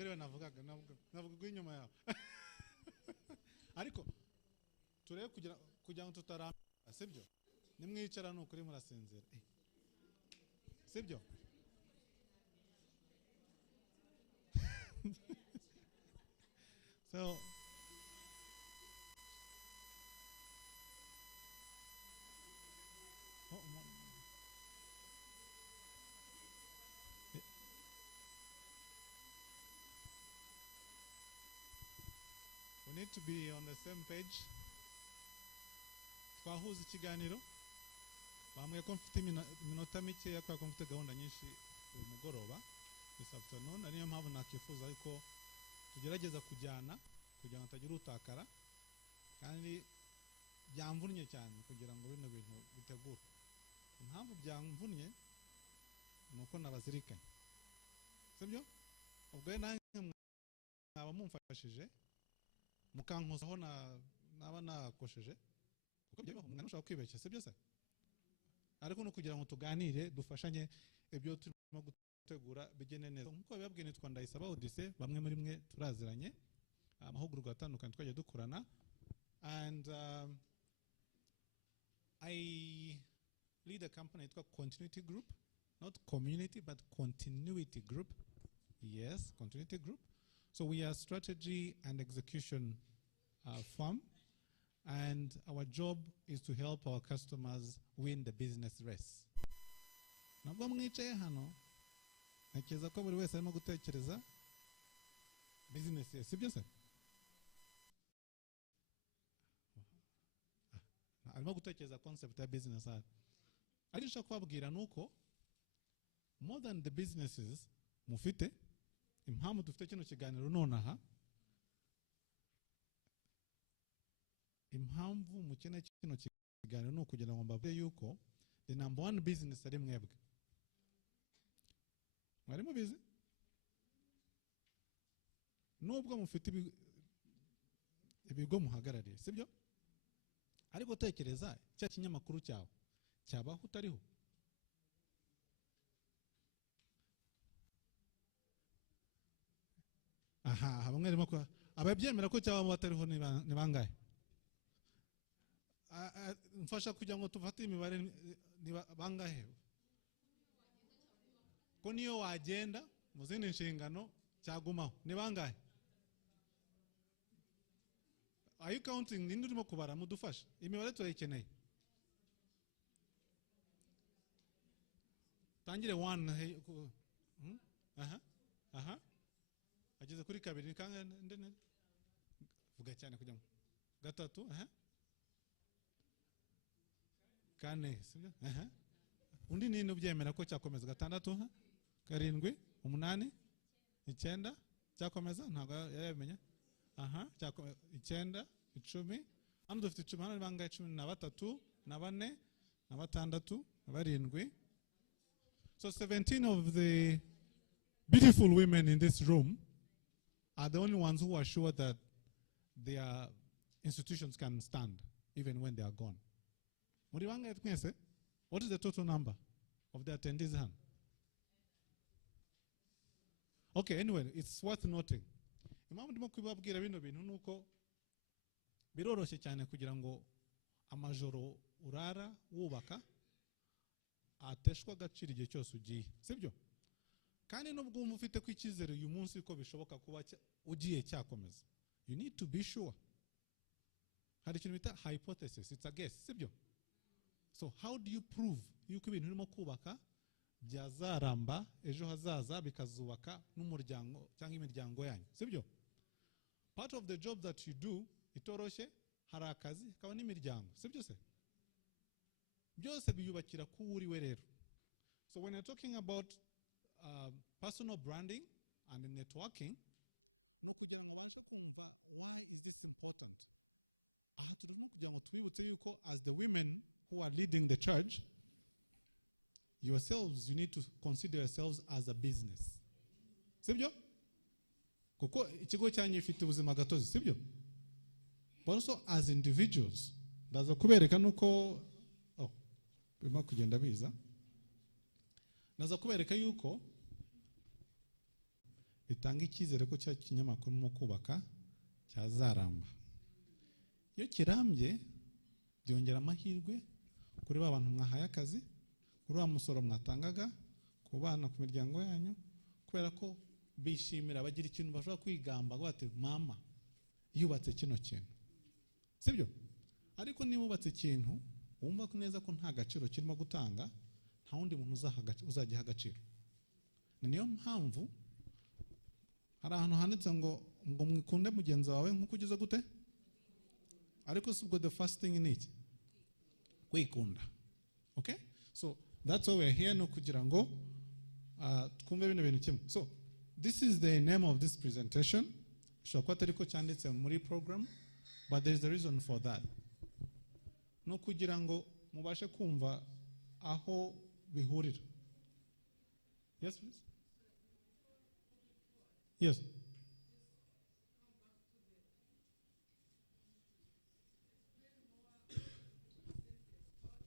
Gari navugaga navuga inyuma yawe. Ariko turebe kugira ngo tutaramba, sibyo? Nimwicara n'ukuri murasinzira. Sibyo? So we need to be on the same page. Twahuza ikiganiro. Bamwe ko mfite iminota mike yakwa ko mfite gahunda nyinshi umugoroba this afternoon, ariyo mpamvu nakifuza ariko tugerageza kujyana kugira ngo tagira utakara kandi byamvunnye cyane kugira ngo bino bintu bitegure. Impamvu byamvunnye nuko nabazirikanye, sibyo? Ubwo nanjye mwaba mumfashije mukankozaho naba nakosheje kuko byo umwana ushaka kwibeshya, sibyo se? Ariko no kugira ngo tuganire dufashanye ibyo turimo gutegura bigene neza. Nkuko bibabwiye nitwa Ndayisaba Odise, bamwe muri mwe turaziranye, amahugurwa atandukanye twaje dukorana, and I lead a company called Continuity Group, not community but Continuity Group. Yes, Continuity Group. So we are strategy and execution firm, and our job is to help our customers win the business race. Nabwo mwicaye hano nakeza ko buri wese arimo gutekereza business ye, sibyo se? Arimo gutekereza concept ya business hano. Ari nshaka kubabwira nuko more than the businesses mufite, impamvu dufite kino kiganiro nonaha, impamvu mukene kino kiganiro no kugira ngo mbabwe yuko the number one business ari mwebwe. Mwari mubizi? Nubwo mufite ibigo muhagarariye, sibyo? Ariko tekereza cya kinyamakuru cyawe cyabaho utariho. Aha, bamwe rimo ko ababyemera ko cyaba batariho ni bangahe? Mfasha kugira ngo tufate imibare ni bangahe? Ko niyo wagenda mu zindi nshingano cyagumaho ni bangahe? Are you counting? Ninde urimo kubara mudufasha? Imibare turayikeneye. Tangire 1. Aha. Ageze kuri kabiri kanga ndene. Vuga cyane kugira ngo. 3, aha. 4, sibyo? Aha. Undi ninde ubyemera ko cyakomeza 6, 7, 8, 9 cyakomeza ntago yabimenya. Aha, cyakomeza 9, 10. Hano dufite 10, hano bangaye 13, 4, 6, 7. So 17 of the beautiful women in this room are the only ones who are sure that their institutions can stand even when they are gone. What is the total number of the attendees? Okay, anyway, it's worth noting. Impamvu ndimo kubabwira bino bintu nuko biroroshye cyane kugira ngo amajoro urara wubaka ateshwa agaciro igihe cyose ugiye, sibyo? Kandi nubwo umufite ku ikizere uyu munsi ko bishoboka kuba ugiye cyakomeza, you need to be sure. Hari ikintu bita hypothesis, it's a guess, sibyo? So how do you prove yuko ibintu urimo kubaka byazaramba ejo hazaza bikazubaka n'umuryango cyangwa imiryango yanyu, sibyo? Part of the job that you do itoroshye, hari akazi kaba n'imiryango, sibyo se? Byose biyubakira ku uri we rero. So when you're talking about personal branding and networking, no kugira ngo banshe kumva why is this important? Aha turimo kugira ngo twibutse yuko as the women who are leading the church, yourselves, you need to consider yourselves as a business. Sibyo? Kuko ikigo cyanyu ifite ubuzima gatozi, sibyo? But also as individuals, ndaza kubereka nuko bima kugenda biza. Ndaza kubereka yuko bitanga icyizere ko cya kinyamakuru mo kubaka cyazaramba. Iyo kirambye byongera amahirwe kuri ba bantu mwahaye akazi, kuri wa musoro mwatangaga, ku bana, ku miryango yanyu, kubera ko bishimira, bagira ikintu bashobora kwigamba bati mama yubatse kino kintu, sibyo? Ariko niba ubatse ikintu wumva neza ko nta gaciro kirimo gutanga, nta wundi muntu uzagiha agaciro. Niyo mpamvu hari ahantu handitse ngo mwikunde mugenzi wawe nk'uko ugize gute, ariko si ubwo the first thing ni iki? Kwikunda. Okay, so that's why we're here, no kugira ngo twumve bino bintu kimwe. So this is the name of this presentation. Shobora kuba atari ko cyanditse muri program, but there is a reason for that. No kugira ngo mubashe kumva aho bihurira. Yes, please. Yes.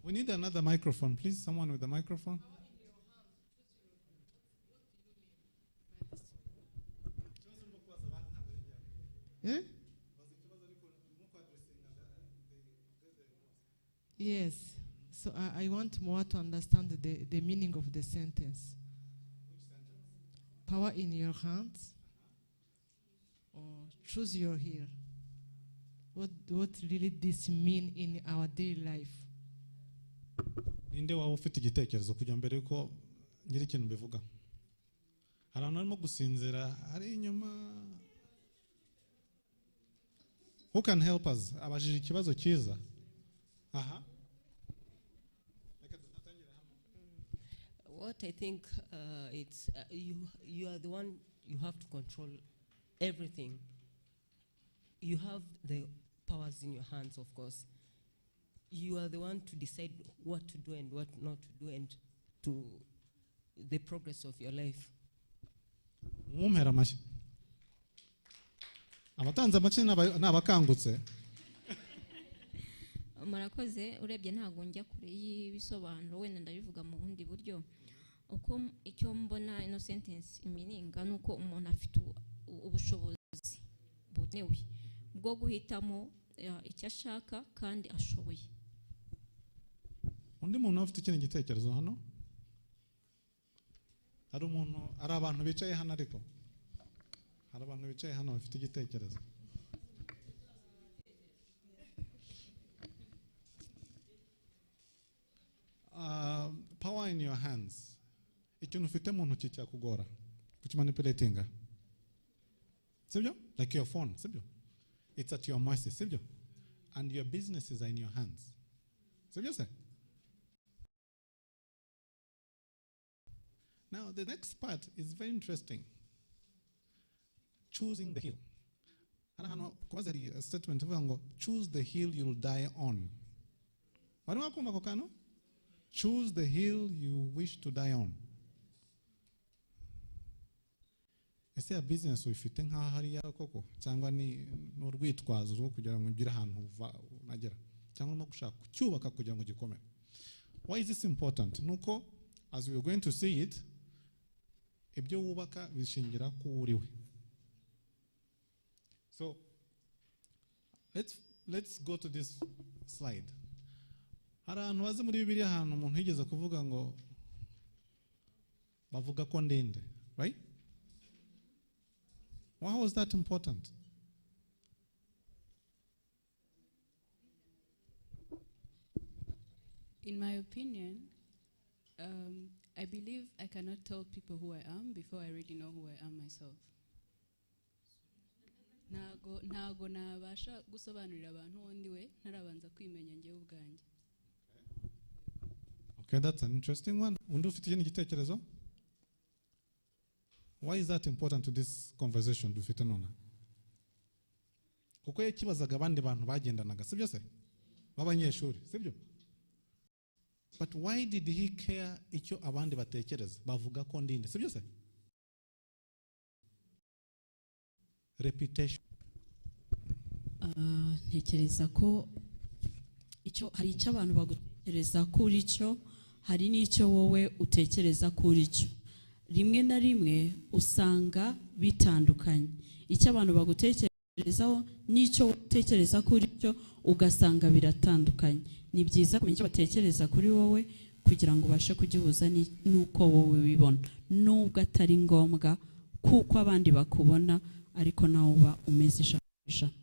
We need another microphone, please. Someone with a microphone. Eh? Yes. So I want more to understand the meaning of the sentence. Which sentence? Power in your hands, or choose your heel. What really this mean in our daily life? Ninde wawe ufite igitekerezo kujya mbere yuko ngira ikintu bivuga? Hari abantu barimo gusinzira ari inyuma. Who can help us? Abajije ikibazo cyiza. Aha. What I think it's you are the one, you have to control everything. You have the powers in your hands, of course. You are the one to decide what to do and what not to do, and to the progress of your life. Mumhera mashi. Abatanze amachi n'abakangutse. Murakoze, urebye ntago njya kure y'ibisobanuro, wenda ndabivuga mu bundi buryo. Uko icyo mbona ino sentence imininga nuko umuntu afite ubushobozi bunewe bwo guhitamo icyo ashaka kandi ashoboye. Undi muntu afite ikindi gitekerezo hano? Hari umuntu, ari abantu bicaye hano ariko? Hari abantu bicaye hano bafite igitekerezo? Power in your hands. Ikintu ufite mu ntoki cyakugora kukimanipulatinga, sibyo? Like your phone, sibyo? It's at your mercy, sibyo? And your businesses are in your hands, sibyo se? Now the next part is very interesting. Choosing the hill. Hano kubaza a statement ivuga ngo choose the hill you'll die on. Wari wakumva ko kano? Choose the hill you wish to die on. Ese ya business uyifite nkaho hari yawe koko, cyangwa ni n'urwitwazo rwo kugira ngo ugire ahantu unagera, cyangwa no gushaka kucyubaka kugira ngo gikomere? Why is this important? Nuko as we are going to see it, ibyo wubaka bishingira ku uriwe. So let's go to this slide. Hari ahantu baze muri Bibiliya ahantu umuntu yigeze kuvuga ngo bavuga ko ndende, right? Why was that important? In my opinion, I believe I cannot tell people who I am before I already know who I am myself. Ntago nabasha gusobanurira abantu undi we ntarabanza kwimenya njyewe ubwanjye. Okay, that's an interesting one. Undi ufite ikindi gitekerezo? Why is that important to this conversation dufite nona? Kuko yakibazaga abandi bantu bagendanaga, sibyo se? B'abanyeshuri, sibyo? But why did he care icyo abandi batekereza? Bavuga ko ndinde, sibyo se? Reputation. Ntekereza ko hari icyo abantu bagutekereza kuri cyo, hari n'icyo wowe utekereza kuri cyo. rimwe na rimwe usanga bitandukanye icyo abantu bagutekerezaho n'icyo utekereza kuri cyo ugasanga biratandukanye ni byiza kumenya icyo batekereza kuri wowe kugira ngo ubashe kugihuza n'uko wowe wibona nubwo atari ngombwa kuko abandi bakubona ariko nawe uba umeze ijana.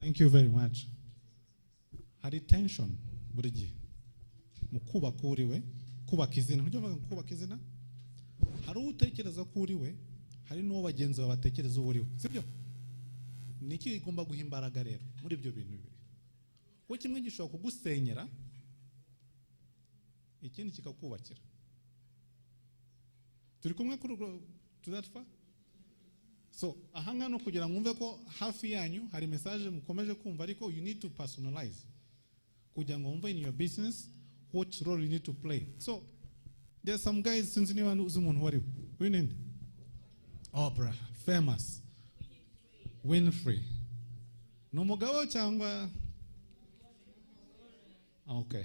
Thank you very much. Hari tension buri gihe mu kubaka uriwe kubaka izina ntujya uvuga kubaka izina hari utekereza ko uriwe hari n'uwo bagenzi bawe batekereza uwo uriwe sibyo niki igomba guha imbaraga rero muri ibyo bintu bibiri kuko kimwe gishobora kugusenyera ikindi kikakubakira turi kumwe kuri tudatfa so ahanga no kugira ngo mwumve ko hafi yanyu hari message mukomeje kumva ariko you need to personalize kugira ngo mwumve in your business what role you need to play. So there's some guys since niba uzi umuntu wari winning Oprah famous Winfrey no mugabo cyangwa okay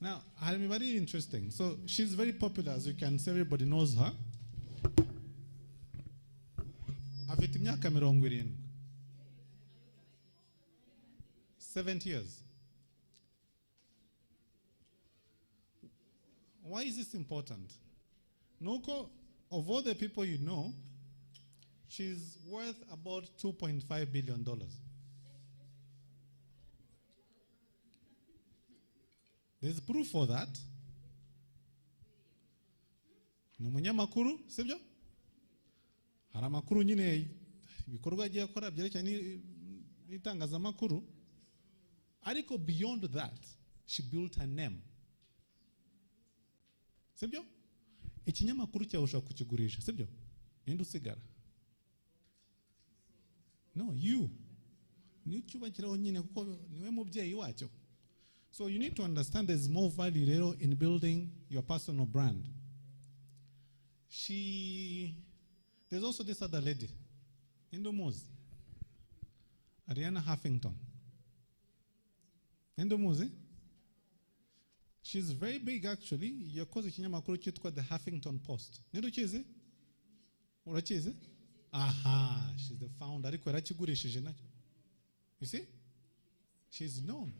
now I'm very interesting so she's very popular as you can see everybody knows her afite imyaka 70 70 years. Why is this important? Noko, of all the people you know, she's worth about $2.5 billion. There's proof for that. Numunyamakuru, sibyo? Hari amakuru nyine ibikorwa agiye akora byerekanye n'itangazamakuru. Ariko beyond that, she built a name. Sibyo? Ikinyamakuru cyawe ushaka kukigurisha, sibyo? Ninde usigara? No, you. Nicyubakiraho nyine kuko niwe mubyeyi wacyo. So you need to understand there's more value in building your personal brand. There's also this other lady, Indomozi, Ariana Huffington. Indomozi? She's very big actually. Yakoze ikinyamakuru cyitwa The Huffington Post. Nido kizi? Urakizi? Aha, she's the founder. Ariko yarakigurishije nacyo. You see? She's known.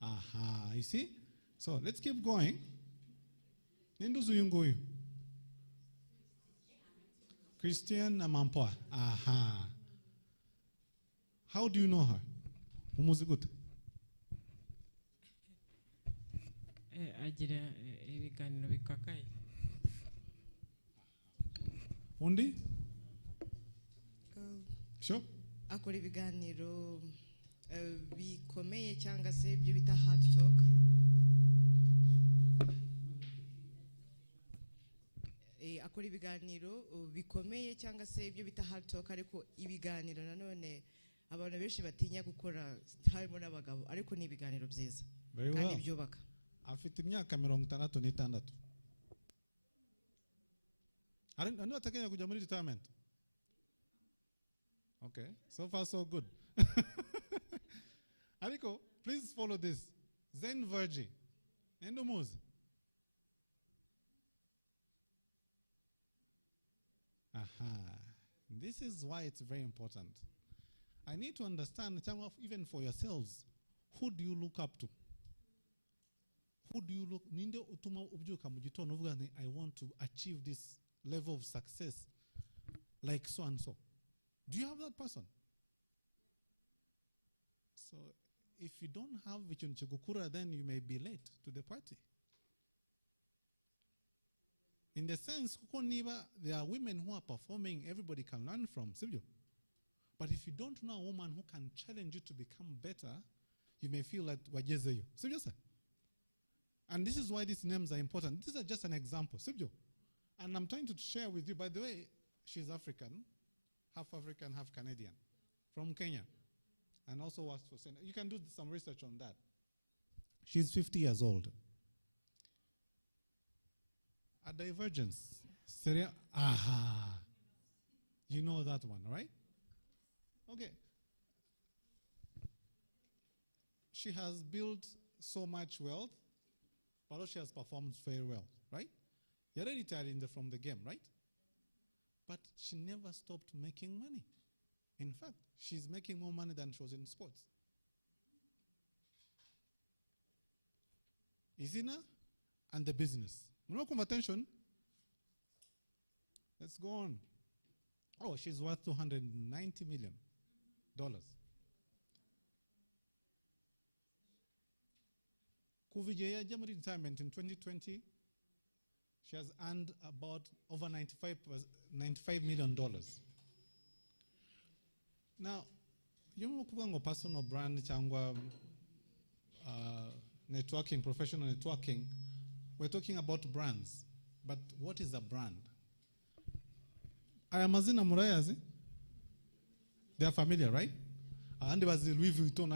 Aha, you see? So let's keep going. Ninduzu uyu nguyu? Christian Amampoa. Aha. How do you know her? Umuzi gute? Agira ibiganiro bikakaye. Undi? Sure. Akora ibiganiro bikomeye cyangwa se ibyo bita hard talk. Akora ibiganiro bikomeye cyangwa se ibyo bita hard talk ariko ibiganiro nanone abantu benshi batinya gukora harimo n'abagabo ariko ni ibiganiro byiza kandi byubaka. Afite imyaka 66. Ano atakenya kujya muri retirement? Okay, so far so good. Ariko, please follow this. Zen Virgie. Endomozi. Aha. This is why it's very important. I need to understand, even for yourselves, who do you look up to? Who do you look? Ninde utuma ubyuka mu gitondo uvuga nti I want to achieve this level of success like so and so. Do you have that person? So if you don't have ikintu kigukura, then you may be late to the party. In the sense, there are women who are performing, everybody can learn from, sibyo? But if you don't know a woman who can challenge you to become better, you may feel like wagezeyo. Sibyo sir? And this is why these names are important. These are just an example, sibyo? And I'm trying to share with you, by the way, she's African, half Canadian, from Kenya, and also works for Senate. You can do some research on that. She's 50 years old. A divergence. Aha. You know that one, right? Okay. She has built so much wealth, although she has performed very well, right? You're retired from the game, right? But she never stopped making money. In fact, she's making more money than she was in sports. Izina and the business. No attention. Let's go on. Oh, she's worth $290 million. Kuvijaya Jamari retirement in 2020, she has earned about over $95 million. Now, you know, personal brand, changwa, networking, professional networking, we're talking about brands. But what is a brand? Ayamazina Murayazi, they are familiar, right? And there was the Louis Vuitton.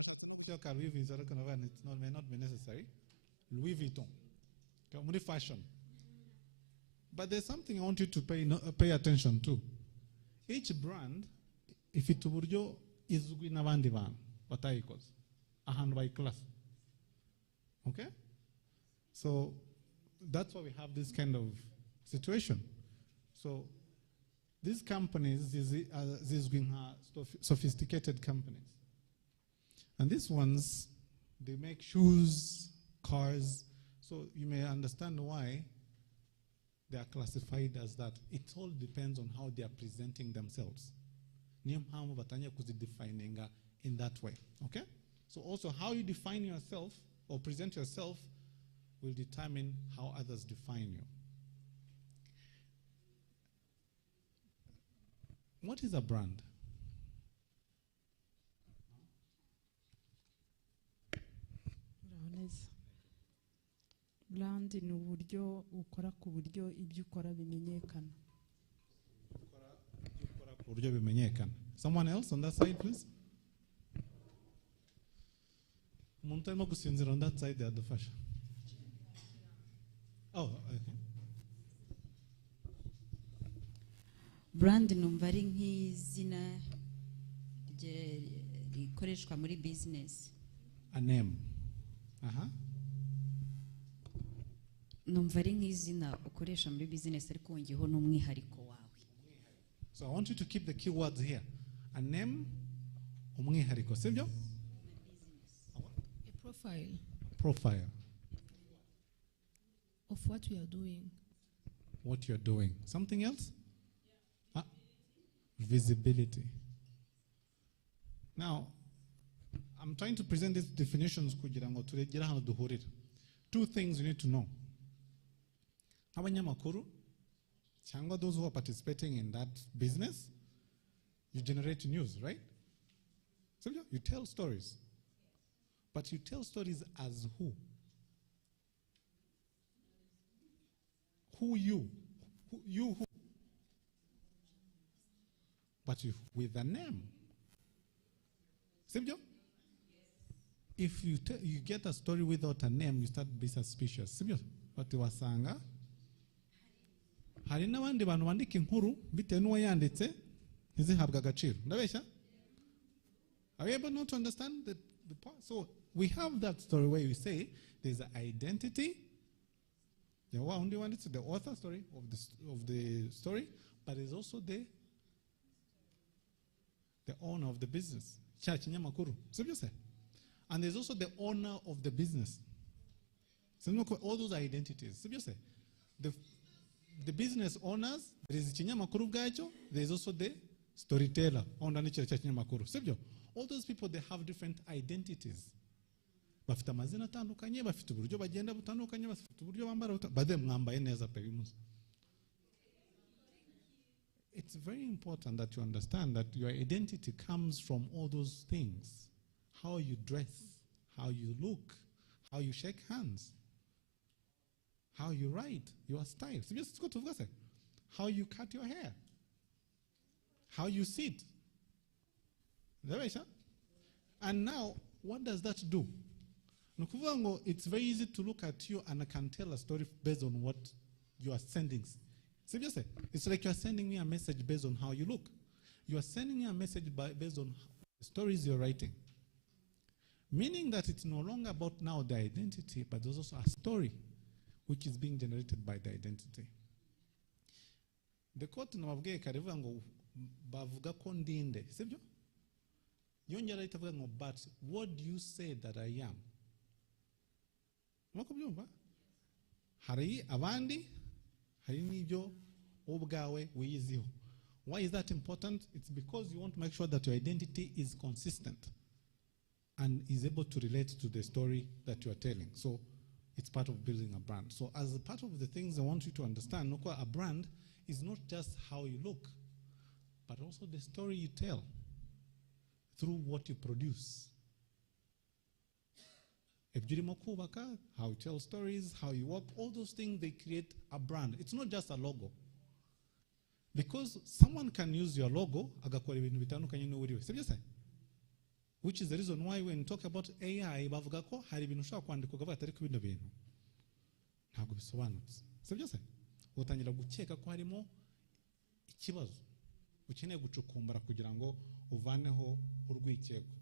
ukeneye gucukumbura kugira ngo uvaneho urwikekwe.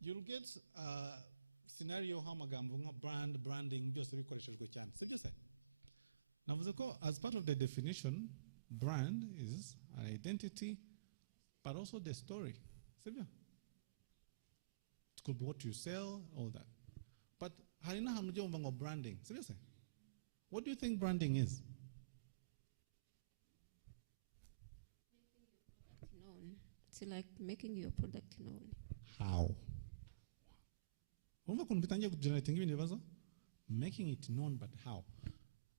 You'll get a scenario how amagambo nka branding byose bikoreshejwe cyane sibyo se. Navuze ko as part of the definition brand is an identity but also the story sibyo. It could be what you sell all that, but harina hamwe ujya ngo branding sibyo se. What do you think branding is? It's like making your product known. How? Making it known, but how?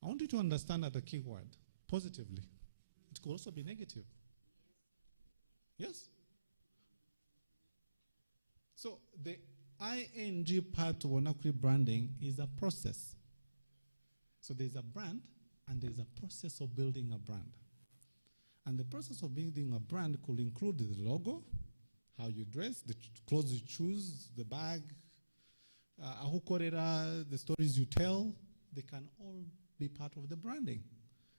I want you to understand that the key word, positively. It could also be negative. Yes? So the ing part of Onakuri branding is a process. So there's a brand and there's a process of building a brand. And the process of building a brand could include the logo, how you dress, the clothes you choose, the bag, the stories you tell, they can all be part of the branding.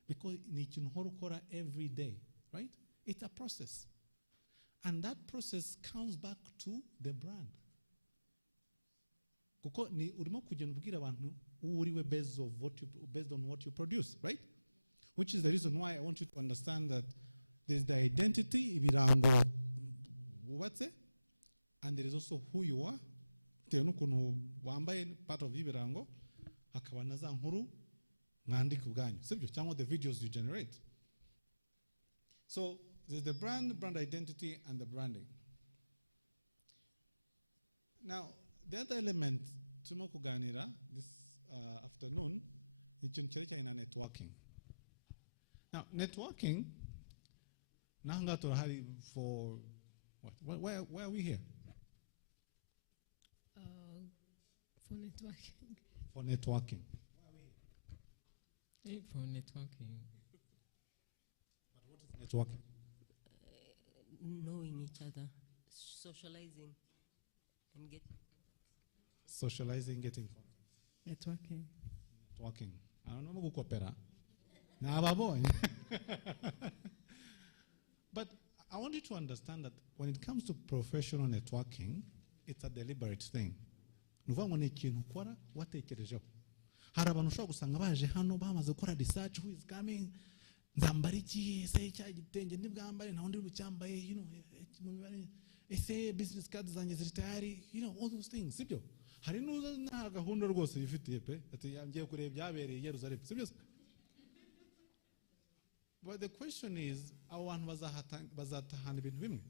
Because it's every day, right? It's a process. And that process comes back to the brand. Based on what you produce, right? Which is the reason why I want you to understand that there's the identity, what's it? And there is also who you are. Part of ibirango hakaba na za nkuru mwandika ubwanyu sibyo cyangwa the videos you generate. So there's the brand identity and the branding. Now the other element turimo kuganira this afternoon ni ikintu cyerekeye na networking. Now networking nanga turahari for what? Why are we here? For networking. For networking. For networking. But what is networking? Knowing each other, socializing, and getting fun. Networking. I don't know kukopera. Na baboy. But I want you to understand that when it comes to professional networking, it's a deliberate thing. Nuvango ni ikintu ukora watekerejeho. Hari abantu ushobora gusanga baje hano bamaze gukora research, who is coming, nzambara iki, se cya gitenge nibwambare nta wundi bucyambaye, ese business card zanjye zitari, all those things, sibyo? Hari nuza nta gahunda rwose yifitiye pe, ati ngiye kureba byabereye Yerusalemu, sibyo? But the question is, abantu bazatahana ibintu bimwe?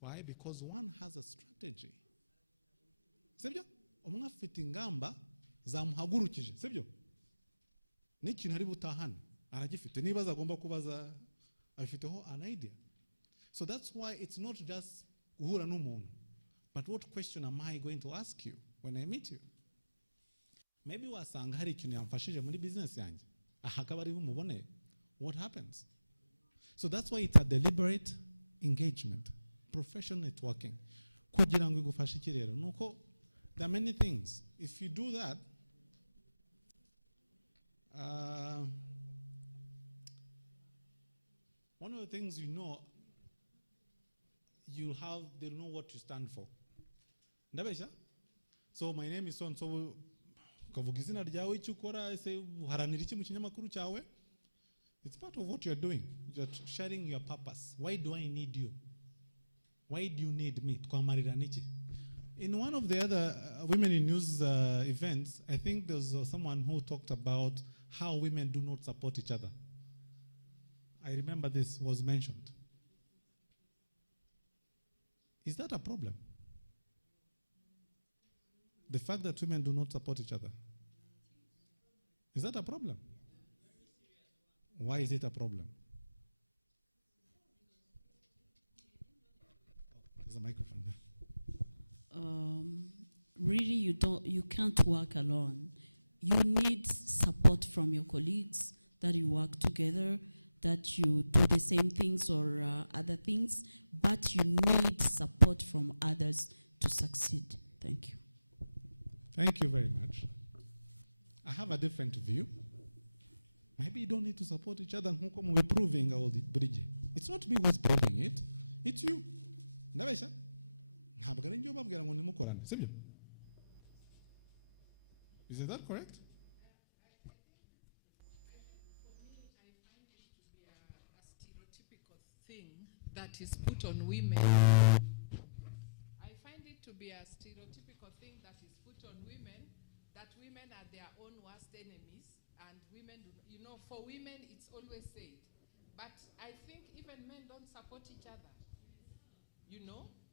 Why? Because one has a strategy. Sibyo? Umwe afite ingamba zamuhagurukije, sibyo? N'ikintu ari butahana aragifite, niba agomba kubaza afiteho an idea. So that's why it's not just guhura n'umuntu, but what question am I going to ask you when I meet you? Maybe wasanga hari ikintu yamfashije muri business yanjye, akaba ari bumubone. What happens? So that's why it's a deliberate engagement, professional networking. Kugira ngo igufashe iki rero nuko there are many things. If you do that, one of the things they'll know what you stand for. Ndabesha? So my name is so and so, ukavuga izina ryawe, icyo ukora, ese uharanira iki mu kinyamakuru cyawe. It's part of what you're doing. You're sharing your purpose. Why do I need you? Why do you need me? In one of the other Women in News events, I think there was someone who talked about how women do not support each other. I remember this was mentioned. Is that a problem? The fact that women do not support each other. Is that a problem? Why is it a problem? Oh, there's a microphone there. Really, you can't work alone. You need support from your colleagues, that you work together, that you do the same things or other things, but you need support from others to succeed. Thank you. Thank you very much. I have a different view. Maybe you don't need to support each other nkuko mubiproving all the bridge. It's not me who's proving it, it's you. Ndabesha? Ntabwo ari njye ubabwira ngo nimukorane, sibyo? Isn't that correct? That is put on women. I find it to be a stereotypical thing that is put on women, that women are their own worst enemies, and women, for women it's always said. But I think even men don't support each other.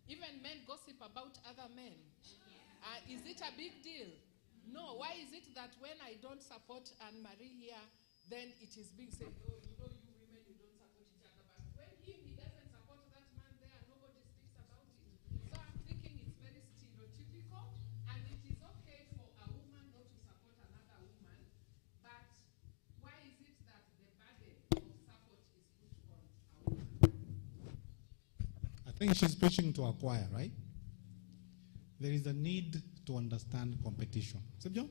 Even men gossip about other men. Is it a big deal? No. Why is it that when I don't support Anne-Marie here, then it is being said, oh, you women, you don't support each other. But when he doesn't support that man there, nobody speaks about it. So I'm thinking it's very stereotypical, and it is okay for a woman not to support another woman, but why is it that the burden of support is put on a woman? I think she's preaching to a choir, right? There is a need to understand competition. Sibyo?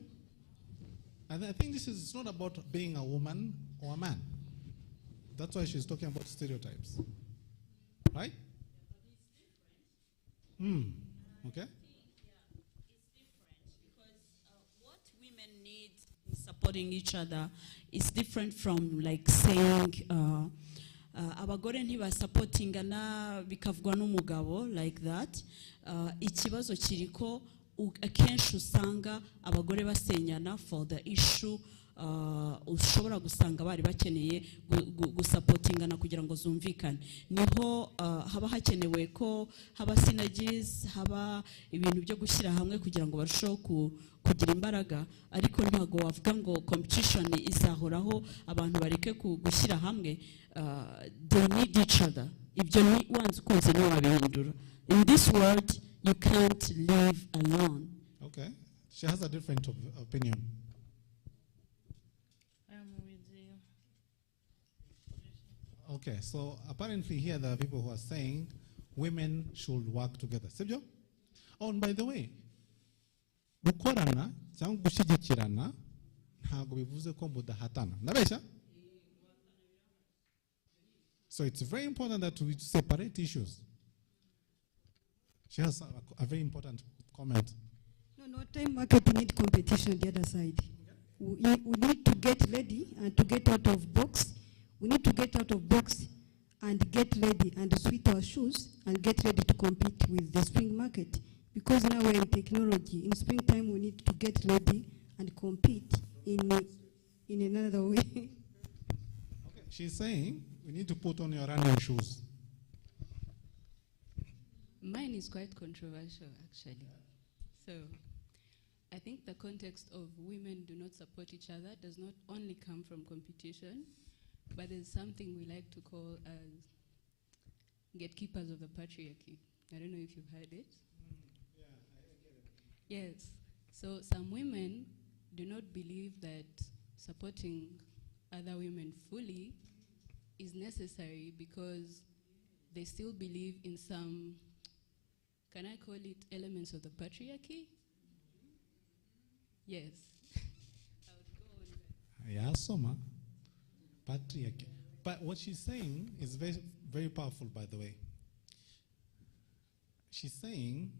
And I think this is not about being a woman or a man. That's why she's talking about stereotypes. Right? Okay. It's different because what women need in supporting each other is different from like saying abagore ntibasupportingana bikavugwa n'umugabo like that. Ikibazo kiriko akenshi usanga abagore basenyana for the issue. Ushobora gusanga bari bakeneye gusapotingana kugira ngo zumvikane, niho haba hakenewe ko haba synergies, haba ibintu byo gushyira hamwe kugira ngo barusheho kugira imbaraga. Ariko ntago wavuga ngo competition izahoraho abantu bareke gushyira hamwe. They need each other. Ibyo ni wanze ukunze niwe wabihindura. In this world you can't live alone. Okay, she has a different opinion. Okay, so apparently here there are people who are saying women should work together. Sibyo? Oh, and by the way, gukorana cyangwa gushyigikirana ntabwo bivuze ko mudahatana. Nabesha? So it's very important that we separate issues. She has a very important comment. No, time market need competition on the other side. We need to get ready and to get out of box. We need to get out of box and get ready and sweat our shoes and get ready to compete with the spring market. Because now we're in technology. In springtime, we need to get ready and compete in another way. Okay, she's saying we need to put on your running shoes. Mine is quite controversial, actually. So, I think the context of women do not support each other does not only come from competition, but there's something we like to call as gatekeepers of the patriarchy. I don't know if you've heard it. Yeah, I get it. Yes. So some women do not believe that supporting other women fully is necessary because they still believe in some, can I call it elements of the patriarchy? Yes. I would go on that. Yeah, Soma. Patriarchy. But what she's saying is very, very powerful, by the way. She's saying,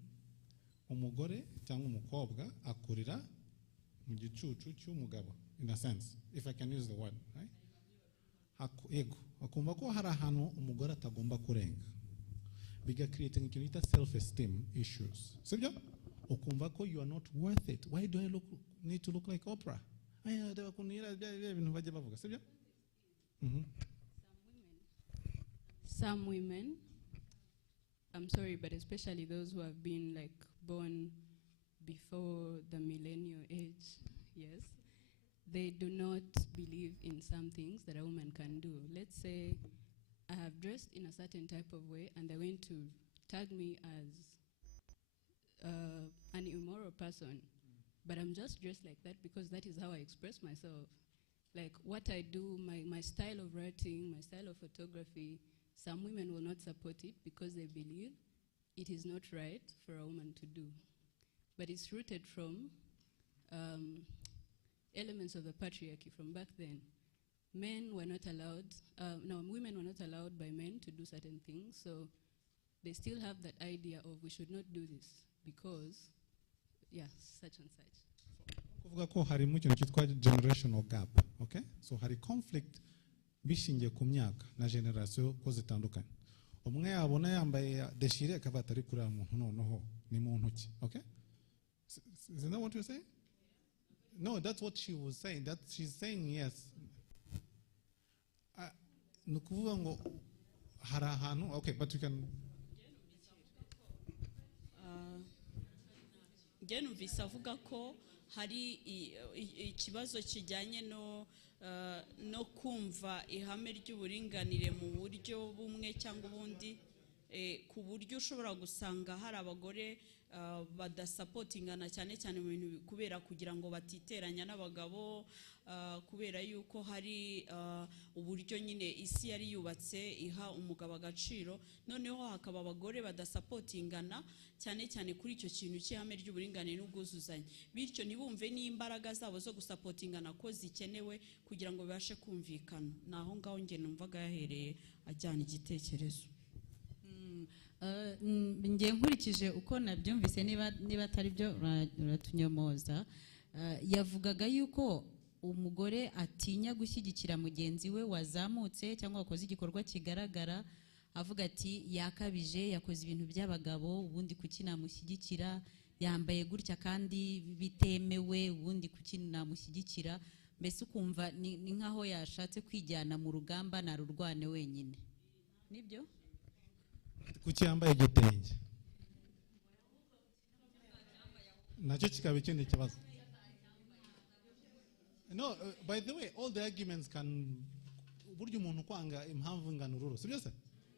umugore cyangwa umukobwa akurira mu gicucu cy'umugabo, in a sense, if I can use the word, right? Yego, akumva ko hari ahantu umugore atagomba kurenga. Biga creating ikintu bita self-esteem issues. Sibyo? Ukumva ko you are not worth it. Why do I need to look like Oprah? Sibyo? Some women, I'm sorry, but especially those who have been like born before the millennial age, yes, they do not believe in some things that a woman can do. Let's say I have dressed in a certain type of way and they're going to tag me as an immoral person, but I'm just dressed like that because that is how I express myself. Like what I do, my style of writing, my style of photography, some women will not support it because they believe it is not right for a woman to do. But it's rooted from elements of the patriarchy from back then. men were not allowed, no, women were not allowed by men to do certain things, so they still have that idea of we should not do this because, yeah, such and such. kuvuga ko hari mu kintu cyitwa generational gap, okay? So hari conflict bishingiye ku myaka na generation ko zitandukanye. Umwe yabona yambaye deshire akaba atari kuri muntu noneho ni mu ntoki, okay? Isn't that what you're saying? No, that's what she was saying. That she's saying yes. Nukuvuga ngo hari ahantu, okay, but you can. Njye numvise avuga ko hari ikibazo kijyanye no kumva ihame ry'uburinganire mu buryo bumwe cyangwa ubundi, ku buryo ushobora gusanga hari abagore badasapotingana cyane cyane mu bintu kubera kugira ngo batiteranya n'abagabo, kubera yuko hari uburyo nyine isi yari yubatse iha umugabo agaciro, noneho hakaba abagore badasapotingana cyane cyane kuri icyo kintu cy'ihame ry'uburinganire n'ubwuzuzanye, bityo ntibumve n'imbaraga zabo zo gusapotingana ko zikenewe kugira ngo bibashe kumvikana. Naho ngaho nge numvaga yahereye ajyana igitekerezo. Ngiye nkurikije uko nabyumvise, niba atari byo uratunyomoza. Yavugaga yuko umugore atinya gushyigikira mugenzi we wazamutse cyangwa wakoze igikorwa kigaragara, avuga ati yakabije, yakoze ibintu by'abagabo, ubundi kuki namushyigikira, yambaye gutya kandi bitemewe, ubundi kuki namushyigikira. Mbese ukumva ni nkaho yashatse kwijyana mu rugamba narurwane wenyine. Nibyo? Kuki yambaye igitenge nacyo kikaba ikindi kibazo. No, by the way, all the arguments can, burya umuntu kwanga impamvu ingana ururo, sibyo se?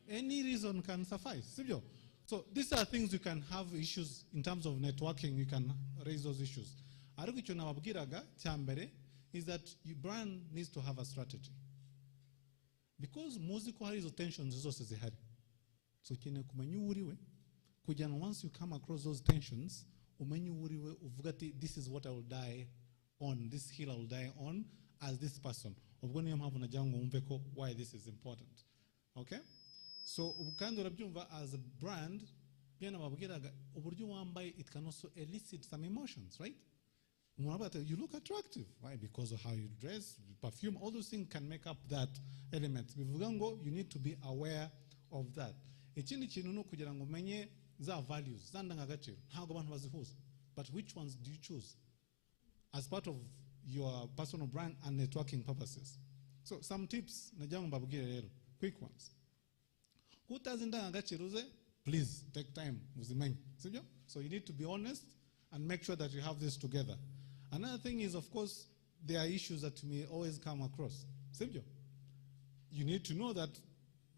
Any reason can suffice, sibyo? So these are things you can have issues in terms of networking, you can raise those issues. Ariko icyo nababwiraga cyambere is that your brand needs to have a strategy, because muzi ko hari izo tensions zose zihari. So ukeneye kumenya uriwe kugira ngo once you come across those tensions umenye uriwe uvuga ati this is what I will die on, this hill I will die on as this person. Ubwo niyo mpamvu najya ngo wumve ko why this is important. Okay? So kandi urabyumva as a brand, bya nababwiraga uburyo wambaye it can also elicit some emotions, right? You look attractive, right? Because of how you dress, perfume, all those things can make up that element. Bivuga ngo you need to be aware of that. Ikindi kintu no kugira ngo umenye za values, za ndangagaciro, ntabwo abantu bazihuza. But which ones do you choose as part of your personal brand and networking purposes? So some tips najya mbabwire rero, quick ones. Kutazi ndangagaciro ze, please take time uzimenye, sibyo? So you need to be honest and make sure that you have this together. Another thing is, of course, there are issues that you may always come across, sibyo? You need to know that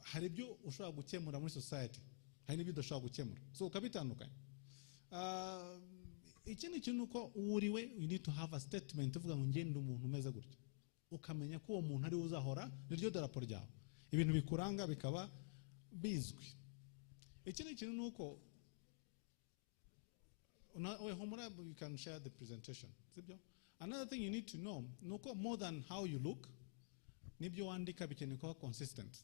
hari ibyo ushobora gukemura muri society, hari n'ibyo udashobora gukemura, so ukabitandukanya. Ikindi kintu uko uriwe, you need to have a statement uvuga ngo ngende umuntu umeze gutya, ukamenya ko uwo muntu ari uzahora niryo darapo ryawe, ibintu bikuranga bikaba bizwi. Ikindi kintu nuko you can share the presentation, sibyo? Another thing you need to know nuko more than how you look, nibyo wandika bikeneye kuba consistent.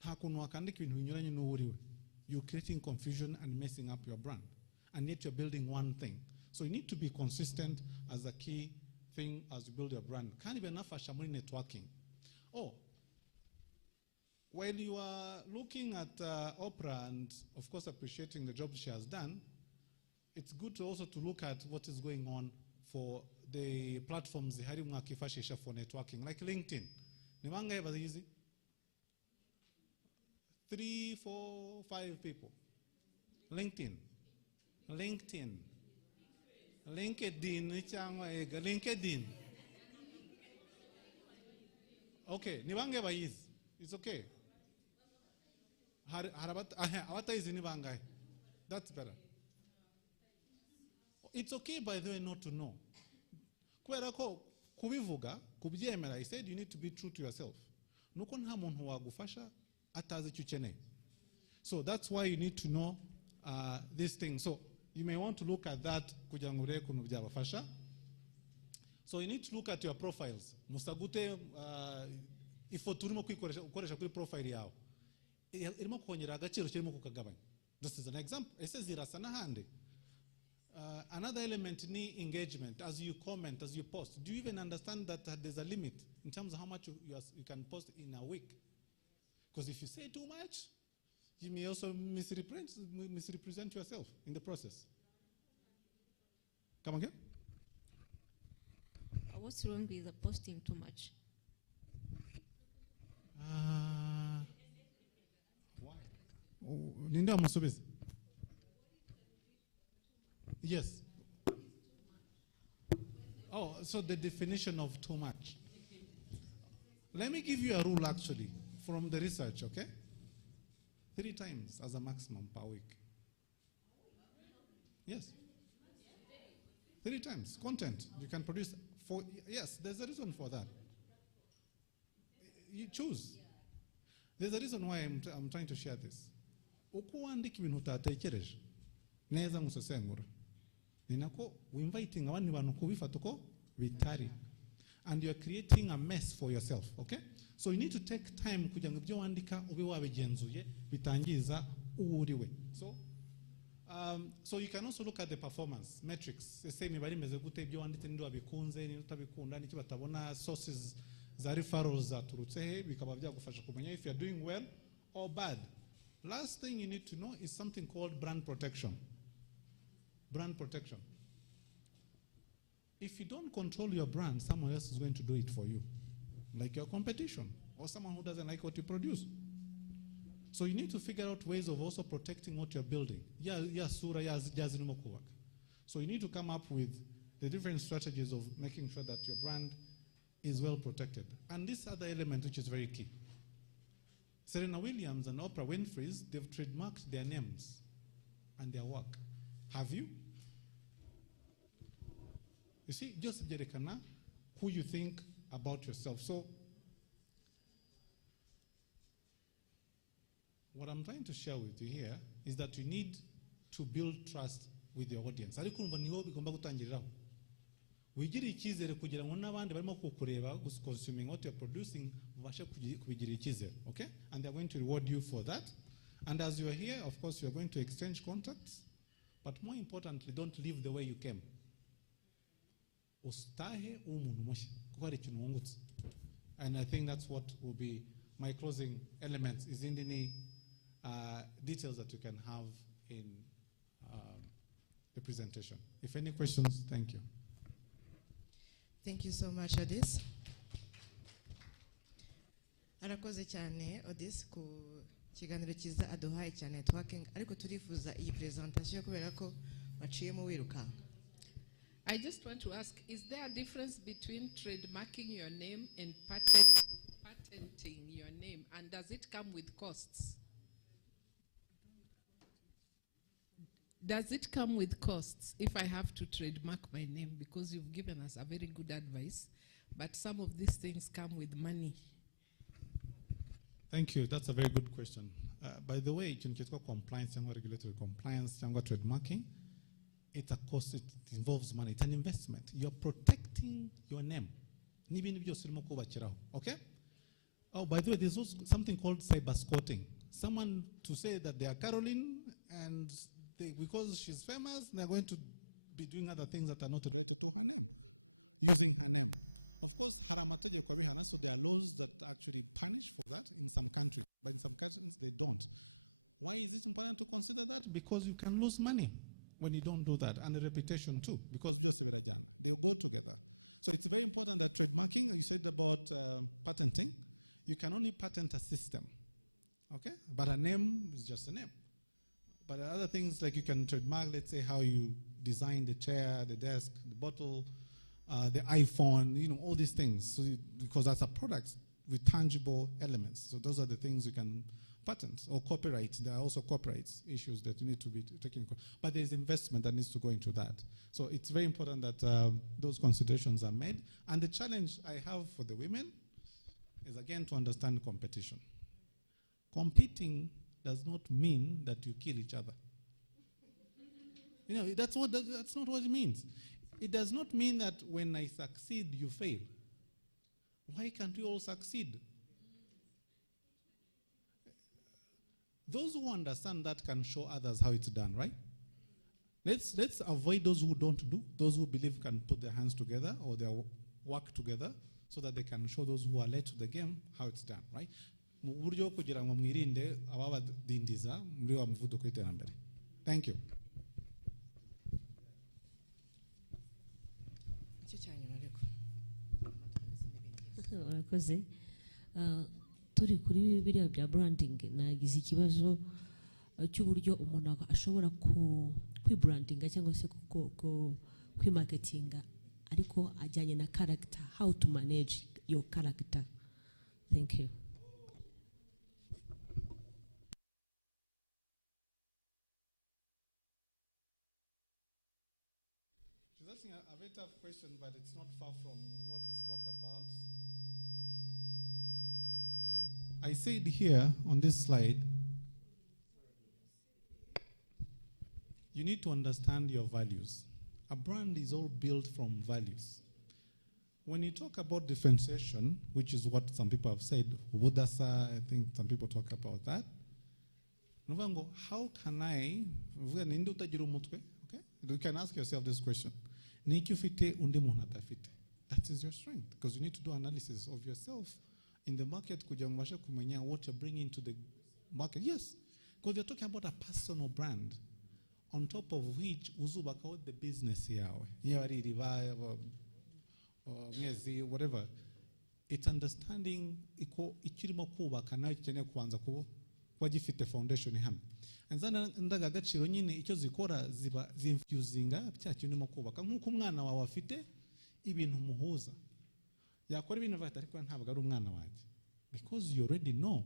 Nta kuntu wakandika ibintu binyuranye n'uriwe. You're creating confusion and messing up your brand, and yet you're building one thing. So you need to be consistent as a key thing as you build your brand. Can't even nafasha muri networking. Oh, while you are looking at Oprah and of course appreciating the job she has done, it's good to also to look at what is going on for the platforms zihari mwakifashisha for networking, like LinkedIn. Ni bangahe bazizi? 3, 4, 5 people. LinkedIn. Okay, ni bangahe bayizi? It's okay. Abatayizi ni bangahe? That's better. It's okay, by the way, not to know. Kubera ko kubivuga, kubyemera, I said you need to be true to yourself. Nuko nta muntu wagufasha atazi icyo ukeneye. So that's why you need to know this thing. So you may want to look at that kugira ngo urebe ukuntu byabafasha. So you need to look at your profiles. Musagute ifo turimo ukoresha kuri profile yawe. Irimo kongera agaciro kirimo kukagabanya. This is an example. Ese zirasa n'ahandi. Another element ni engagement. As you comment, as you post, do you even understand that there's a limit in terms of how much you can post in a week? Because if you say too much, you may also misrepresent yourself in the process. Come again? What's wrong with the posting too much? Why? Linda Musubiz. Yes. Oh, so the definition of too much. Let me give you a rule actually from the research, okay? 3 times as a maximum per week. Yes. 3 times. Content. You can produce yes, there's a reason for that. You choose. There's a reason why I'm trying to share this. Ukuandika ibintu utatekereje neza musesengura. Ninako we inviting abandi bantu kubifata uko bitari. And you're creating a mess for yourself, okay? So you need to take time kugira ngo ibyo wandika ube wabigenzuye bitangiza uwuriwe. So you can also look at the performance metrics. Ese imibare imeze gute ibyo wanditse n'indi wabikunze n'indi utabikunda n'iki batabona sources za referrals zaturutse he bikaba byagufasha kumenya if you're doing well or bad. Last thing you need to know is something called brand protection. Brand protection. If you don't control your brand, someone else is going to do it for you. Like your competition or someone who doesn't like what you produce. So you need to figure out ways of also protecting what you're building. So you need to come up with the different strategies of making sure that your brand is well protected. And this other element which is very key. Serena Williams and Oprah Winfrey's, they've trademarked their names and their work. Have you? You see, just jerekana who you think about yourself. So what I'm trying to share with you here is that you need to build trust with your audience. Ariko umva niho bigomba gutangiriraho. Wigirire icyizere kugira ngo n'abandi barimo kukureba consuming what you're producing babashe kubigirira icyizere, okay? And they're going to reward you for that. And as you're here, of course, you're going to exchange contacts. But more importantly, don't leave the way you came. And I think that's what will be my closing elements. Is in any details that you can have in the presentation. If any questions, thank you. Thank you so much, Odis. Arakoze cyane Odis ku kiganiro cyiza aduhaye cyane networking ariko turifuza iyi presentation kubera ko baciyemo wiruka. I just want to ask, is there a difference between trademarking your name and patenting your name? And does it come with costs? Does it come with costs if I have to trademark my name? Because you've given us a very good advice, but some of these things come with money. Thank you. That's a very good question. By the way, compliance, regulatory compliance, trademarking, it's a cost, it involves money, it's an investment. You're protecting your name. Okay? Oh, by the way, there's also something called cyber squatting. Someone to say that they are Caroline and because she's famous, they're going to be doing other things that are not related to her name, using her name. Of course, so there are laws that actually punish for that in some countries, but in some countries they don't. Why is it important to consider that? They go together. So it's very important that trademarking, you said about patenting, you can only patent a system, okay? But a name is just a name. But other things like you can trademark, let's say how you design the chair, the desk, the bottle, the iPhone, all these things. So because that's a product with tangible elements. So those are the things you can patent or copyright. There are also copyright issues that you need to be taking. But there's investment that needs to go into that. So it's very important that those considerations are made. And the challenge I have for the women is again to understand competition. Competing does not mean that you kill each other. That's not what it means. It does not mean that when I succeed, you fail. Why can't we all succeed? Those who understand that can show others how it's done, right? Let's avoid those who don't do, those who believe can put their hands together or their work together so that they can show those who are late to the game how it's done, right? Mu buryo kugira ngo mwirinde ababadindiza muri wa muvuduko w'iterambere. Thank you. Urakoze. Turi kuri biriya bya branding nagize ikibazo cy'uburyo umuntu ashobora kwibrandinga cyangwa se kwimarketinga ariko ajyanye na character, how to manage your character. Thank you. She's asking a very tough question, but it's not far from what we spoke about. I said here on this slide, you need to understand your values. A brand is all built from values. When you talk about differentiation, which is what some people have said, Wodasa, I think some people talk about that. Novango, how can I, okay? You can ask yourself this question. That is your strength, because you need to do analysis of yourself in the market, what you're bringing to the market. Yes, because you're talking about a personal brand, on top of which the business whatever. It's understanding foundation. And then ndaga gaciro nyine icyo zikora ziba zinfusinga cya kintu mo kubaka nkuko umwana wawe afite ibintu muhuza yakora ibintu vata ariko ntabwo ari umwana wanjye, because you already know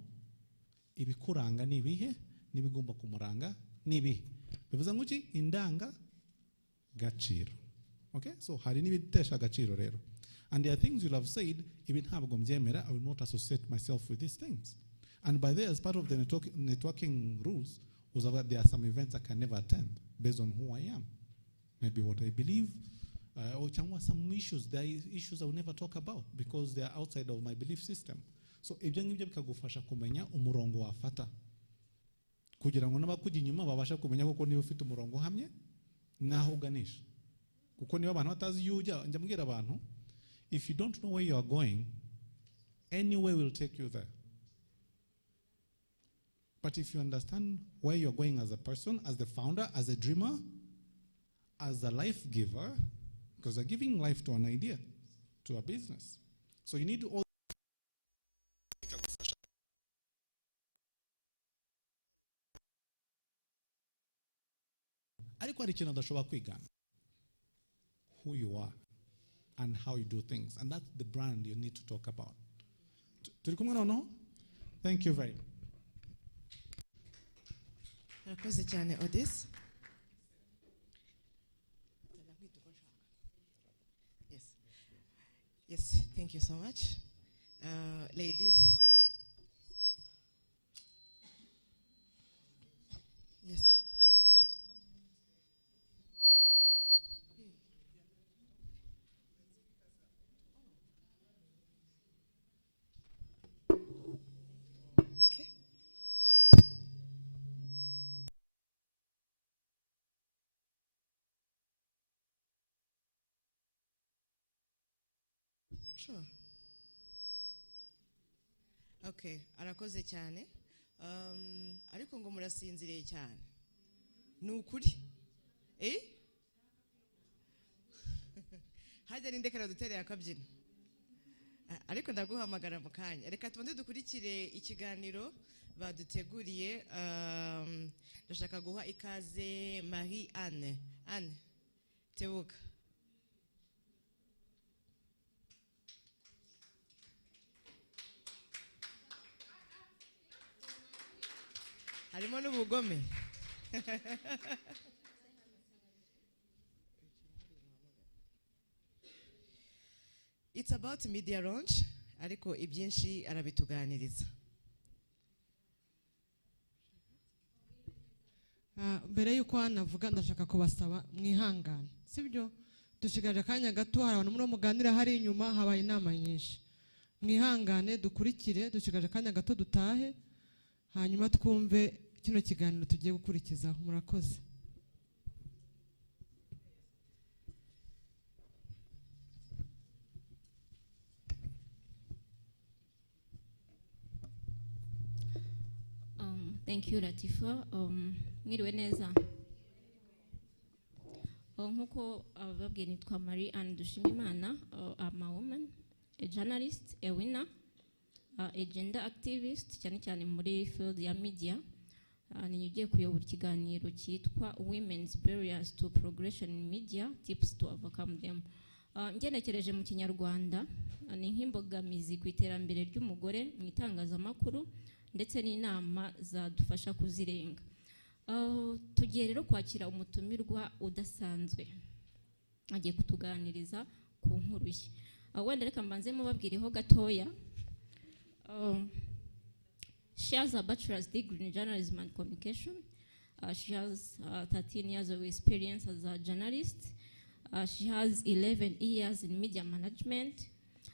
ibikuranga nibihe nibigomba kumuranga nibihe bivuze ngo iki indanga gaciro. Okay, so hari nibitesha gaciro rero, and there are things you'll have said ibintu ntabwo mbyemera, I will not associate myself with these things. And by there, as part of the networking rules, there are some events I can never attend based on who I am, maybe what I believe, or some issues. There are issues I will never talk about because they are outside of my belief system. So ibyo ngibyo bikagufasha kumenya umurongo wafata kugira ngo n'abakujya inyuma babasha kumenya koko niba ufite umurongo hamye naho uganisha, kuko niba abantu batazi yujya njya mbwira abantu, if you don't know where you are going, anywhere will take you there. But if you understand where you're going as a person, as the founder, as a dreamer, as a life giver, because you're giving life to an idea, to a business. So you need to all who you are and how you do things. And that's the brand you need to talk about. Thank you very much. Odis. Yes. Yes, thank you so much. Ladies. Yes. Sure. Okay, arakoze cyane. Ariko ngo murasinziriye cyane. Nukuri? Hajya nindekera dutereye akabyina. Ariko ndaguhamagara mu kanya. Reka tubanze dukurikire ikiganiro baduteguriye. Ndashaka guha ikaze Marie Anne. Anne, tebuka. Harimo n'ubugome. It's about media launch, ariko ibyinshi arabituganiriza. Mbere yuko navuga ndashaka kubasaba mwihangane, sibyo dushigaje akanya gato, hari abantu muri muganira hari inyuma, habaye inama nyinshi. Mwihangane dukurikire, dushigaje akanya gato dutahe, hanyuma twumve kino kiganiro tugiye gukurikizaho. Murakoze. Thank you, Latifa. Mwiriwe neza. Nkuko ababwiye nitwa Marie Anne Dushimimana. I'm a woman, a journalist, a winner, a gender activist, cyane cyane muri field ya media. Nigiye kuyobora ikiganiro cyitwa Women's Barriers to Progression in Media, Tips to Overcome Them. Ngenekereje mu Kinyarwanda ni nk'imbogamizi ku iterambere ry'umugore mu itangazamakuru ndetse n'inama zadufasha kuzirenga. Tugiye rero kwakira umutumirwa udasanzwe agiye kutuganiriza ku nkuru ye. Wenda reka mbanze mubabwireho gatoya. She has a bachelor's degree in journalism and communication. She has 13 years of experience as a journalist. She has 11 years in media management.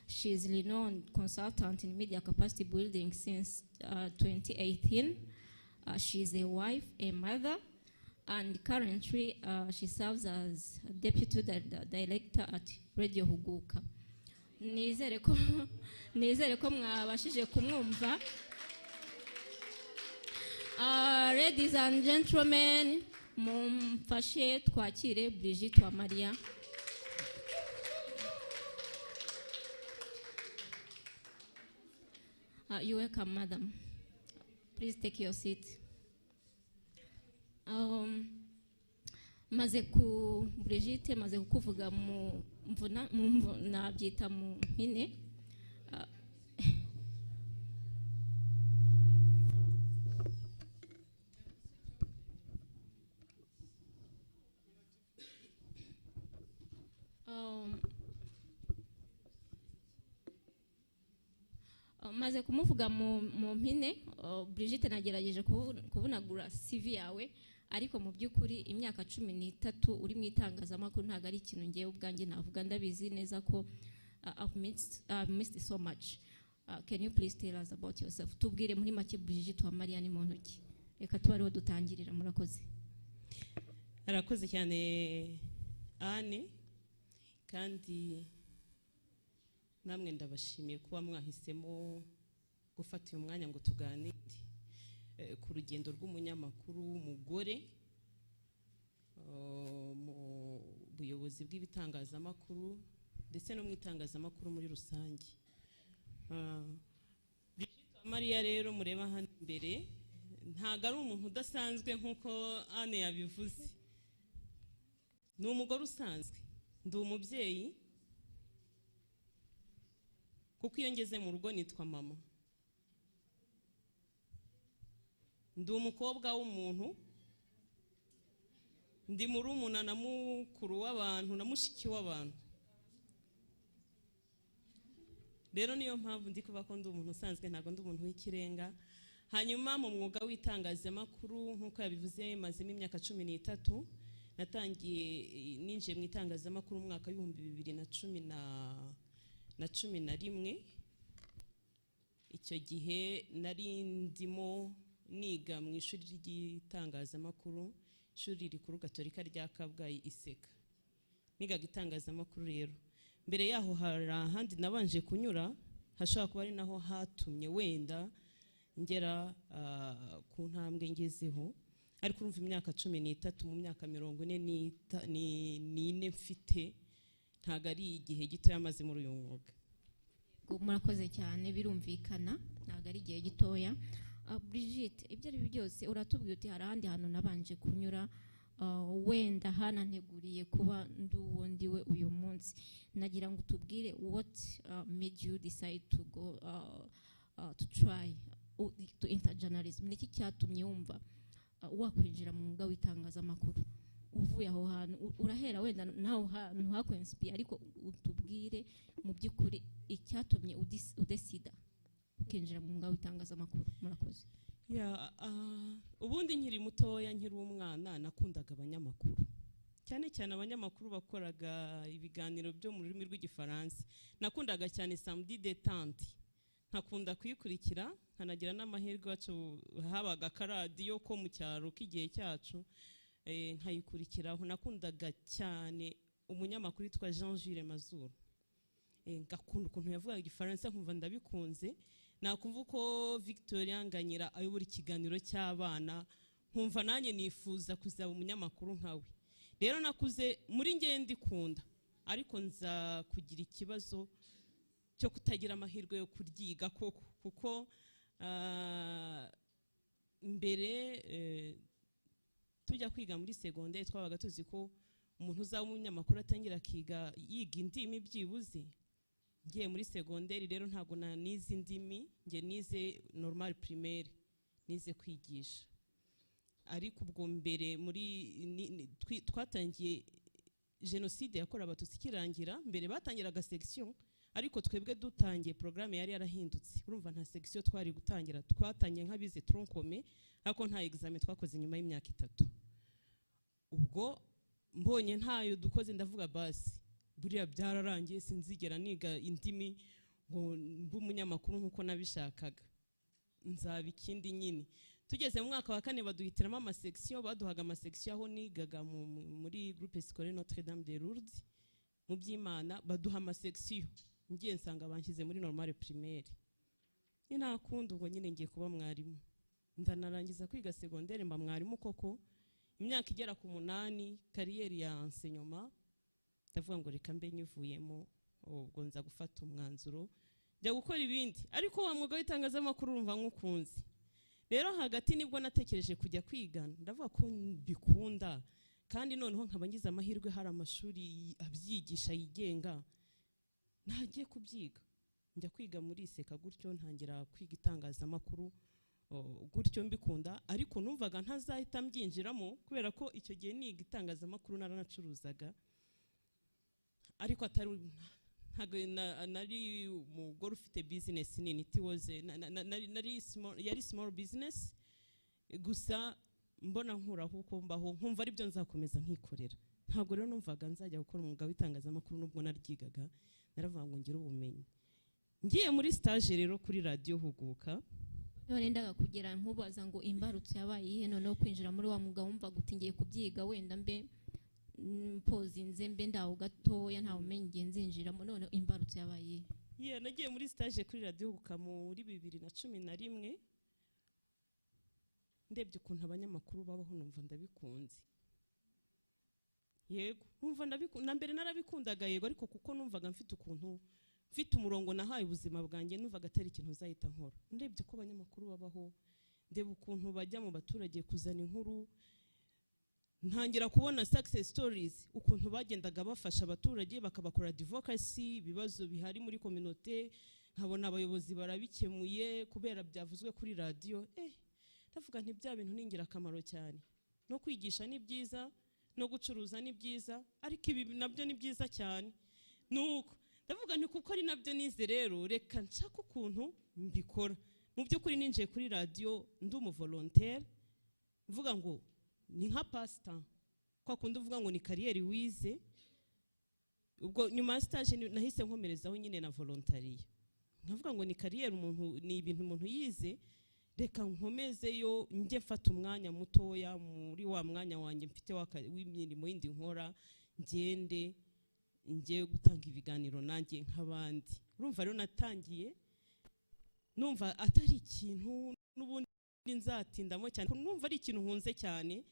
She is a renowned consultant in media capacity building since 2018. She is a wife, a mother, and currently she serves as deputy director at Radio Huguka. Nizere ko mwabashije kumwumva. Ladies and gentlemen, mumfashe twakire Brigitte wa Maria. You're welcome, madam. Please take your seat. Brigitte, maze kukuvuga mu nabyita mu mpine. Maze kumuvuga mu mpine. Brigitte nagerageje kubunagura CV yawe, ariko mu by'ukuri imyaka 13 uri mu itangazamakuru ntago ari ikintu ngiye ubwanjye navuga. Ndabizi neza ko I've missed so much. Can you please tell us about yourself? Tubwire muri make Brigitte wa Maria ni muntu ki. Reka tubariho dutangirira. Murakoze. Arakoze cyane Anne, kandi namwe ndabashimiye kuba mwahisemo gufata uyu mwanya ngo tuganire ku rugendo rw'umunyamakuru w'umugore mu buyobozi bw'ibitangazamakuru ndetse no mu itangazamakuru muri rusange. Brigitte Maria rero mureba hano imbere ntago ari umuntu udasanzwe nk'uko Anne yabivuze. Ni umugore usanzwe, ndi umubyeyi, kuko iyo ngeze mu rugo nitwa mama. Ndi umukobwa w'umuntu, ndi murumuna na mukuru w'abantu na mushiki w'abantu. Rero niyo mpamvu ndi kuba ko ndi umuntu usanzwe, ntago ndi umuntu w'ikirenga. Hanyuma mu mwuga w'itangazamakuru nk'uko yabivuze mazemo imyaka 13. Natangiye ninjiye mu itangazamakuru mu mwaka w'2011. Icyo gihe nari ndimo niga mu ishuri ry'itangazamakuru, ishuri rikuru Gatolika rya Kabgayi Iseka. Nigaga itangazamakuru rero. Mbere yaho hari ahandi nabanje kunyura, hashobora kuba ari naho hatumye wenda ngera ku ntambwe ngezeho. Ariko urumva imyaka 13 mu myaka 44 mfite, ntago ari igihe gito yamaze muri uyu mwuga. Murakoze cyane, birumvikana ntago ari igihe gitoya. Brigitte, ibyo ari byose uratubwiye uti hari ahandi hantu nabanje kunyura, wenda hananteguriye kuba nduwo ndiwe uyu munsi. Nagira ngo tubwire what made you decide to go to try to enter journalism. Niki cyatumye wumva wakwinjira mu mwuga w'itangazamakuru? Uvuye aho hantu urahera wenda naho hantu hakwenspire, ariko utubwire mu by'ukuri icyatumye udesida ukinjira mu mwuga w'itangazamakuru. Murakoze. Ubundi nkiri mutoya, nkiri umwana, nakundaga abanyamakuru. cyane cyane abanyamakuru bakoraga ibiganiro byo mu rurimi rw'igifaransa. Nakundaga cyane samedi détente, nkakunda kuyikurikira, nkanagira n'amahirwe wacu habaga karadiyo ko mu cyaro k'igihe cyacu, nkayikurikiraho. Nakundaga cyane umunyamakuru witwa Jean Jules Mazuru, ngakunda ukuntu yavugaga igifaransa, nkumva ndabikunze. Nakumva uko Victoria Nganyira ayobora ikiganiro cy'abana, nkumva nanjye nifuza kuzaba umunyamakuru nkawe. Rero nakuze muri ngiye ndikunda, ariko nza kugira ikibazo cyo kutagira amahirwe yo kuryiga koko, kuko mbere tujya kwiga muri secondaire twabaga tuzi ko umuntu uzaba umunyamakuru atangira akiga yiga indimi byibuze. Ngiye muri secondaire rero ntago nize indimi, nge nize normal primaire, nize kwigisha. Ariko ubwo mbere muri twatangiye jenoside yakorewe Abatutsi kirangira, mbere batangiraga section, ariko twebwe dutangiye programme yari yarahindutse. Urumva nta section twari gutangira, twatangiye nk'abize tronc commun, ariko nta examen twakoze nyuma y'imyaka 3. Ubwo mbonye ntayo dukoze, ndavuga basi buriya byararangiye, sinzigera niga indimi ngo mbumunyamakuru nkuko nabishakaga, nzaba ikindi nyine. Tugeze mu mwaka wa 4 baduhitiramo amasection, baduhaga amasection aho nigaga muri groupe scolaire Notre Dame de Lourdes mu by'Imana, baduha amasection. Ngiye nsanga banshyize muri normale primaire. Ni nakunda ubwo nyine ngiye kuba mwarimu. Ndanarangiza kwiga secondaire mba mwarimu koko. Imyaka igera ku 8 kariyeri ya enseignement, ndavuga ngo reka mbe nyivuyemo, ubwo nza gufata umwanzuro njya gukora ibindi. Ariko wa mwuga w'itangazamakuru urumva nk'ukunzi. Rero hagati nibwo natekereje kujya kwiga, ndavuga ko bikunda, kandi noneho nkaba ngize amahirwe hari amashuri abyigisha yigenga, nagiye kubyiga. Njya kwiga muri Iseka, gutyo ntangira kwiga itangazamakuru gutyo mbikunda. Ariko numvaga ntazahita mbyinjiramo kubera ko icyo gihe niga itangazamakuru naranacuruzaga, ariko atari nari umugore ufite business nini. It was yari small business gusa, mbona nkuraho uko mbaho, nkumva ari byo nzakomeza nkikorera. Ntabwo rero numvaga nzajya gukora umwuga w'itangazamakuru nubwo naryigaga, naravuga ngo ngire ubumenyi. Ngiye muri stage rero kuri radio Huguka, none ndaga kugira nkubaza ngo imbarutse yabaye ihe, none kwinjira muri wa mwuga wumva gutingiye kubyiga, wenda mbe pozinze mbe ndaho gatoya nta umenye nzinjiramo, none imbarutse yabaye. Nagiye muri stage kuri radio Huguka muri 2011. Ndebye ukuntu abanyamakuru babaho numva ndabikunze. Yego numva ndabikunda, mbere narabikundaga yego, ariko kuko numvaga mfite ukuntu mfite umurongo nahaye ubuzima bwanjye, numvaga atari ikintu nzahita nkora. Ndebye ko abanyamakuru babaho, ndebe ukuntu bajya mu baturage kuzana inkuru, ntangira kubona success stories, ukuntu bagendaga bafasha abaturage bakabakora advocacy, ibibazo bihari muri communauté, nkabona abayobozi barabikemuye kubera byavuzwe kuri radio. Ndavuga nti bya bintu ningira akamaro cyane. No kwigisha ni byiza, no gucuruza ni byiza, ariko ibi nabyo ni byiza cyane. Nuko ndavuga nti kuko ari nabyo nize, rero reka nshaka ukuntu mbikora. Mu by'ukuri ninjiye kuri radio ndi umu volontaire, mvuga ngo ni nka pastor, kwa kundi uvuga ngo ni kariyeri wize. Ubwo nyuma ya stage nahise nkomerezaho nyine na volontariya, nkavuga ngo ni kariyeri umuntu, ni ibintu umuntu yize, reka nkomezeyo njye mfata umwanya mutoya muri wa mwanya wanjye mfite w'imirimo yindi nkora, ngende njye gutanga ibiganiro nanjye nk'abandi. Urumva rero natangiye numva atari ikintu n'ubundi nzatindamo cyane, numva ari ikintu nkunze cyane.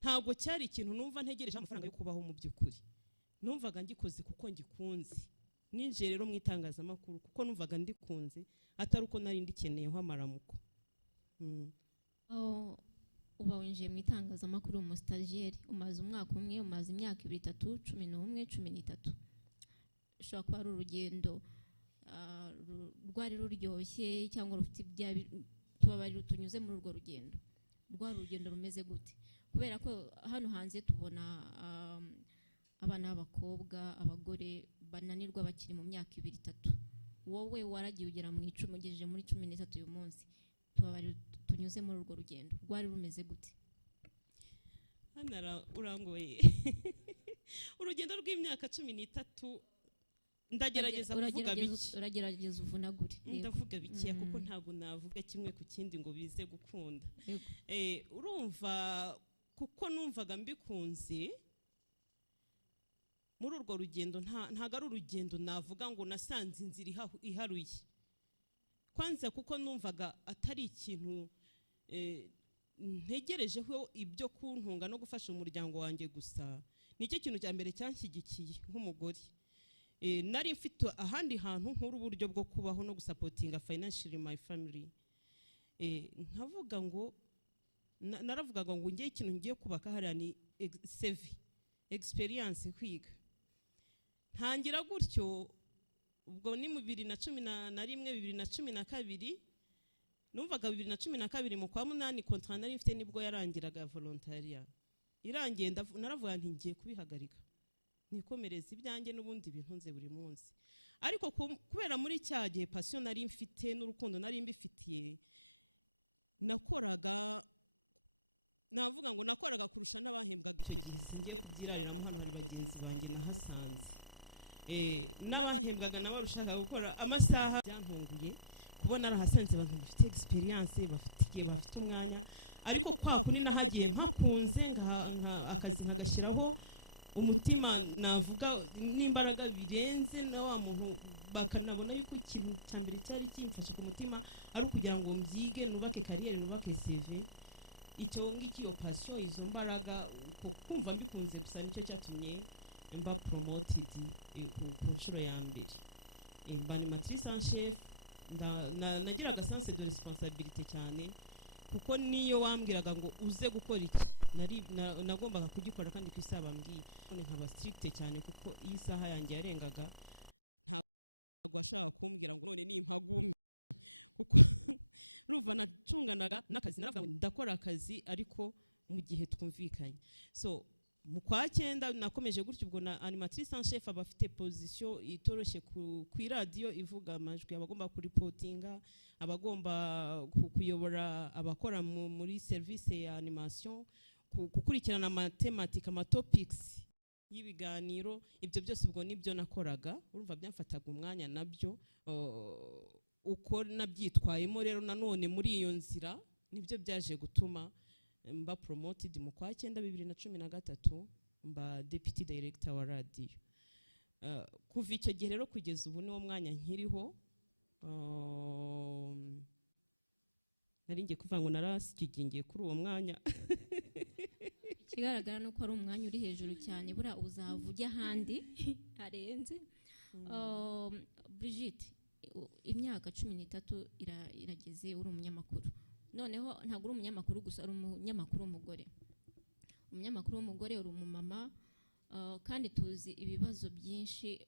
Ntabwo cyari ikintu numva ntegereje amafaranga yo kubaho. Mu by'ukuri numvaga ngikoze kuko ngikunze. Ninjiye rero mu itangazamakuru kuko numvaga ndikunze, atari uko nari ndikeneyeho amaramuko. Uba winjiye mu itangazamakuru mu stagiaire, umaze umwaka umwe, umaze imyaka 2, 3, 11, 13. Ushobora kuba ari urugendo rwari ruryoshye cyangwa rufite tubabari tunyuze muri urwo rugendo. Rwari urugendo rumeze gute? Kubera ko hano hanze tubona abana b'abakobwa, abagore bananirwa bakiri mu myaka 2, 3. Wowe waragiye ugera mu 10, ugejeje muri 13 uyu munsi. Tubabari tunyuze muri urwo rugendo, rwari rumeze gute? Hanara urangoye. urugendo rw'imyaka 13 ndagerageza kuvuga biki, uragerageza uvunagure, ndavuga biki kuko ntabwo navuga kimwe ku kindi ngo bize gukunda. Urumva kuko numvaga mbikunze muri urwo rugendo, ntago ari urugendo navuga ngo nasanze inzira iharuye, kwanza kuko numvaga atari ikintu ntegerejeho ibyo kuntunga no gufasha umuryango wanjye gusa. Nicyo kintu cya mbere cyanshyigikiye nk'umugore. Nari mfite ahandi hantu nkuru uburyo bwo kubaho no gusapotinga financially my family. Nkavuga ngo naravugaga ngo ngiye ikintu ngiye kubaka hariya ni CV, experience kwiga. Ntangira gutyo, ubwo ni mu 2011 2012, numvaga 2012 mu kwa munani contrat nari mfite nibwo yarangiraga volontaria. Irangiye naravuga nti ngiye kubihagarika, nikomereza ibyanjye n'ubundi bintunze buri munsi. Ariko kubera muri cya gihe passion nari mfite n'urukundo nari mbifitiye, nakoraga, navuga ngo nakoraga kurusha n'abahembwaga icyo gihe. Singiye kugirana hano na bagenzi banjye nahasanze, n'abahembwaga nabarushaka gukora amasaha. Byantunguye kubona arahasanze abantu bafite experience, bafite umwanya, ariko kwa kuri nahagiye mpakunze akazi nkagashyiraho umutima, navuga n'imbaraga birenze na wa muntu, bakanabona yuko ikintu cya mbere cyari kimfasha ku mutima ari ukugira ngo mbyige, nubake kariyeri, nubake CV. Icyo ngiki, iyo passion, izo mbaraga, kumva mbikunze gusa nicyo cyatumye mba promoted ku nshuro ya mbere. Mba animatrice en chef, nagiraga sense de responsabilité cyane, kuko niyo wambwiraga ngo uze gukora iki nagombaga kugikora kandi kwisaba mbwiye. None nkaba strict cyane, kuko iyi saha yanjye yarengaga ntabwo ashaka kumbwira ngo none ni mpagumi, kuko ruva nacunganaga n'akazi. Naravuga ngo ndakora akazi ariko mu gihe twumvikanye. So mu kwa 9 nakomeje gutyo, ubwo na animatrice en chef abafite position itoroshye ku radio ivuga amajwi, abagomba kuripotinga, abagomba kuyobora abakora muri service ya animation, gukurikirana amathematika, amatopics y'ibiganiro. Ibyo byose ubwo nibyo nakoraga. Urumva byamfataga umwanya nabyo, uko nabyitwayemo rero nanone muri iyo nzira nibyo byaje gutuma mba promoted mu kwa 9 2013, mba deputy director wa radio. Kuva icyo gihe rero kugeza ubu niwo mwanya nkiriho. Nari ngiye kuvuga ngo narasigingiye kuri uwo mwanya. Ikigaragara nuko ari umwanya uri hejuru cyane, bura uzavuge ahandi harenze. Brigitte, imyaka 13 irageze uri umunyamakuru. Noneho ntabwo uri umunyamakuru gusa, uri umunyamakuru w'umugore. Umunyamakuru w'umugore, uri umumama, kandi tuzi ibibazo byinshi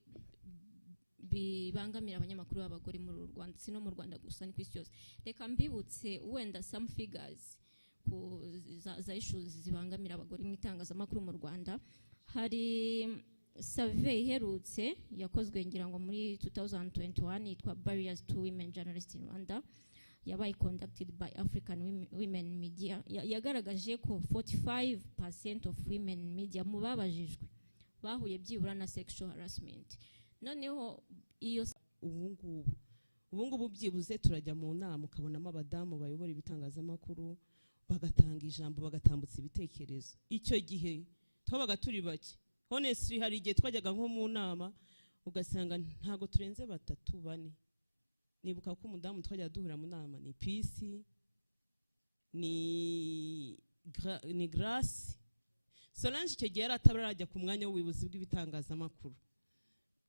bibangamira abanyamakuru b'abagore mu Rwanda, si no mu Rwanda gusa, ni kwisi yose. Reka mbibutse wenda some figures za issues zibangamira abagore mu itangazamakuru mu Rwanda. Hari survey iherutse yakozwe ngira ngo muri 2021 yitwa Barriers to Women Journalists in Rwanda, yabaye conducted by African Women Media. Yagaragaje ko 45% of women media mu babajijwe bahuye byibura na sexual harassment. Noneho iyo ubungubu byibuze turajya mu nama ukabonamo abadamu bayobora ibitangazamakuru, bagatanga ijambo, bagatambutsa ibitekerezo. Icyo gihe twabaga turi bake. Honestly, hari igihe twajyaga nko mu nama ugasanga ntago turenze 3-4. Nibuka ko umudamu twajya duhura mu nama ni Peace, ni Grace. Solange icyo gihe yaratabara ku mwanya w'ubuyobozi bw'ibitangazamakuru.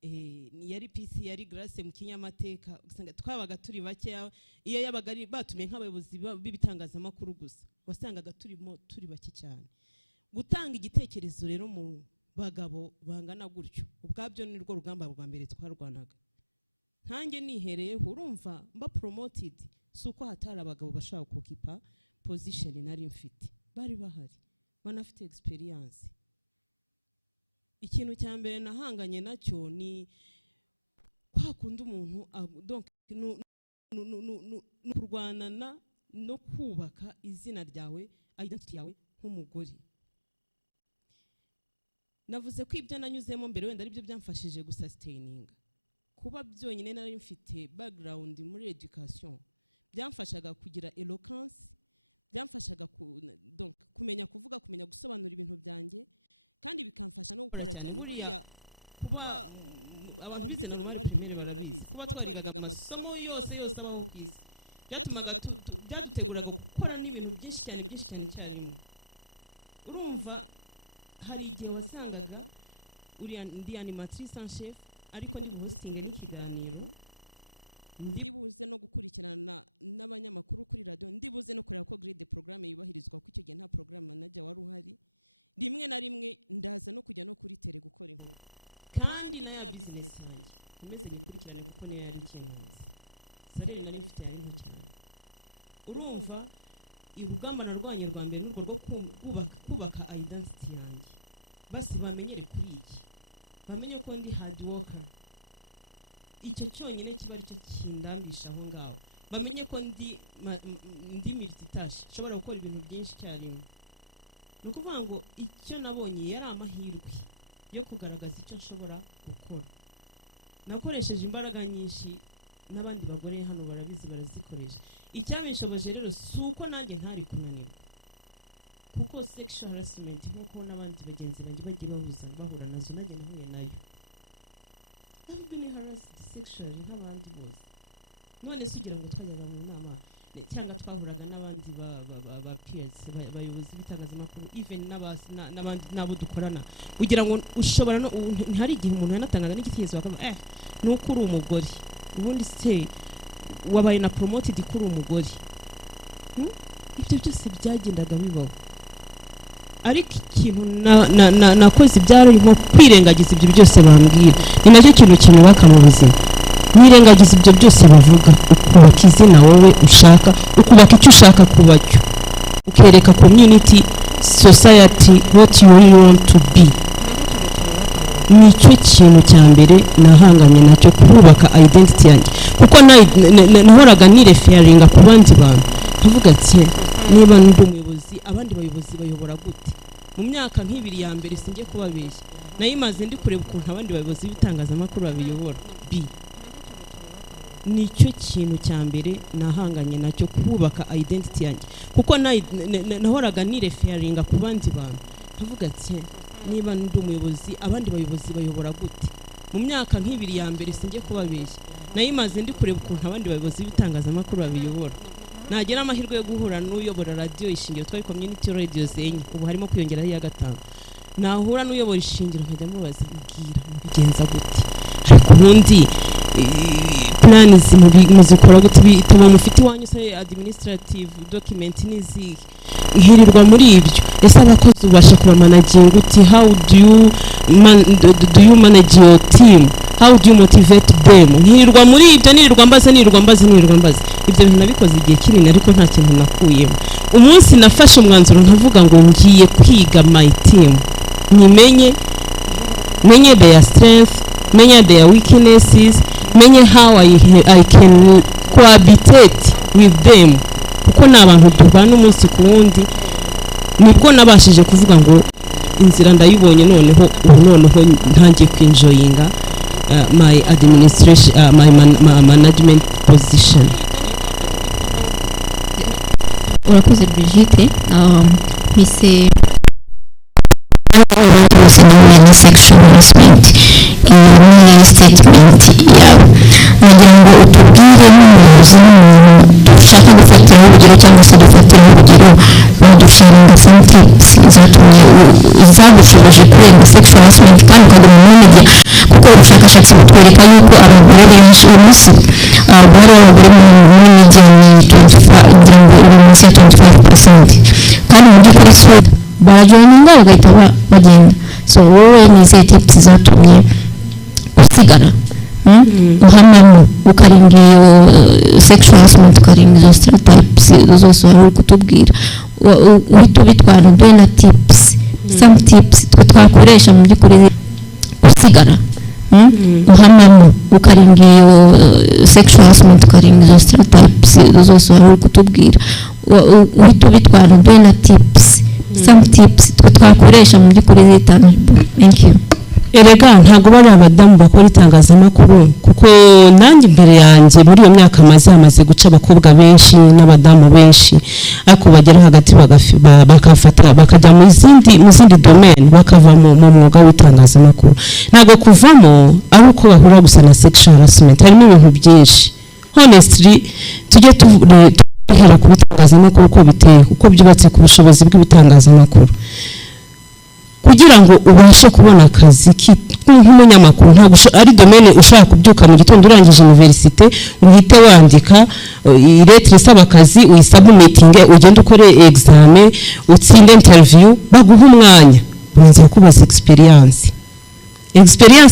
Yari Peace, yari Grace mu kinyamateka. Ugasanga twabaga turi bake. Iyo yabaga ari batume nk'abayobozi b'ibitangazamakuru gusa, wasangaga turi bake cyane. Gutanga igitekerezo rero mu bagabo bangana gutyo, ubwabyo ni rwo rugamba rwa mbere twarwanaga. Ntange nihereyeho, urumva mba promoted, suko hatari abagabo bashaka kukipa position nari mfite. Bari bahari, banafite experience. Ikintu cya mbere nahanganye nacyo ni kwakunda umuntu, donc kurwanana no kubaka izina ryawe, identity yawe nk'umugore. navuze ko ibyo nanyuzemo mbere wenda aribyo byamfashije gusustaininga kuba byonyine nari mfite background muri education byamfashaga kugira eloquence byamfashaga kumenya kuvuga kumenya gusobanura ibintu byanjye kandi bikamfasha no gukora cyane buriya kuba abantu bize na mari primaire barabizi kuba twarigaga amasomo yose abaho ku isi byatumaga byaduteguraga gukora n'ibintu byinshi cyane icyarimwe urumva hari igihe wasangaga uriya ndi animatrice en chef ariko ndi hostinge n'ikiganiro ndibuze no gukurikirana n'abanyamakuru kuri radio ndibuze no kureba ko grade programme yubahirizwa ko icyo gihe nta programme manager wari uhari rimwe na rimwe ndaza no kujya no kuri tele gukora inkuru kandi na business yanjye umeze nyikurikirane kuko niyo yari kinkoze salary nari mfite yari nto cyane urumva ibugamba narwanye rwa mbere n'urwo rwo kubaka identity yanjye basi bamenyere kuri iki bamenye ko ndi hard worker icyo cyonyine kiba ari cyo kindambisha aho ngaho bamenye ko ndi multitask nshobora gukora ibintu byinshi cyarimwe ni ukuvuga ngo icyo nabonye yari amahirwe yo kugaragaza icyo nshobora gukora nakoresheje imbaraga nyinshi n'abandi bagore hano barabizi barazikoresha icyabishoboje rero si uko nanjye ntari kunanirwa kuko sexual harassment nk'uko n'abandi bagenzi banjye bagiye bahura nazo nanjye nahuye nayo I've been harassed sexually nk'abandi bose none se ugira ngo twajyaga mu nama cyangwa twahuraga n'abandi ba peers bayobozi b'itangazamakuru even n'abandi nabo dukorana ugira ngo ushobora no ntihari igihe umuntu yanatangaga n'igitekerezo akavuga ni uko uri umugore ubundi se wabaye na promoted kuri umugore ibyo byose byagendaga bibaho ariko ikintu nakoze byari nko kwirengagiza ibyo byose bambwira ni nacyo kintu kimubaka mu buzima wirengagiza ibyo byose bavuga ukubaka izina wowe ushaka ukubaka icyo ushaka kuba cyo ukereka community society what you really want to be nicyo kintu cya mbere nahanganye nacyo kubaka identity yanjye kuko nahoraga nireferinga ku bandi bantu nkavuga ati niba ndi umuyobozi abandi bayobozi bayobora gute mu myaka nk'ibiri ya mbere sinjye kubabeshya nayimaze ndi kureba ukuntu abandi bayobozi b'itangazamakuru babiyobora nicyo kintu cya mbere nahanganye nacyo kubaka identity yanjye kuko nahoraga nireferinga ku bandi bantu nkavuga ati niba ndi umuyobozi abandi bayobozi bayobora gute mu myaka nk'ibiri ya mbere sinjye kubabeshya nayimaze ndi kureba ukuntu abandi bayobozi b'itangazamakuru babiyobora nagera amahirwe yo guhura n'uyobora radio ishingiro twari community radio zenye ubu harimo kwiyongeraho ya gatanu nahura n'uyobora ishingiro nkajya mubaza mbwira mubigenza gute ariko ubundi plans muzikora gute bituma mufite wanyu se administrative document nizi nkirirwa muri ibyo ese abakozi ubasha kuba managing gute how do you manage your team how do you motivate them nkirirwa muri ibyo nirirwa mbaza ibyo bintu nabikoze igihe kinini ariko nta kintu nakuyemo umunsi nafashe umwanzuro ntavuga ngo ngiye kwiga my team menye their strength menye their weaknesses menye how I can cohabitate with them kuko nabantu tubana umunsi ku wundi nibwo nabashije kuvuga ngo inzira ndayibonye noneho ntangiye kwinjoyinga my administration my management position. Urakoze Brigitte mise sexual harassment iyi statement yawe nagira ngo utubwire n'umuyobozi n'umuntu dushaka gufatiraho urugero cyangwa se dufatiraho urugero badusharinga some tips zagushoboje kurenga sexual harassment kandi ukaguma muri media kuko ubushakashatsi butwereka yuko abagore benshi uyu munsi umubare w'abagore muri media ni 25 ngira ngo uri munsi ya 25% kandi mu by'ukuri so barajoininga bagahita bagenda so wowe ni izihe tips zatumye usigara uhamamo ukarinda iyo sexual harassment ukarinda izo stereotypes zose wari uri kutubwira uhita ubitwara uduhe na tips some tips twakoresha mu by'ukuri usigara uhamamo ukarinda iyo sexual harassment ukarinda izo stereotypes zose wari uri kutubwira uhita ubitwara uduhe na tips some tips twakoresha mu by'ukuri zitangible. Thank you. Erega ntago bari abadamu bakora itangazamakuru kuko nanjye imbere yanjye muri iyo myaka amaze guca abakobwa benshi n'abadamu benshi ariko bagera hagati bakafata bakajya mu zindi domain bakava mu mwuga w'itangazamakuru. Ntago kuvamo ari uko bahura gusa na sexual harassment, harimo ibintu byinshi. Honestly tujye tuhera ku bitangazamakuru uko biteye, uko byubatse ku bushobozi bw'ibitangazamakuru kugira ngo ubashe kubona akazi nk'umunyamakuru. Ntabwo ari domaine ushaka kubyuka mu gitondo urangije universite uhite wandika iletre isaba akazi uyisubmitinge ugende ukore examen utsinde interview baguha umwanya ubanza kubaza experience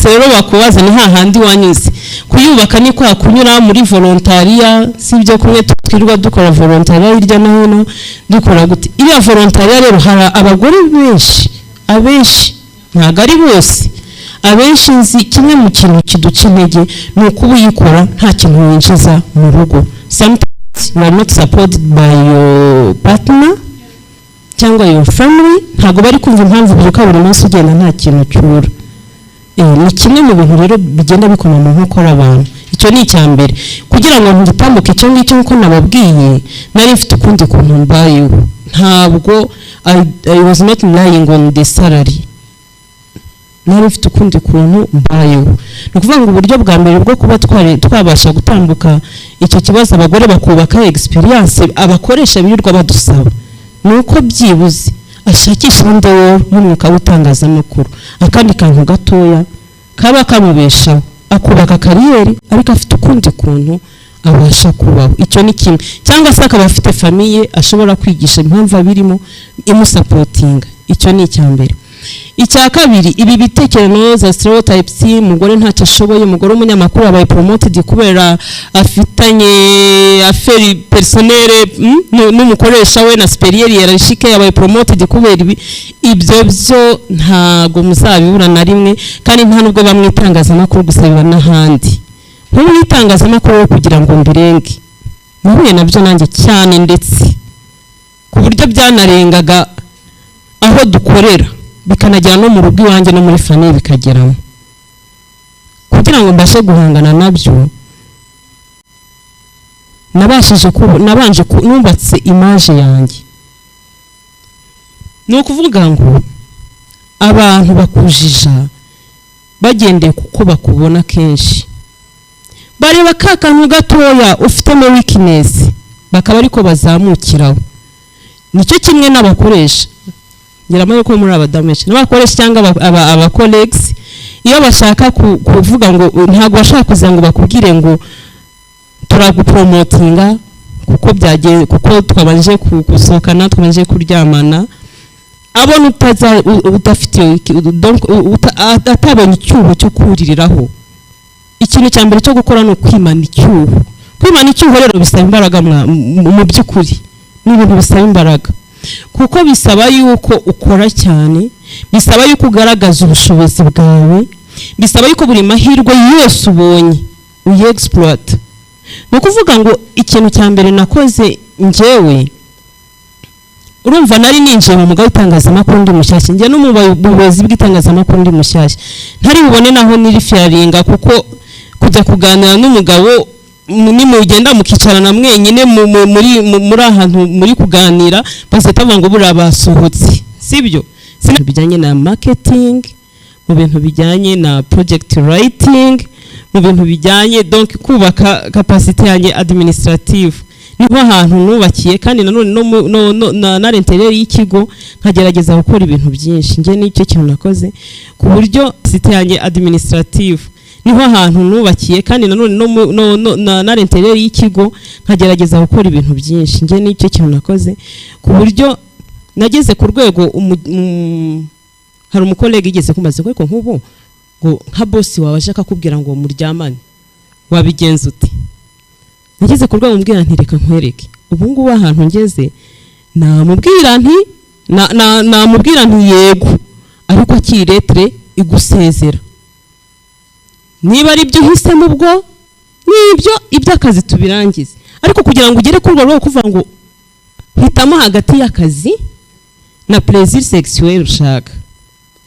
rero bakubaza ni hahandi wanyuze kuyubaka ni kwa kunyura muri volontaria sibyo kumwe twirwa dukora volontaria hirya no hino dukora gute. Iriya volontaria rero hari abagore benshi abenshi ntago ari bose abenshi nzi kimwe mu kintu kiduca intege ni uko uyikora nta kintu winjiza mu rugo. Sometimes you are not supported by your partner cyangwa your family, ntago bari kumva impamvu byuka buri munsi ugenda nta kintu cyura. Ni kimwe mu bintu rero bigenda bikoma mu nkokora abantu. Icyo ni icyambere kugira ngo ngitambuke icyo ngicyo nko nababwiye nari mfite ukundi kuntu mbayeho. Ntabwo I was not lying on the salary. Nari mfite ukundi kuntu mbayeho. Ni ukuvuga ngo uburyo bwa mbere bwo kuba twabasha gutambuka icyo kibazo abagore bakubaka experience abakoresha birirwa badusaba nuko byibuze ashakisha undi y'umwuka w'itangazamakuru akandi kantu gatoya kaba kamubeshaho akubaka kariyeri ariko afite ukundi kuntu abasha kubaho. Icyo ni kimwe, cyangwa se akaba afite famiye ashobora kwigisha impamvu abirimo imusapotinga. Icyo ni icyambere. Icya kabiri ibi bitekerezo za stereotypes umugore ntacyo ashoboye, umugore umunyamakuru abaye promoted kubera afitanye affaire personnelle n'umukoresha we na superieur yarashike yabaye promoted kubera ibyo byo ntago muzabibura na rimwe kandi nta nubwo bamwitangazamakuru gusa biba n'ahandi. Nk'umwitangazamakuru kugira ngo mbirenge muhuye nabyo nanjye cyane ndetse ku buryo byanarengaga aho dukorera bikanajyana no mu rugo iwanjye no muri famille bikageramo. Kugira ngo mbashe guhangana nabyo nabanje nubatse image yanjye. Ni ukuvuga ngo abantu bakujija bagendeye kuko bakubona kenshi bareba kakantu gatoya ufitemo weakness bakaba ariko bazamukiraho. Nicyo kimwe n'abakoresha ngeramo ko muri abadameshi n'abakoresha cyangwa aba colleagues iyo bashaka kuvuga ngo ntago bashaka kuza ngo bakubwire ngo turagupromotinga kuko byagiye kuko twabanje kusohokana twabanje kuryamana abona udafite donc atabonye icyuho cyo kuririraho. Ikintu cya mbere cyo gukora no kwimana icyuho rero bisaba imbaraga mu by'ukuri n'ibintu bisaba imbaraga kuko bisaba yuko ukora cyane, bisaba yuko ugaragaza ubushobozi bwawe, bisaba yuko buri mahirwe yose ubonye uyi-exploit. Ni ukuvuga ngo ikintu cya mbere nakoze njyewe urumva nari ninjiye mu mugabo w'itangazamakuru ndi mushyashya njye no mu buyobozi bw'itangazamakuru ndi mushyashya ntari bubone naho niri fearinga kuko kujya kuganira n'umugabo ni mugenda mukicarana mwenyine muri ahantu muri kuganira baseta ngo buri basohotse sibyo bijyanye na marketing, mu bintu bijyanye na project writing, mu bintu bijyanye donc kubaka capacity yanjye administrative. Niho ahantu nubakiye kandi nanone na rentere y'ikigo nkagerageza gukora ibintu byinshi. Nge n'icyo kintu nakoze ku buryo capacity yanjye administrative. Niho ahantu nubakiye kandi nanone na rentere y'ikigo nkagerageza gukora ibintu byinshi. Nge n'icyo kintu nakoze ku buryo nageze ku rwego hari umukolege igeze kumaze ko nk'ubu ngo nka boss wawe ashaka kubwira ngo muryamane wabigenza uti. Nageze ku rwego mbwira nti reka nkwereke ubu ngubu ahantu ngeze namubwira nti yego ariko akiretre igusezera niba ari byo uhisemo ubwo nibyo iby'akazi tubirangize ariko kugira ngo ugere ku rwego kuvuga ngo hitamo hagati y'akazi na plaisir sexuel ushaka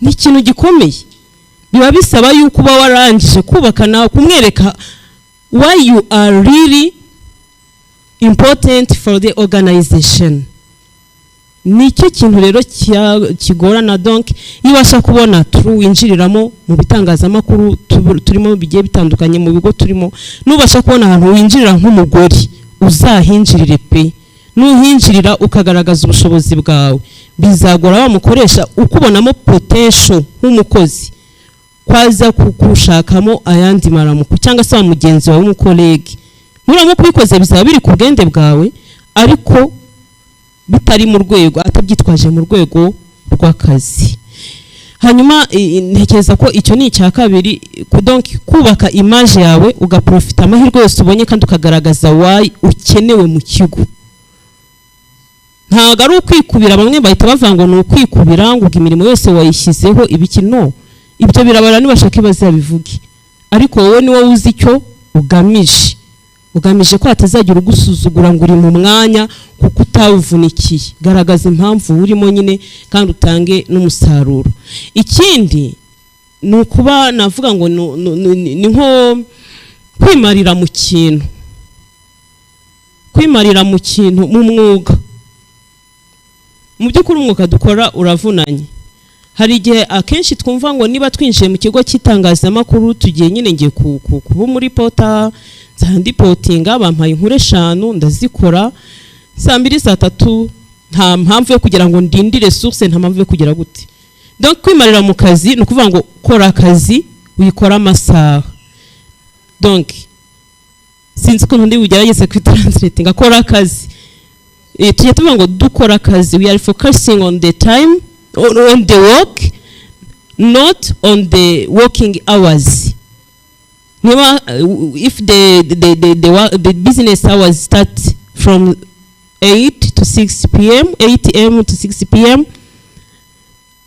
ni ikintu gikomeye biba bisaba yuko uba warangije kubaka nawe kumwereka why you are really important for the organization. Nicyo kintu rero kigorana donc ibasha kubona true winjiriramo mu bitangazamakuru turimo bigiye bitandukanye mu bigo turimo nubasha kubona ahantu winjirira nk'umugore uzahinjirire pe nuhinjirira ukagaragaza ubushobozi bwawe bizagora bamukoresha ukubonamo potential nk'umukozi kwaza kukushakamo ayandi maramuko cyangwa se mugenzi wawe umukolege nuramo kubikoze bizaba biri ku bwende bwawe ariko bitari mu rwego atabyitwaje mu rwego rw'akazi. Hanyuma ntekereza ko icyo ni icya kabiri donc kubaka image yawe ugaprofita amahirwe yose ubonye kandi ukagaragaza why ukenewe mu kigo. Ntago ari ukwikubira bamwe bahita bavanga no kwikubira ngo imirimo yose wayishyizeho ibikino ibyo birabara nibashaka bazabivuge ariko wowe ni wowe uzi icyo ugamije ko atazagira ugusuzugura ngo uri mu mwanya kuko utawuvunikiye garagaza impamvu urimo nyine kandi utange n'umusaruro. Ikindi ni ukuba navuga ngo ni nko kwimarira mu kintu mu mwuga mu by'ukuri umwuga dukora uravunanye. Hari igihe akenshi twumva ngo niba twinjiye mu kigo cy'itangazamakuru tugiye nyine ngiye kuba muri pota zandi potinga bampaye inkuru 5 ndazikora saa 2 saa 3 nta mpamvu yo kugira ngo ndindire source nta mpamvu yo kugira gute. Donc kwimarira mu kazi no kuvuga ngo kora akazi uyikora amasaha. Donc sinzi ko ndi bugerageze kwitranslate ngakora akazi tujye tuvuga ngo dukora akazi we are focusing on the time on the work not on the working hours. If the business hours start from 8 to 6 p.m., 8 a.m. to 6 p.m.,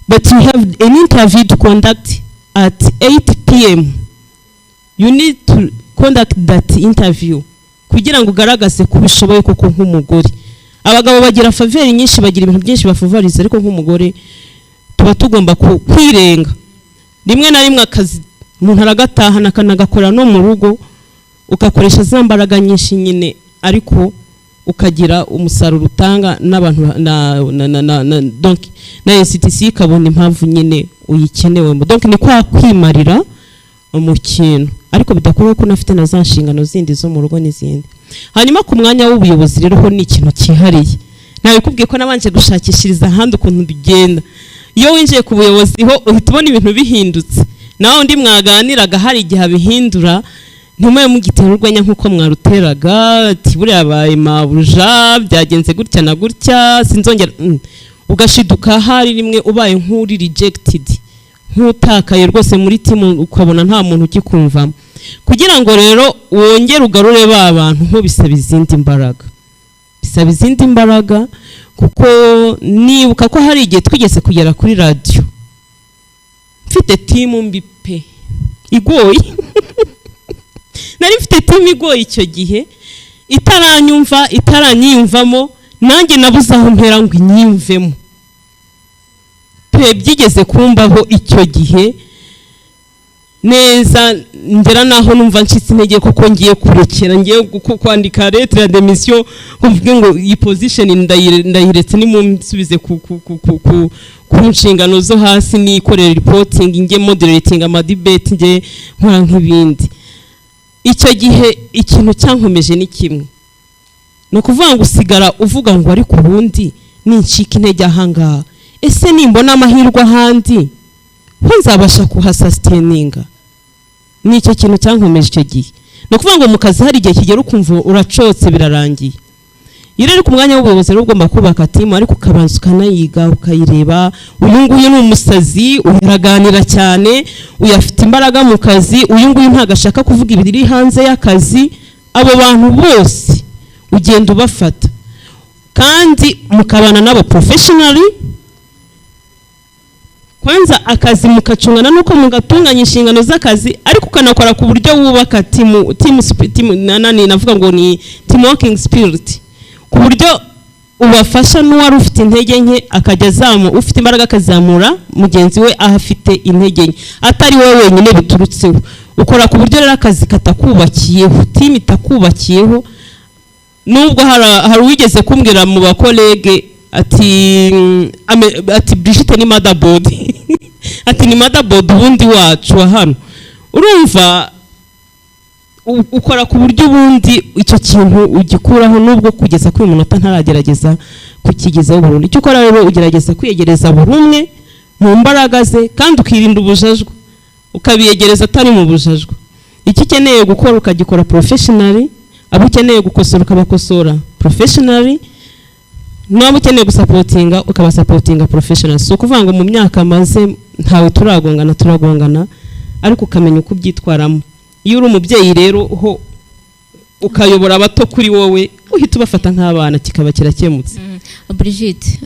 but you have an interview to conduct at 8 p.m., you need to conduct that interview kugira ngo ugaragaze kubishoboye koko nk'umugore. Abagabo bagira faveri nyinshi bagira ibintu byinshi bafavoriza ariko nk'umugore tuba tugomba kwirenga rimwe na rimwe akazi umuntu aragataha nakanagakora no mu rugo ukakoresha zambaraga nyinshi nyine ariko ukagira umusaruro utanga n'abantu donc na institution ikabona impamvu nyine uyikenewe donc ni kwa kwimarira mu kintu ariko bidakora ko nafite na za nshingano zindi zo mu rugo n'izindi. Hanyuma ku mwanya w'ubuyobozi rero ho ni ikintu cyihariye nawe kubwiye ko nabanje gushakishiriza ahandi ukuntu bigenda. Iyo winjiye ku buyobozi ho uhita ubona ibintu bihindutse naho undi mwaganiraga hari igihe bihindura ntimwe mugitera urwenya nkuko mwaruteraga ati buriya baye mabuja byagenze gutya na gutya sinzongera ugashiduka hari rimwe ubaye nk'uri rejected nk'utakaye rwose muri timu ukabona nta muntu ukikumva. Kugira ngo rero wongere ugarure ba bantu nko bisaba izindi mbaraga kuko nibuka ko hari igihe twigeze kugera kuri radio mfite timu mbi pe igoye nari mfite timu igoye icyo gihe itaranyiyumvamo nanjye nabuze aho mpera ngo inyiyumvemo pe byigeze kumbaho icyo gihe neza ngera naho numva ncitse intege koko ngiye kurekera ngiye kwandika lettre de mission kuvuga ngo iyi position ndayiretse ni mu nsubize ku nshingano zo hasi ni ikorera reporting nge moderating ama debate nge nkora nk'ibindi. Icyo gihe ikintu cyankomeje ni kimwe no kuvuga ngo usigara uvuga ngo ari ku bundi nincika intege ahangaha ese nimbona amahirwe ahandi ho nzabasha kuhasustaininga. Nicyo kintu cyankomeje icyo gihe no kuvuga ngo mu kazi hari igihe kigera ukumva uracotse birarangiye. Iyo rero ku mwanya w'ubuyobozi rero ugomba kubaka timu ariko ukabanza ukanayiga ukayireba uyu nguyu ni umusazi uraganira cyane uyafite imbaraga mu kazi uyu nguyu ntago ashaka kuvuga ibiri hanze y'akazi. Abo bantu bose ugenda ubafata kandi mukabana nabo professionally kwanza akazi mukacungana nuko mugatunganya inshingano z'akazi ariko ukanakora ku buryo wubaka timu navuga ngo ni team working spirit ku buryo ubafasha n'uwari ufite intege nke akajya ufite imbaraga akazamura mugenzi we ahafite intege nke atari wowe wenyine biturutseho. Ukora ku buryo rero akazi katakubakiyeho, team itakubakiyeho. Nubwo hari wigeze kumbwira mu bakolege ati Brigitte ni motherboard ati ni motherboard ubundi wacu wa hano. Urumva ukora ku buryo ubundi icyo kintu ugikuraho, nubwo kugeza kuri umunota ntaragerageza kukigezaho burundu. Icyo ukora rero ugerageza kwiyegereza buri umwe mu mbaraga ze, kandi ukirinda ubujajwa, ukabiyegereza atari mu bujajwa. Icyo ukeneye gukora ukagikora professionally, abo ukeneye gukosora ukabakosora professionally, n'abo ukeneye gusapotinga ukabasapotinga professionally. So kuvuga ngo mu myaka maze ntawe turagongana, ariko ukamenya uko byitwaramo. Iyo uri umubyeyi rero ho ukayobora abato kuri wowe, uhita ubafata nk'abana kikaba kirakemutse. Brigitte,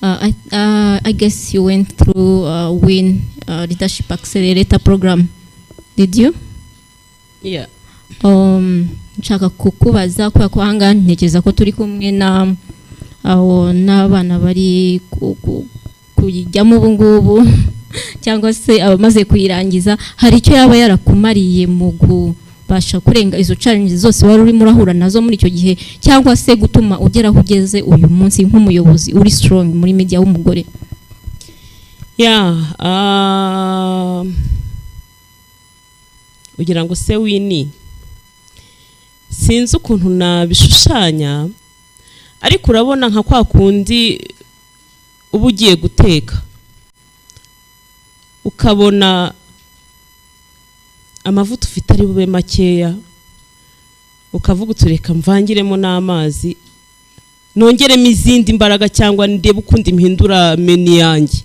I guess you went through WIN Leadership Accelerator program. Did you? Yeah. Nshaka kukubaza kubera ko hanga ntekereza ko turi kumwe n'abana bari kujyamo ubu ngubu cyangwa se abamaze kuyirangiza. Hari icyo yaba yarakumariye mu kubasha kurenga izo challenges zose wari urimo urahura nazo muri icyo gihe, cyangwa se gutuma ugera aho ugeze uyu munsi nk'umuyobozi uri strong muri media w'umugore? Ugira ngo se wini sinzi ukuntu nabishushanya, ariko urabona nka kwa kundi uba ugiye guteka ukabona amavuta ufite ari bube makeya, ukavuga utureka mvangiremo n'amazi nongeremo izindi mbaraga, cyangwa ndebe ukundi mpindura menu yanjye.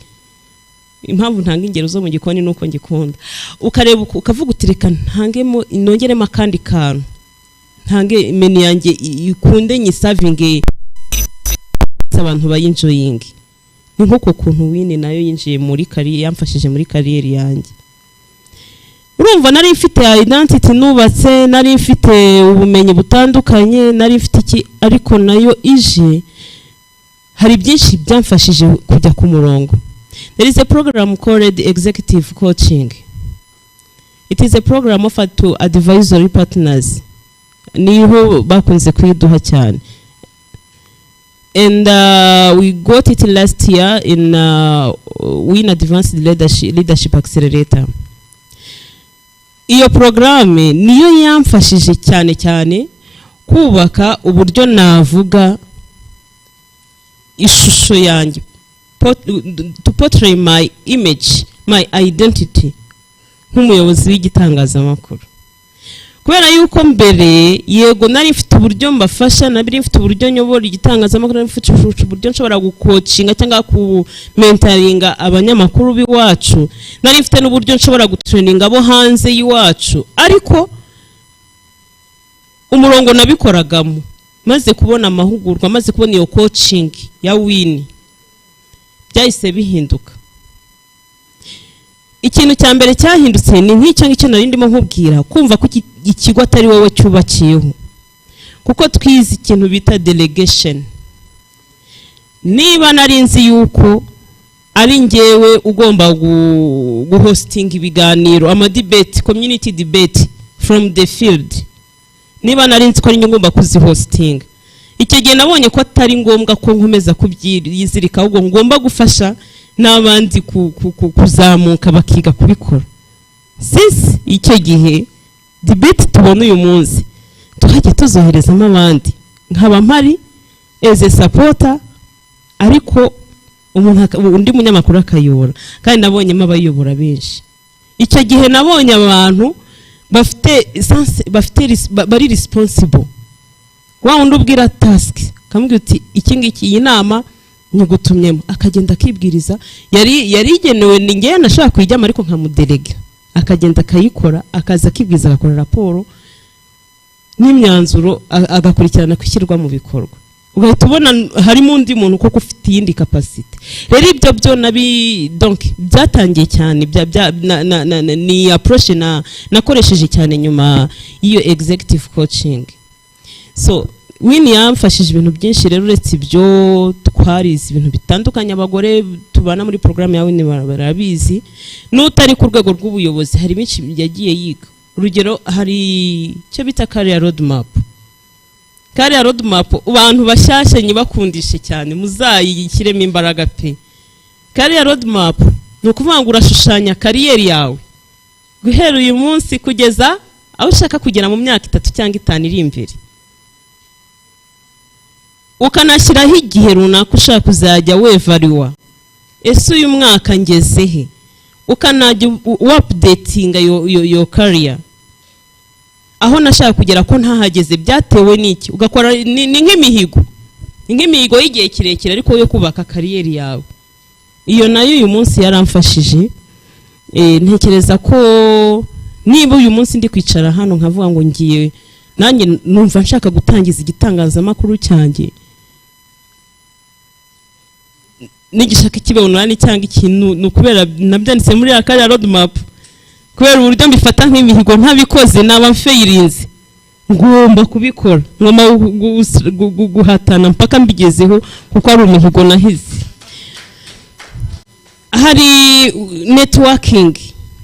Impamvu ntanga ingero zo mu gikoni nuko ngikunda. Ukareba ukavuga utireka ntangemo nongeremo akandi kantu, ntange menu yanjye ikunde nyisavinge abantu bayinjoying. Ni nk'uko kuntu WIN nayo yinjiye muri yamfashije muri career yanjye. Urumva nari mfite identity nubatse, nari mfite ubumenyi butandukanye, nari mfite iki, ariko nayo ije hari byinshi byamfashije kujya ku murongo. There is a program called Executive Coaching. It is a program offered to advisory partners. Niho bakunze kwiduha cyane. And we got it last year in WIN Advanced Leadership Accelerator. Iyo programme niyo yamfashije cyane kubaka uburyo navuga ishusho yanjye, to portray my image, my identity nk'umuyobozi w'igitangazamakuru. Kubera yuko mbere yego nari mfite uburyo mbafasha, nari mfite uburyo nyobora igitangazamakuru, nari mfite uburyo nshobora gucoachinga cyangwa ku mentoringa abanyamakuru biwacu, nari mfite n'uburyo nshobora gutraininga abo hanze yiwacu, ariko umurongo nabikoragamo maze kubona amahugurwa, maze kubona iyo coaching ya WIN, byahise bihinduka. Ikintu cya mbere cyahindutse ni nk'icyo ngicyo nari ndimo nkubwira, kumva ko ikigo atari wowe cyubakiyeho, kuko twize ikintu bita delegation. Niba nari nzi yuko ari ngewe ugomba guhosting ibiganiro, ama debate, community debate from the field, niba nari nzi ko ari ngomba kuzihosting, icyo gihe nabonye ko atari ngombwa ko nkomeza kubyizirika, ahubwo ngomba gufasha n'abandi kuzamuka bakiga kubikora. Since icyo gihe debate tubona uyu munsi tuhajya tuzoherezamo abandi, nkaba mpari as a supporter, ariko undi munyamakuru akayobora, kandi nabonyemo abayobora benshi. Icyo gihe nabonye abantu bari responsible. Wa undi ubwira task kamubwira uti iki ngiki iyi nama nyugutumyemo, akagenda akibwiriza, yari igenewe ni ngewe nashaka kuyijyamo, ariko nkamudelega akagenda akayikora, akaza akibwiza, agakora raporo n'imyanzuro, agakurikirana kwishyirwa mu bikorwa. Ugahita ubona harimo undi muntu koko ufite iyindi capacity. Rero ibyo byo donc byatangiye cyane, ni approach nakoresheje cyane nyuma iyo executive coaching. So Wini yamfashije ibintu byinshi rero uretse ibyo twarize ibintu bitandukanye abagore tubana muri program ya Wini barabizi n'utari ku rwego rw'ubuyobozi hari byinshi yagiye yiga urugero hari cyo bita career roadmap abantu bashyashye nyibakundishe cyane muzayikiremo imbaraga pe career roadmap ni ukuvuga ngo urashushanya kariyeri yawe guhera uyu munsi kugeza aho ushaka kugera mu myaka 3 cyangwa 5 iri imbere ukanashyiraho igihe runaka ushaka kuzajya wevariwa ese uyu mwaka ngezehe ukanajya updatinga yo career aho nashaka kugera ko ntahageze byatewe n'iki ugakora ni nk'imihigo y'igihe kirekire ariko yo kubaka kariyeri yawe iyo nayo uyu munsi yaramfashije ntekereza ko niba uyu munsi ndi kwicara hano nkavuga ngo ngiye nanjye numva nshaka gutangiza igitangazamakuru cyanjye nigishaka ikibonurani cyangwa ikintu nukubera nabyanditse muri ya career roadmap kubera uburyo mbifata nk'imihigo ntabikoze naba mfeirinze ngomba kubikora ngomba guhatana mpaka mbigezeho kuko ari umuhigo nahize hari networking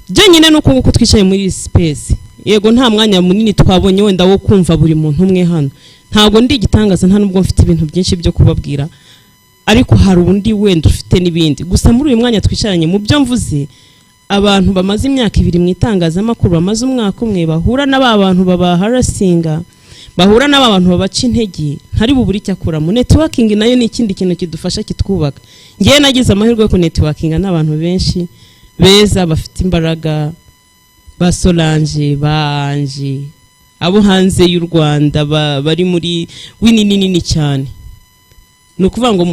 jenyine nuko nguko twicaye muri space yego nta mwanya munini twabonye wenda wo kumva buri muntu umwe hano ntabwo ndi igitangaza nta nubwo mfite ibintu byinshi byo kubabwira ariko hari undi wenda ufite nibindi gusa muri uyu mwanya twicaranye mu byo mvuze abantu bamaze imyaka 2 mu itangazamakuru bamaze umwaka umwe bahura n'abantu babaharasinga bahura n'abantu babaca intege ntari buburi cyakura mu networking nayo ni ikindi kintu kidufasha kitwubaka ngiye nagize amahirwe yo ku networking n'abantu benshi beza bafite imbaraga ba Solange banje abo hanze y'u Rwanda bari muri Wini nini cyane nukuvuga ngo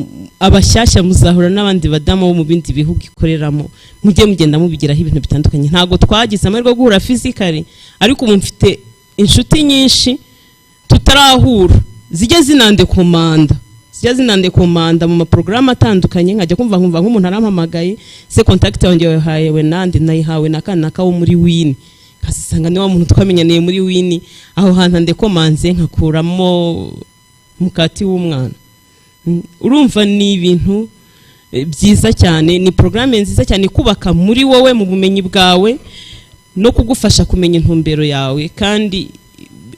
abashyashya muzahura n'abandi badamu bo mu bindi bihugu ikoreramo mujye mugenda mubigiraho ibintu bitandukanye ntago twagize amahirwe yo guhura physically ariko mumfite inshuti nyinshi tutarahura zijya zinande komanda mu maprogramme atandukanye nkajya kumva nk'umuntu arampamagaye se contact yanjye yahawe nande nayihawe nakana kawo muri Wini nkasanga ni wa muntu twamenyaniye muri Wini aho hantu ndekomanze nkakuramo mukati w'umwana urumva ni ibintu byiza cyane ni programme nziza cyane kubaka muri wowe mu bumenyi bwawe no kugufasha kumenya intumbero yawe kandi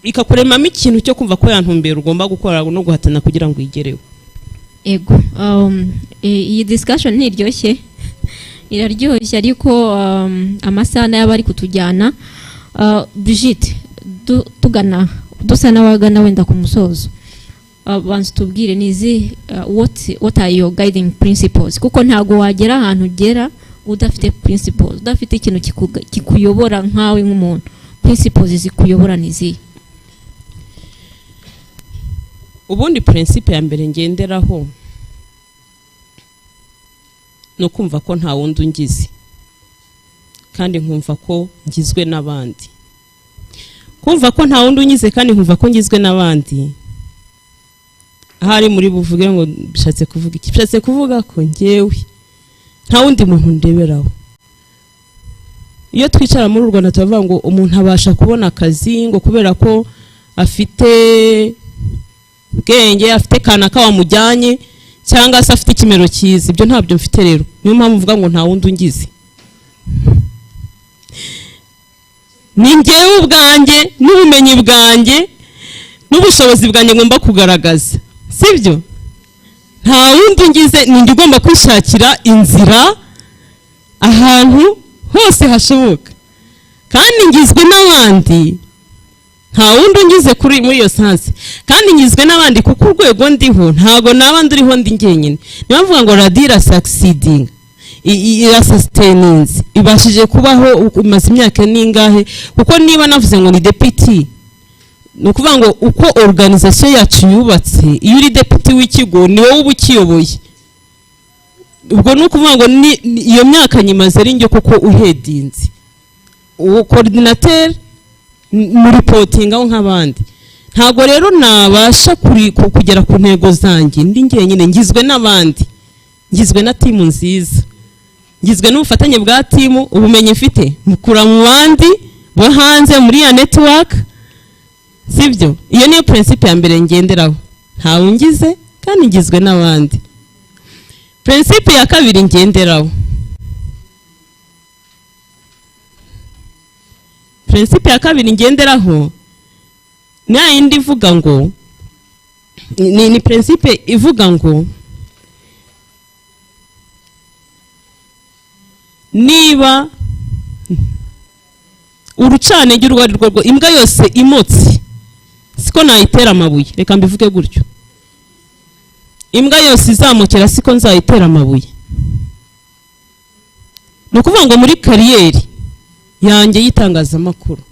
ikakuremamo ikintu cyo kumva ko yantumbero ugomba gukora no guhatana kugira ngo igereho ego iyi discussion ntiryoshye iraryoshye ariko amasana y'abari kutujyana Brigitte tugana dusa n'abagana wenda ku musozo bantu tubwire nizi what are your guiding principles kuko ntago wagera ahantu ugera udafite principles udafite ikintu kikuyobora nkawe nk'umuntu principles zikuyobora nizi ubundi principe ya mbere ngenderaho no kumva ko nta wundi ungize kandi nkumva ko ngizwe n'abandi kumva ko nta wundi ungize kandi nkumva ko ngizwe n'abandi ahari muri buvuge ngo bishatse kuvuga iki bishatse kuvuga ko ngewe nta wundi muntu ndeberaho iyo twicara muri Rwanda tuvuga ngo umuntu abasha kubona akazi ngo kubera ko afite bwenge afite kanaka wamujyanye cyangwa se afite ikimero cyiza ibyo ntabyo mfite rero niyo mpamvu mvuga ngo nta wundi ungize ni ngewe ubwanjye n'ubumenyi bwanjye n'ubushobozi bwanjye ngomba kugaragaza sibyo nta wundi ngize nindi ugomba kwishakira inzira ahantu hose hashoboka kandi ngizwe n'abandi nta wundi ngize kuri muri iyo sanse kandi ngizwe n'abandi kuko urwego ndiho ntago nabandi uriho ndi ngenyine niyo mvuga ngo radira succeeding ira sustaining ibashije kubaho imaze imyaka ningahe kuko niba navuze ngo ni deputy nukuvuga ngo uko organisation yacu yubatse iyo uri deputy w'ikigo ni wowe ubukiyoboye ubwo nukuvuga ngo iyo myaka nyimaze ari njye kuko uhedinze uwo coordinateur mu reporting aho nk'abandi ntago rero nabasha kugera ku ntego zanjye ndi ngenyine ngizwe n'abandi ngizwe na team nziza ngizwe n'ubufatanye bwa team ubumenyi mfite mukura mu bandi bo hanze muri ya network sibyo? Iyo niyo principe ya mbere ngenderaho, ntawe ungize kandi ngizwe n'abandi. Principe ya kabiri ngenderaho, principe ya kabiri ngenderaho na indi ivuga ngo ni principe ivuga ngo niba urucanege urwo ari rwo imbwa yose imotsi siko nayitera amabuye, reka mbivuge gutyo, imbwa yose izamukira siko nzayitera amabuye. Ni ukuvuga ngo muri kariyeri yanjye y'itangazamakuru,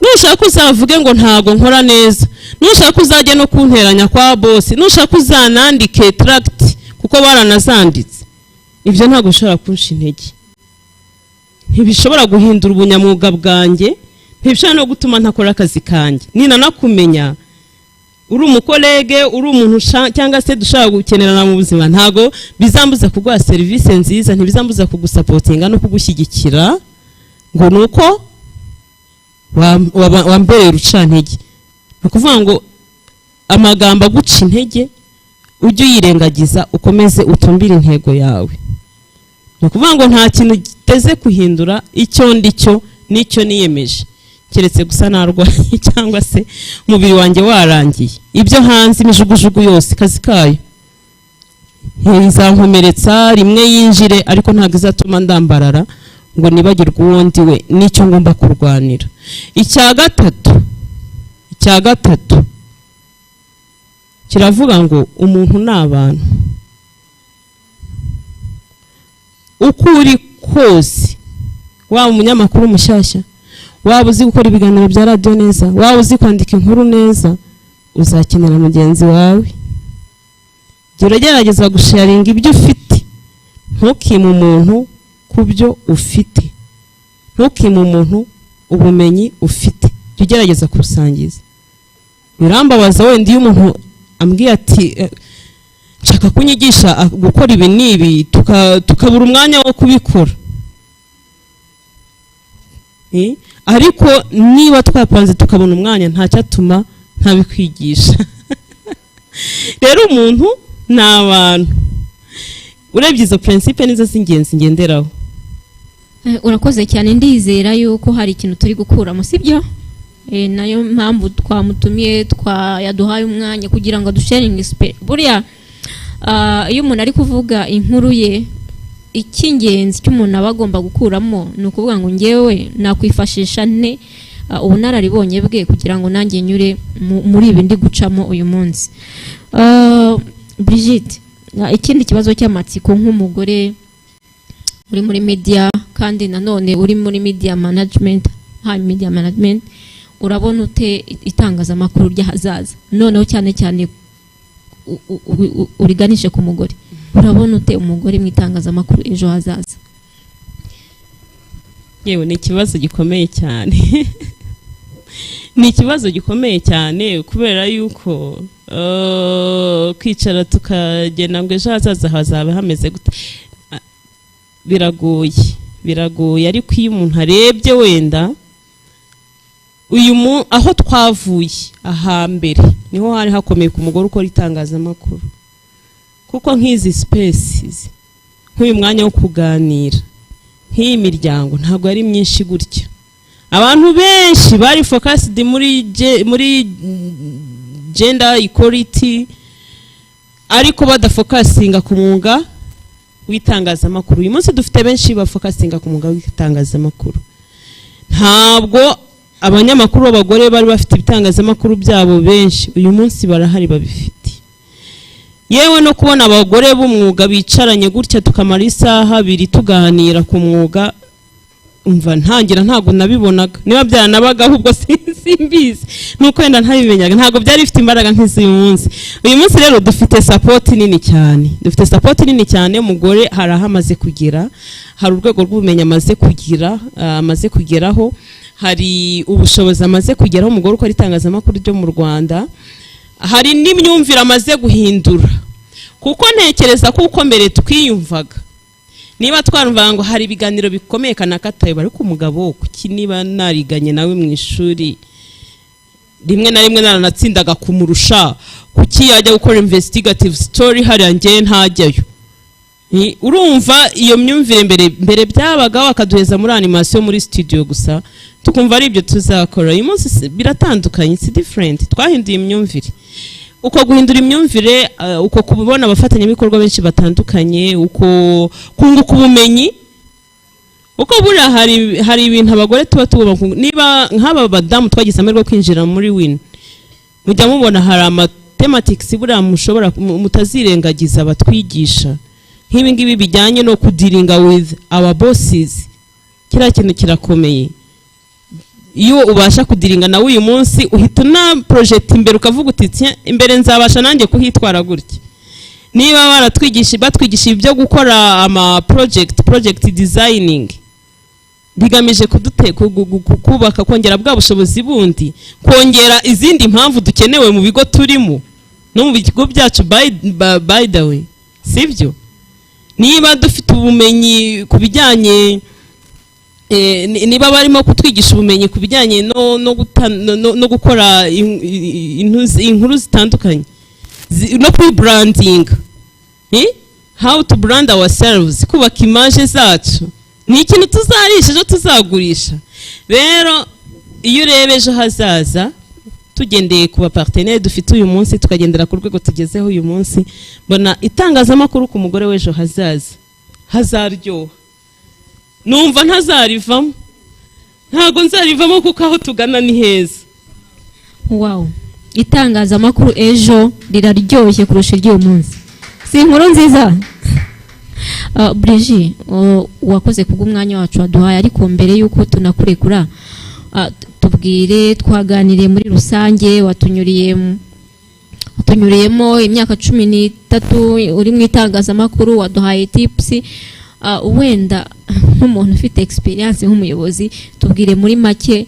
nushaka uzavuge ngo ntago nkora neza, nushaka uzajye no kunteranya kwa boss, nushaka uzanandike tract kuko baranazanditse, ibyo ntago ushobora kunsha intege, ntibishobora guhindura ubunyamwuga bwanjye, ntibishobora no gutuma ntakora akazi kanjye. Nina nakumenya uri umukolege, uri umuntu cyangwa se dushaka gukenerana mu buzima, ntago bizambuza kuguha service nziza, ntibizambuza kugusapotinga no kugushyigikira ngo nuko wambereye urucantege. Nukuvuga ngo amagambo aguca intege ujye uyirengagiza, ukomeze utumbire intego yawe. Nukuvuga ngo nta kintu giteze kuhindura icyo ndicyo nicyo niyemeje, keretse gusa narwaye cyangwa se umubiri wanjye warangiye. Ibyo hanze imijugujugu yose kazi kayo izankomeretsa rimwe yinjire, ariko ntabwo izatuma ndambarara ngo nibagirwe uwo ndi we, nicyo ngomba kurwanira. Icya gatatu kiravuga ngo umuntu ni abantu, uko uri kose, waba umunyamakuru mushyashya, waba uzi gukora ibiganiro bya radio neza, waba uzi kwandika inkuru neza, uzakenera mugenzi wawe. Gerageza gusharinga ibyo ufite, ntukime umuntu kubyo ufite, ntukime umuntu ubumenyi ufite, gerageza kurusangiza. Birambabaza wenda iyo umuntu ambwiye ati nshaka kunyigisha gukora ibi nibi, tukabura umwanya wo kubikora. Ariko niba twapanze tukabona umwanya, ntacyatuma ntabikwigisha. Rero umuntu ni abantu, urebye izo principe nizo z'ingenzi ngenderaho. Urakoze cyane, ndizera yuko hari ikintu turi gukuramo, sibyo? Nayo mpamvu twamutumiye, yaduhaye umwanya kugira ngo dusharinge buriya iyo umuntu ari kuvuga inkuru ye, icy'ingenzi cy'umuntu aba agomba gukuramo ni ukuvuga ngo ngewe nakwifashisha ne ubunararibonye bwe kugira ngo nanjye nyure muri ibi ndi gucamo uyu munsi. Brigitte, ikindi kibazo cy'amatsiko nk'umugore uri muri media kandi nanone uri muri media management, urabona ute itangazamakuru ry'ahazaza, noneho cyane cyane uriganishe ku mugore, urabona ute umugore mu itangazamakuru ejo hazaza? Yewe ni ikibazo gikomeye cyane. Ni ikibazo gikomeye cyane kubera yuko kwicara tukagenda ngo ejo hazaza hazaba hameze gute, biragoye. Ariko iyo umuntu arebye wenda aho twavuye ahambere niho hari hakomeye ku mugore ukora itangazamakuru, kuko nk'izi spaces, nk'uyu mwanya wo kuganira, nk'iyi miryango ntabwo ari myinshi gutya. Abantu benshi bari focused muri gender equality, ariko badafocusinga ku mwuga w'itangazamakuru. Uyu munsi dufite benshi bafocusinga ku mwuga w'itangazamakuru. Ntabwo abanyamakuru b'abagore bari bafite ibitangazamakuru byabo benshi, uyu munsi barahari babifite. Yewe no kubona abagore b'umwuga bicaranye gutya tukamara isaha 2 tuganira ku mwuga, umva ntangira ntabwo nabibonaga. Niba byaranabaga ahubwo simbizi, nuko wenda ntabimenyaga, ntabwo byari bifite imbaraga nk'izi uyu munsi. Uyu munsi rero dufite support nini cyane, umugore hari ahamaze kugera, hari urwego rw'ubumenyi amaze kugeraho, hari ubushobozi amaze kugeraho umugore ukora itangazamakuru ryo mu Rwanda, hari n'imyumvire amaze guhindura. Kuko ntekereza ko uko mbere twiyumvaga, niba twarumvaga ngo hari ibiganiro bikomeye kanakataye, bari ku mugabo kuki niba nariganye nawe mu ishuri rimwe na rimwe naranatsindaga kumurusha kuki yajya gukora investigative story hariya njye ntajyayo. Urumva iyo myumvire mbere byabagaho akaduheza muri animation muri studio gusa tukumva ari ibyo tuzakora. Uyu munsi biratandukanye, it's different, twahinduye imyumvire. Uko guhindura imyumvire, uko kubona abafatanyabikorwa benshi batandukanye, uko kunguka ubumenyi, uko buriya hari ibintu abagore tuba tugomba, niba nk'aba badamu twagize amahirwe kwinjira muri win, mujya mubona hari amatematics buriya mushobora mutazirengagiza batwigisha nk'ibi ngibi bijyanye no kudiringa with our bosses. Kiriya kintu kirakomeye. Iyo ubasha kudiringa nawe uyu munsi uhita na project imbere ukavuga uti imbere nzabasha nanjye kuhitwara gutya. Niba batwigisha ibyo gukora ama project designing bigamije kubaka kongera bwa bushobozi bundi, kongera izindi impamvu dukenewe mu bigo turimo no mu bigo byacu by the way, sibyo? Niba dufite ubumenyi ku bijyanye niba barimo kutwigisha ubumenyi ku bijyanye no gukora inkuru zitandukanye no kuri branding, how to brand ourselves, kubaka image zacu, ni ikintu tuzarisha ejo tuzagurisha. Rero iyo ureba ejo hazaza tugendeye ku bapartenere dufite uyu munsi tukagendera ku rwego tugezeho uyu munsi, mbona itangazamakuru ku mugore w'ejo hazaza hazaryoha. Numva ntazarivamo, ntago nzarivamo kuko aho tugana ni heza. Wow, itangazamakuru ejo riraryoshye kurusha iry'uyu munsi, si inkuru nziza? Brigitte, wakoze kubw'umwanya wacu waduhaye, ariko mbere yuko tunakurekura tubwire, twaganiriye muri rusange, watunyuriyemo imyaka 13 uri mu itangazamakuru, waduhaye tips. Wenda nk'umuntu ufite experience nk'umuyobozi, tubwire muri make,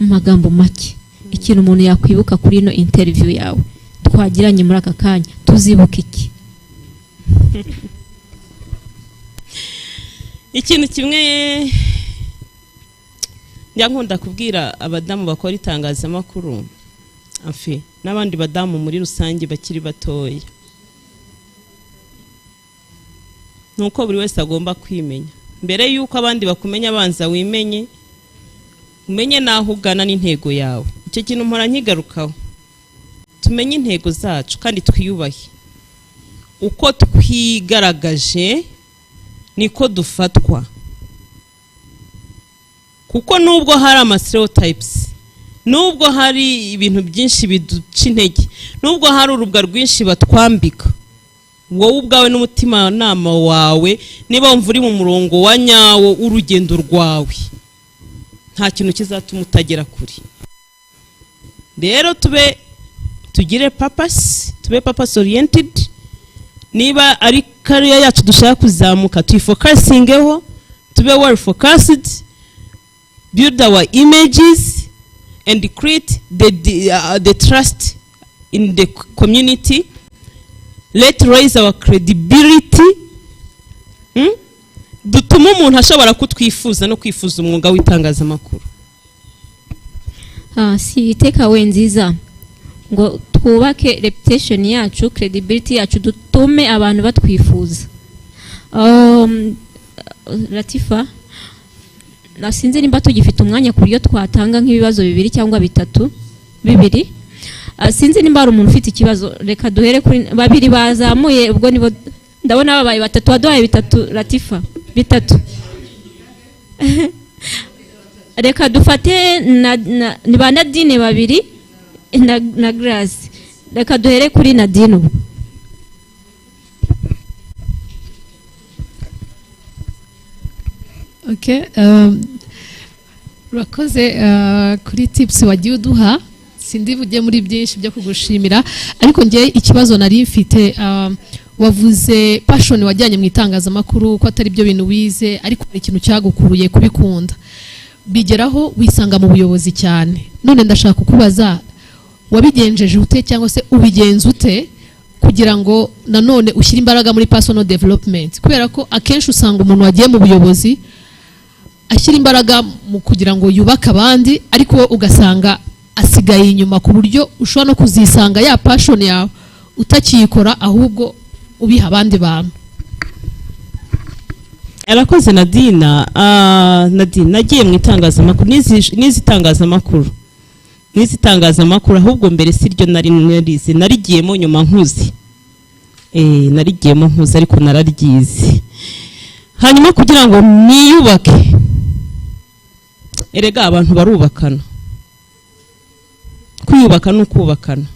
mu magambo make, ikintu umuntu yakwibuka kuri ino interview yawe twagiranye muri aka kanya, tuzibuka iki? Ikintu kimwe nkunda kubwira abadamu bakora itangazamakuru, afi n'abandi badamu muri rusange bakiri batoya, nuko buri wese agomba kwimenya. Mbere yuko abandi bakumenya, abanza wimenye, umenye naho ugana n'intego yawe. Icyo kintu mpora nkigarukaho, tumenye intego zacu kandi twiyubahe. Uko twigaragaje niko dufatwa, kuko nubwo hari ama stereotypes, nubwo hari ibintu byinshi biduca intege, nubwo hari urubwa rwinshi batwambika, wowe ubwawe n'umutima nama wawe, niba wumva uri mu murongo wa nyawo urugendo rwawe, nta kintu kizatuma utagera kuri. Rero tugire purpose, tube purpose oriented. Niba ari career yacu dushaka kuzamuka, tuyifocusingeho, tube well focused, build our images and create the trust in the community. Let's raise our credibility. Dutuma umuntu ashobora kutwifuza no kwifuza umwuga w'itangazamakuru. Si takeaway nziza ngo twubake reputation yacu, credibility yacu, dutume abantu batwifuza. Latifa, nasinze nimba tugifite umwanya ku buryo twatanga nk'ibibazo 2 cyangwa 3. Sinzi nimba ari umuntu ufite ikibazo, reka duhere kuri 2 bazamuye, ubwo nibo ndabona babaye 3, waduhaye 3. Latifa 3. Reka dufate ni ba Nadine 2 na Grace. Reka duhere kuri Nadine. Okay, urakoze kuri tips wagiye uduha. Sindi bujye muri byinshi byo kugushimira, ariko ngiye ikibazo nari mfite. Wavuze passion wajyanye mu itangazamakuru ko atari byo bintu wize, ariko hari ikintu cyagukuruye kubikunda, bigeraho wisanga mu buyobozi cyane. None ndashaka kukubaza, wabigenjeje ute cyangwa se ubigenza ute kugira ngo nanone ushyire imbaraga muri personal development? Kubera ko akenshi usanga umuntu wagiye mu buyobozi ashyira imbaraga mu kugira ngo yubake abandi, ariko ugasanga asigaye inyuma ku buryo ushobora no kuzisanga ya passion yawe utakiyikora ahubwo ubiha abandi bantu. Arakoze Nadina. Nadina nagiye mu itangazamakuru n'izitangazamakuru ahubwo mbere siryo narize narigiyemo nyuma nkuzi. Narigiyemo nkuzi ariko nararyize. Hanyuma kugira ngo niyubake, erega abantu barubakana, kwiyubaka no kubakana.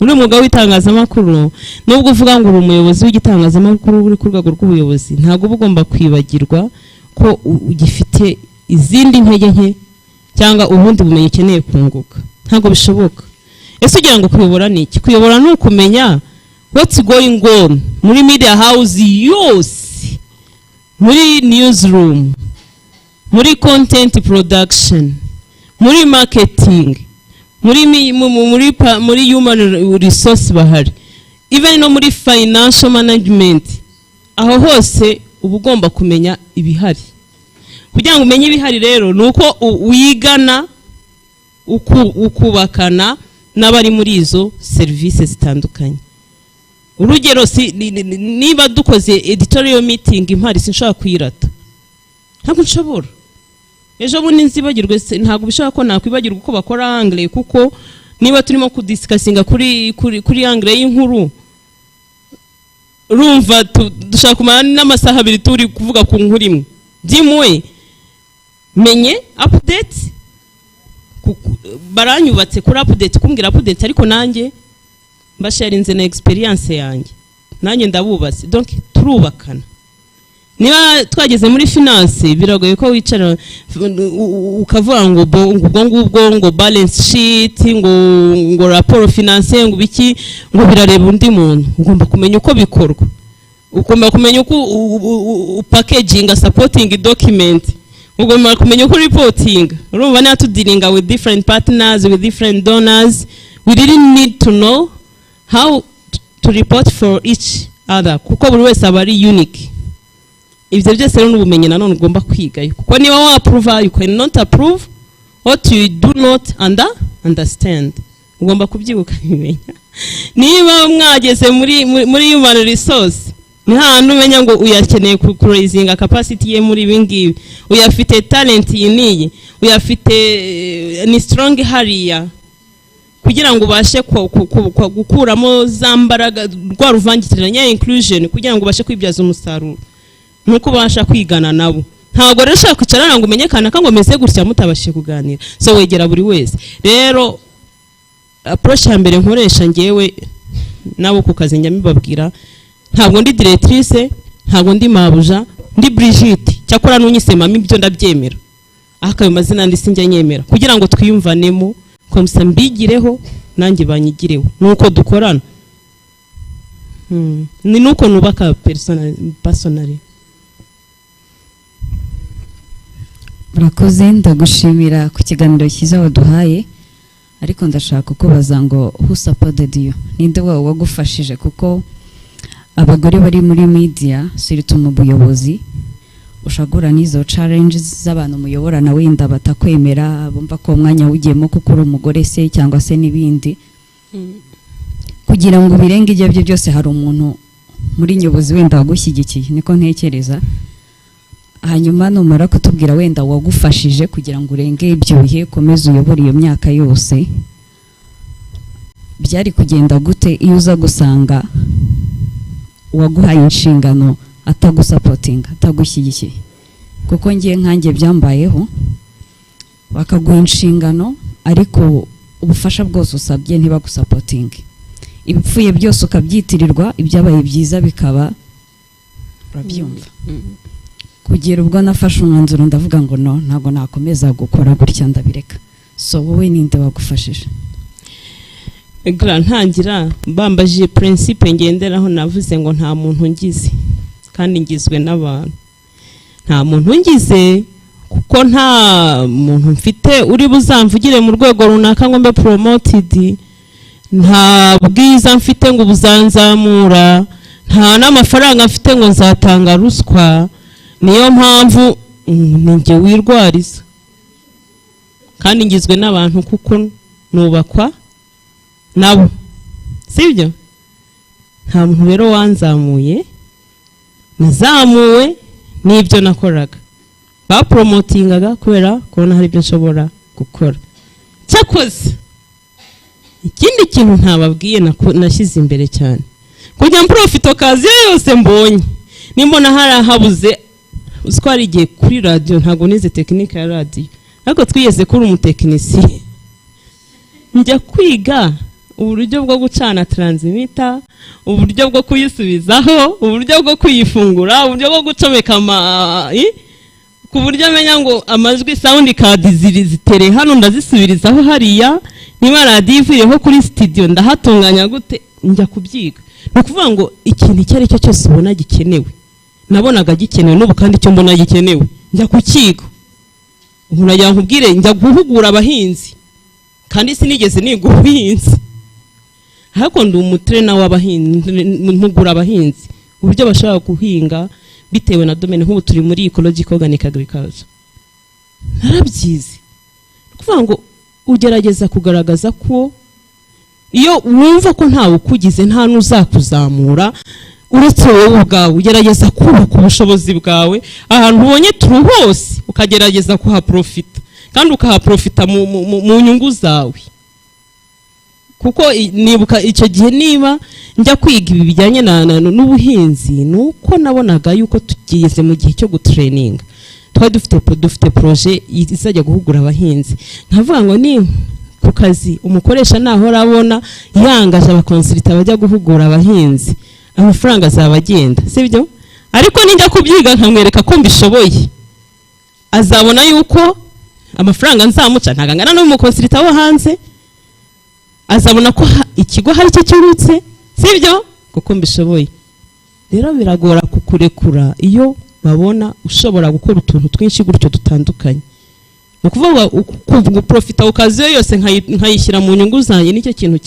Muri umwuga w'itangazamakuru nubwo uvuga ngo uri umuyobozi w'igitangazamakuru uri ku rwego rw'ubuyobozi, ntabwo uba ugomba kwibagirwa ko ugifite izindi ntege nke cyangwa ubundi bumenyi ukeneye kunguka. Ntabwo bishoboka. Ese ugira ngo kuyobora ni iki? Kuyobora ni ukumenya what's going on muri media house yose, muri newsroom, muri content production, muri marketing, muri human resource bahari, even no muri financial management. Aho hose uba ugomba kumenya ibihari. Kugira ngo umenye ibihari rero nuko wigana ukubakana n'abari muri izo service zitandukanye. Urugero niba dukoze editorial meeting impari sinshaka kuyirata, ntabwo nshobora. Ejo bundi nzibagirwe, ntabwo bishaka ko nakwibagirwa uko bakora angle, kuko niba turimo kudiscussinga kuri angle y'inkuru, urumva dushaka kumara n'amasaha 2 turi kuvuga ku nkuru imwe. Dimwe menye update, baranyubatse kuri update, kumbwira update, ariko nanjye mbasharinze na experience yanjye, nanjye ndabubatse. Donc turubakana. Niba twageze muri finance biragoye ko wicara ukavuga ngo balance sheet, ngo rapport financier, ngo biki, ngo birareba undi muntu. Ugomba kumenya uko bikorwa, ugomba kumenya uko packaging supporting document, ugomba kumenya uko reporting. Urumva na dealing with different partners, with different donors, we really need to know how to report for each other, kuko buri wese aba ari unique. Ibyo byose rero n'ubumenyi nanone ugomba kwiga, kuko niba wa approve you cannot approve what you do not understand. Ugomba kubyibuka bimenya. Niba mwageze muri human resource, ni hano umenya ngo uyakeneye ku raising capacity ye muri ibingibi, uyafite talent yiniye, uyafite ni strong hariya, kugira ngo ubashe gukuramo za mbaraga rwa ruvangitiranya inclusion, kugira ngo ubashe kwibyaza umusaruro, nuko ubasha kwigana nabo. Ntabwo rero ushaka kwicarana ngo umenyekana ko ngo meze gutya mutabashe kuganira. So wegera buri wese. Rero approach ya mbere nkoresha ngewe nabo ku kazi njya mbibabwira, ntabwo ndi directrice, ntabwo ndi mabuja, ndi Brigitte, cyakora n'unyisemamo ibyo ndabyemera. Akayo mazina ndi sinjya nyemera, kugira ngo twiyumvanemo ko mbigireho nanjye banyigireho, nuko dukorana. Ni nuko nubaka personally. Murakoze, ndagushimira ku kiganiro cyiza waduhaye, ariko ndashaka kubaza ngo who supported you? Ninde wawe wagufashije? Kuko abagore bari muri media siritu mu buyobozi ushagura n'izo challenges z'abantu muyoborana wenda batakwemera, bumva ko umwanya ugiyemo kuko uri umugore se cyangwa se n'ibindi. Kugira ngo birenge ibyo byose hari umuntu muri nyobozi wenda wagushyigikiye, niko ntekereza. Hanyuma numara kutubwira wenda wagufashije kugira ngo urenge ibyo bihe komeza uyobora iyo myaka yose, byari kugenda gute iyo uza gusanga waguhaye inshingano atagusapotinga, atagushyigikiye? Kuko ngiye nkanjye byambayeho, bakaguha inshingano ariko ubufasha bwose usabye ntibagusapotinge, ibipfuye byose ukabyitirirwa, ibyabaye byiza bikaba urabyumva. Kugira ubwo nafashe umwanzuro ndavuga ngo no, ntago nakomeza gukora gutya ndabireka. So wowe ninde wagufashije? Ntangira mbambaje principe ngenderaho, navuze ngo nta muntu ngize kandi ngizwe n'abantu. Nta muntu ngize kuko nta muntu mfite uri buzamvugire mu rwego runaka ngo mbe promoted, nta bwiza mfite ngo buzanzamura, nta n'amafaranga mfite ngo nzatanga ruswa. Niyo mpamvu ninjye wirwariza kandi ngizwe n'abantu, kuko nubakwa nabo, sibyo? Nta muntu rero wanzamuye, nazamuwe n'ibyo nakoraga, bapromotingaga kubera kubona hari ibyo nshobora gukora. Cyakoze ikindi kintu ntababwiye nashyize imbere cyane, kujya mprofita okaziyo yose mbonye, nimbona hari habuze uswari igihe kuri radio, ntago nize tekinike ya radio, ariko twiyeze kuri umutekinisiye, njya kwiga uburyo bwo gucana transmitter, uburyo bwo kuyisubizaho, uburyo bwo kuyifungura, uburyo bwo gucomeka ku buryo amenya ngo amajwi sound card zitere hano ndazisubirizaho hariya, niba radio ivuyeho kuri studio ndahatunganya gute, njya kubyiga. No kuvuga ngo ikintu icyo ari cyo cyose ubona gikenewe, nabonaga gikenewe n'ubu kandi icyo mbona gikenewe njya kukiga. Ubu najya nkubwire njya guhugura abahinzi, kandi sinigeze niga ubuhinzi, ahubwo ndi umutrainer w'abahinzi, mpugura abahinzi uburyo bashaka guhinga bitewe na domaine. Nk'ubu turi muri ecological organic agriculture, narabyize. Kuvuga ngo ugerageza kugaragaza ko iyo wumva ko ntawe ukugize nta n'uzakuzamura uretse wowe ubwawe, ugerageza kubaka ubushobozi bwawe ahantu ubonye turi hose, ukagerageza kuhaprofita kandi ukahaprofita mu nyungu zawe. Kuko nibuka icyo gihe niba njya kwiga ibi bijyanye n'ubuhinzi, nuko nabonaga yuko tugeze mu gihe cyo gutraining, twari dufite projet izajya guhugura abahinzi. Nkavuga ngo ni ku kazi umukoresha naho rabona yangaje abakonsulta bajya guhugura abahinzi, amafaranga azabagenda, sibyo? Ariko ninjya kubyiga nkamwereka ko mbishoboye, azabona yuko amafaranga nzamuca ntagangana n'umukonsulta wo hanze, azabona ko ikigo hari cyo cyurutse, sibyo? Kuko mbishoboye. Rero biragora kukurekura iyo babona ushobora gukora utuntu twinshi gutyo dutandukanye. No kuvuga guprofita okaziyo yose nkayishyira mu nyungu zanjye, nicyo kintu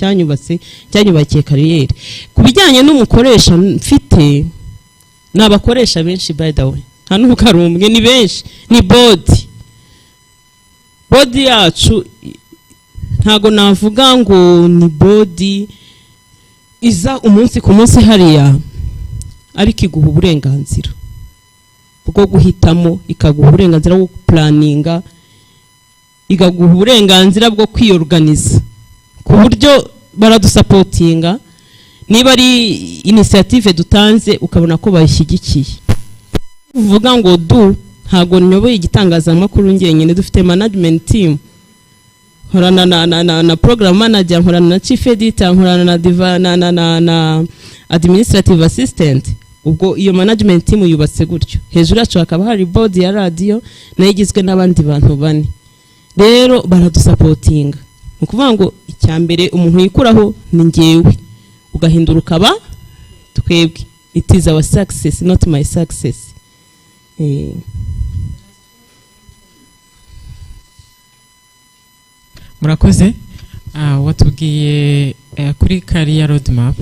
cyanyubakiye kariyeri. Kubijyanye n'umukoresha mfite, nabakoresha benshi by the way, hano ukarumbwe ni benshi, ni body yacu. Ntago navuga ngo ni body iza umunsi ku munsi hariya, ariko iguha uburenganzira bwo guhitamo, ikaguha uburenganzira bwo planinga, igaguha uburenganzira bwo kwiorganiza, ku buryo baradusapotinga. Niba ari initiative dutanze ukabona ko bayishyigikiye, uvuga ngo ntago nyoboye igitangazamakuru njyenyine, dufite management team, nkorana na program manager, nkorana na chief editor, nkorana na administrative assistant. Ubwo iyo management team yubatse gutyo, hejuru yacu hakaba hari board ya radio nayo igizwe n'abandi bantu bane. Rero baradusapotinga, ukuvuga ngo icyambere umuntu yikuraho ni njyewe, ugahindura ukaba twebwe. It is our success, not my success. Murakoze. Watubwiye kuri career roadmap,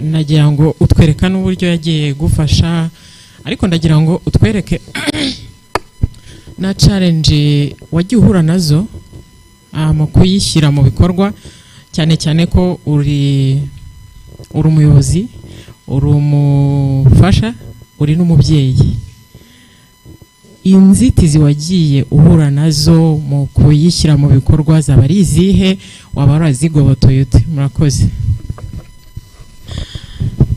nagira ngo utwereka n'uburyo yagiye gufasha, ariko ndagira ngo utwereke na challenge wagiye uhura nazo mu kuyishyira mu bikorwa, cyane cyane ko uri umuyobozi, uri umufasha, uri n'umubyeyi. Inzitizi wagiye uhura nazo mu kuyishyira mu bikorwa zaba ari izihe, waba warazigobotoye ute? Murakoze.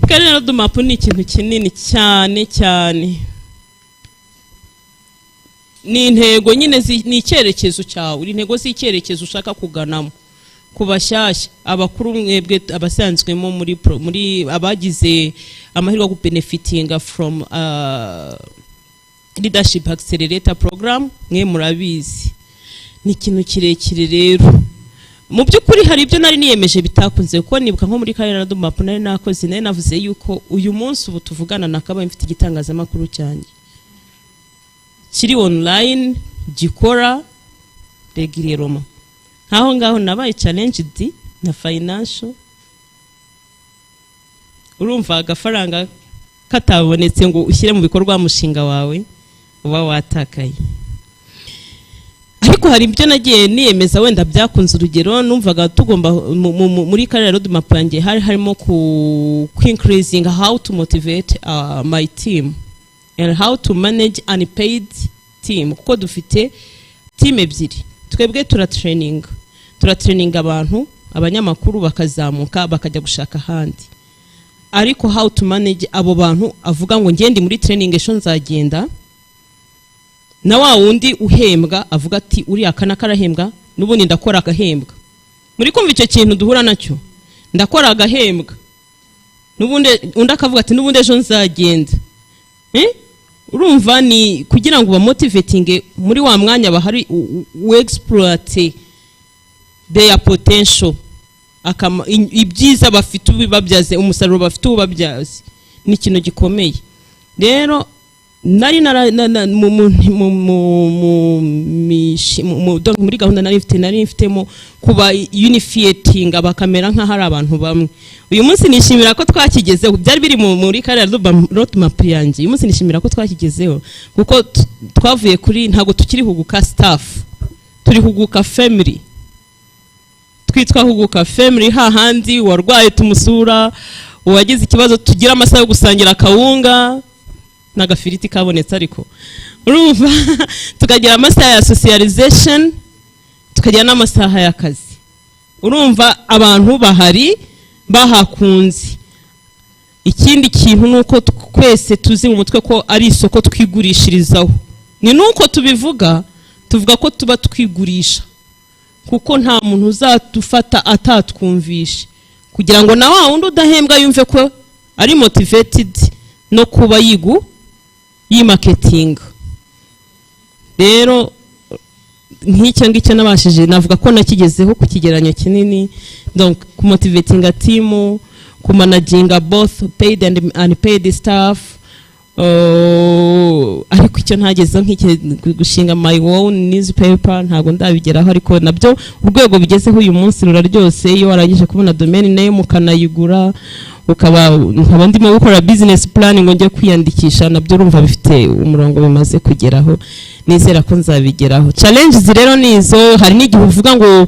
Career roadmap ni ikintu kinini cyane cyane, ni intego nyine, ni icyerekezo cyawe, ni intego z'icyerekezo ushaka kuganamo. Kubashyashya, abakuru mwebwe abasanzwemo muri abagize amahirwe yo kubenefitinga from leadership accelerator program, mwe murabizi ni ikintu kirekire. Rero mu by'ukuri hari ibyo nari niyemeje bitakunze, kuko nibuka nko muri career roadmap nari nakoze, nari navuze yuko uyu munsi ubu tuvugana nakabaye mfite igitangazamakuru cyanjye kiri online gikora regularly. Aho ngaho nabaye challenged na financial, urumva agafaranga katabonetse ngo ushyire mu bikorwa mushinga wawe uba watakaye. ariko hari ibyo nagiye niyemeza wenda byakunze urugero numvaga tugomba muri career roadmap yanjye harimo ku increasing how to motivate my team and how to manage unpaid team kuko dufite team ebyiri twebwe turatraining abantu abanyamakuru bakazamuka bakajya gushaka handi ariko how to manage abo bantu avuga ngo ngende muri training esho nzagenda na wa wundi uhembwa avuga ati uri akana karahembwa nubundi ndakora agahembwa muri kumva icyo kintu duhura nacyo ndakora agahembwa nubundi undi akavuga ati nubundi ejo nzagenda urumva ni kugira ngo ba motivating muri wa mwanya bahari exploit their potential ibyiza bafite ubibabyaze umusaruro bafite ubabyaze ni ikintu gikomeye rero nari muri gahunda nari mfitemo kuba unifiating abakamera nka hari abantu bamwe uyu munsi nishimira ko twakigezeho byari biri muri career roadmap yanjye uyu munsi nishimira ko twakigezeho kuko twavuye kuri ntago tukiri huguka staff turi huguka family twitwa huguka family hahandi warwaye tumusura uwagize ikibazo tugira amasaha yo gusangira kawunga n'agafiriti kabonetse ariko urumva tukagira amasaha ya socialization tukagira n'amasaha y'akazi urumva abantu bahari bahakunze ikindi kintu nuko twese tuzi mu mutwe ko ari isoko twigurishirizaho ni nuko tubivuga tuvuga ko tuba twigurisha kuko nta muntu uzadufata atatwumvisha kugira ngo na wa wundi udahembwa yumve ko ari motivated no kuba yimarketing rero nk'icyo ngicyo nabashije navuga ko nakigezeho ku kigeranyo kinini donc ku motivating a team ku managing both paid and unpaid staff ariko icyo ntagezeho gushinga my own newspaper ntago ndabigeraho ariko nabyo urwego bigezeho uyu munsi ruraryose iyo warangije kubona domain name mukanayigura ukaba ndimo gukora business plan ngo njye kwiyandikisha nabyo urumva bifite umurongo bimaze kugeraho nizera ko nzabigeraho challenges rero nizo hari n'igihe uvuga ngo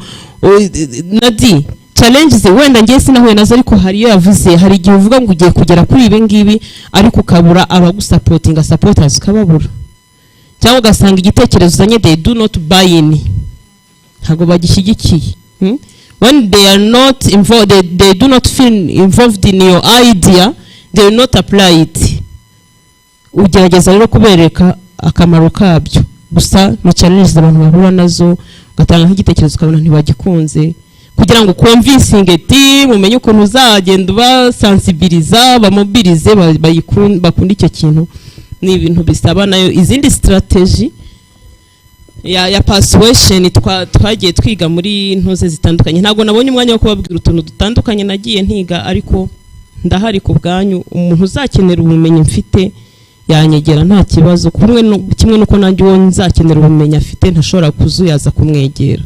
nadi challenges wenda ngiye sinahuye nazo ariko hari yavuze hari igihe uvuga ngo ugiye kugera kuri ibi ngibi ariko ukabura abagusupportinga supporters ukababura cyangwa ugasanga igitekerezo zanye they do not buy in ntago bagishyigikiye when they are not involved they do not feel involved in your idea they will not apply it ugerageza rero kubereka akamaro kabyo gusa ni challenges abantu bahura nazo ugatanga nk'igitekerezo ukabona ntibagikunze kugira ngo convincing team umenye ukuntu uzagenda basensibiliza bamobilize bakunda icyo kintu ni ibintu bisaba nayo izindi strategy ya persuasion twagiye twiga muri ntuze zitandukanye ntago nabonye umwanya wo kubabwira utuntu dutandukanye nagiye ntiga ariko ndahari ku bwanyu umuntu uzakenera ubumenyi mfite yanyegera nta kibazo kimwe nuko nanjye uwo nzakenera ubumenyi afite ntashobora kuzuyaza kumwegera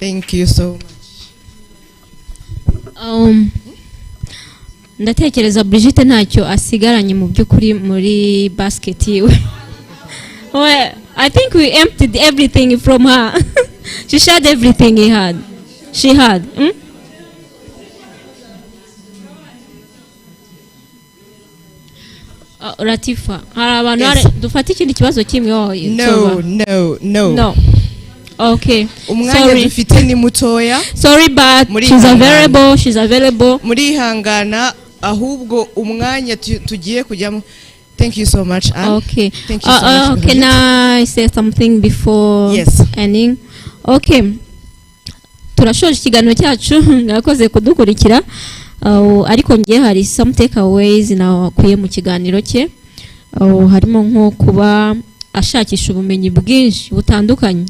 Thank you so much. Ndatekereza Brigitte ntacyo asigaranye mu by'ukuri muri basket yiwe. Well, I think we emptied everything from her. She shared everything she had. Latifa, hari abantu dufata ikindi kibazo kimwe No. Okay. Umwanya dufite ni mutoya. Sorry but she's available. Muri hangana ahubwo umwanya tugiye kujyamo. Thank you so much, Anne. Okay. Thank you so much. Can I say something before ending? Okay. Turashoje ikiganiro cyacu ngakoze kudukurikira. Ariko ngiye hari some takeaways nakuye mu kiganiro cye. Harimo nko kuba ashakisha ubumenyi bwinshi butandukanye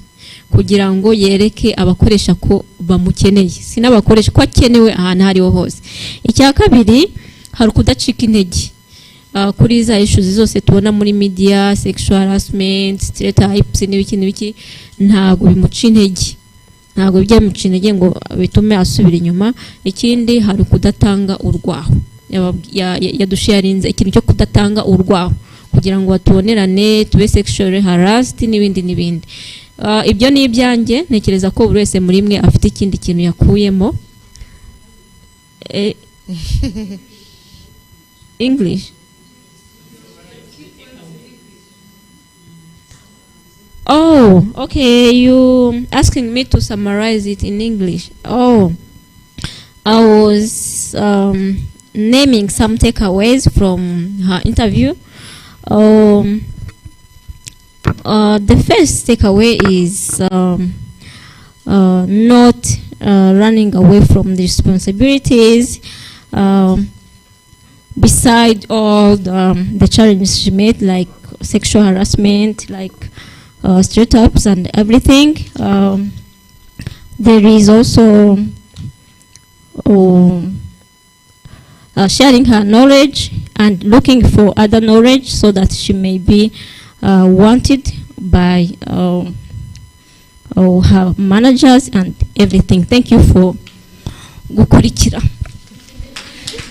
kugira ngo yereke abakoresha ko bamukeneye sinabakoresha ko akenewe ahantu hariho hose. Icya kabiri hari kudacika intege kuri za issues zose tubona muri media, sexual harassment, stereotypes n'ibiki ntago bimuca intege, ntago bijya bimuca intege ngo bitume asubira inyuma. Ikindi hari kudatanga urwaho yadusharinze ikintu cyo kudatanga urwaho kugira ngo batubonerane tube sexually harassed n'ibindi n'ibindi. Ibyo ni ibyanjye, ntekereza ko buri wese muri mwe afite ikindi kintu yakuyemo. English. Oh, okay, you asking me to summarize it in English. Oh, I was naming some takeaways from her interview. The first takeaway is not running away from the responsibilities. Beside all the challenges she made, like sexual harassment, like straight ups and everything, there is also sharing her knowledge and looking for other knowledge so that she may be wanted by her managers and everything. Thank you for gukurikira.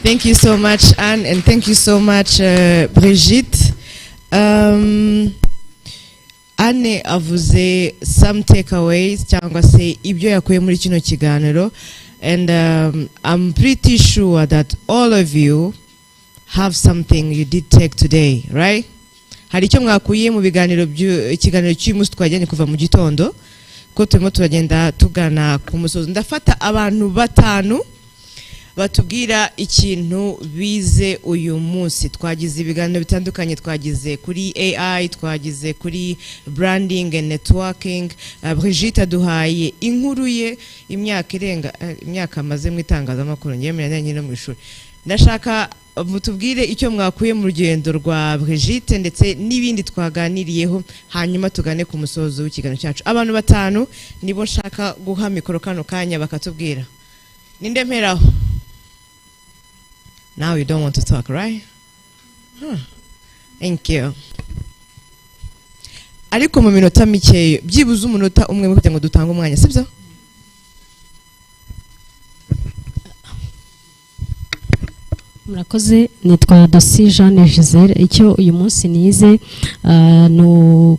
Thank you so much, Anne, and thank you so much, Brigitte. Anne avuze some takeaways cyangwa se ibyo yakuye muri kino kiganiro, and I'm pretty sure that all of you have something you did take today, right? Hari icyo mwakuye mu ikiganiro cy'umunsi twajyanye kuva mu gitondo ko turimo turagenda tugana ku musozo. Ndafata abantu batanu batubwira ikintu bize uyu munsi. Twagize ibiganiro bitandukanye, twagize kuri AI, twagize kuri branding and networking. Brigitte aduhaye inkuru ye imyaka amaze mu itangazamakuru, ngemeranya nyine mu ishuri. Ndashaka mutubwire icyo mwakuye mu rugendo rwa Brigitte ndetse n'ibindi twaganiriyeho, hanyuma tugane ku musozo w'ikiganiro cyacu. Abantu batanu nibo nshaka guha mikoro kano kanya bakatubwira. Ninde mperaho? Now you don't want to talk, right? Thank you. Ariko mu minota mikeyo, byibuze umunota umwe kugira ngo dutange umwanya, sibyo? Murakoze, nitwa Dosi Jeanne Giselle. Icyo uyu munsi nize no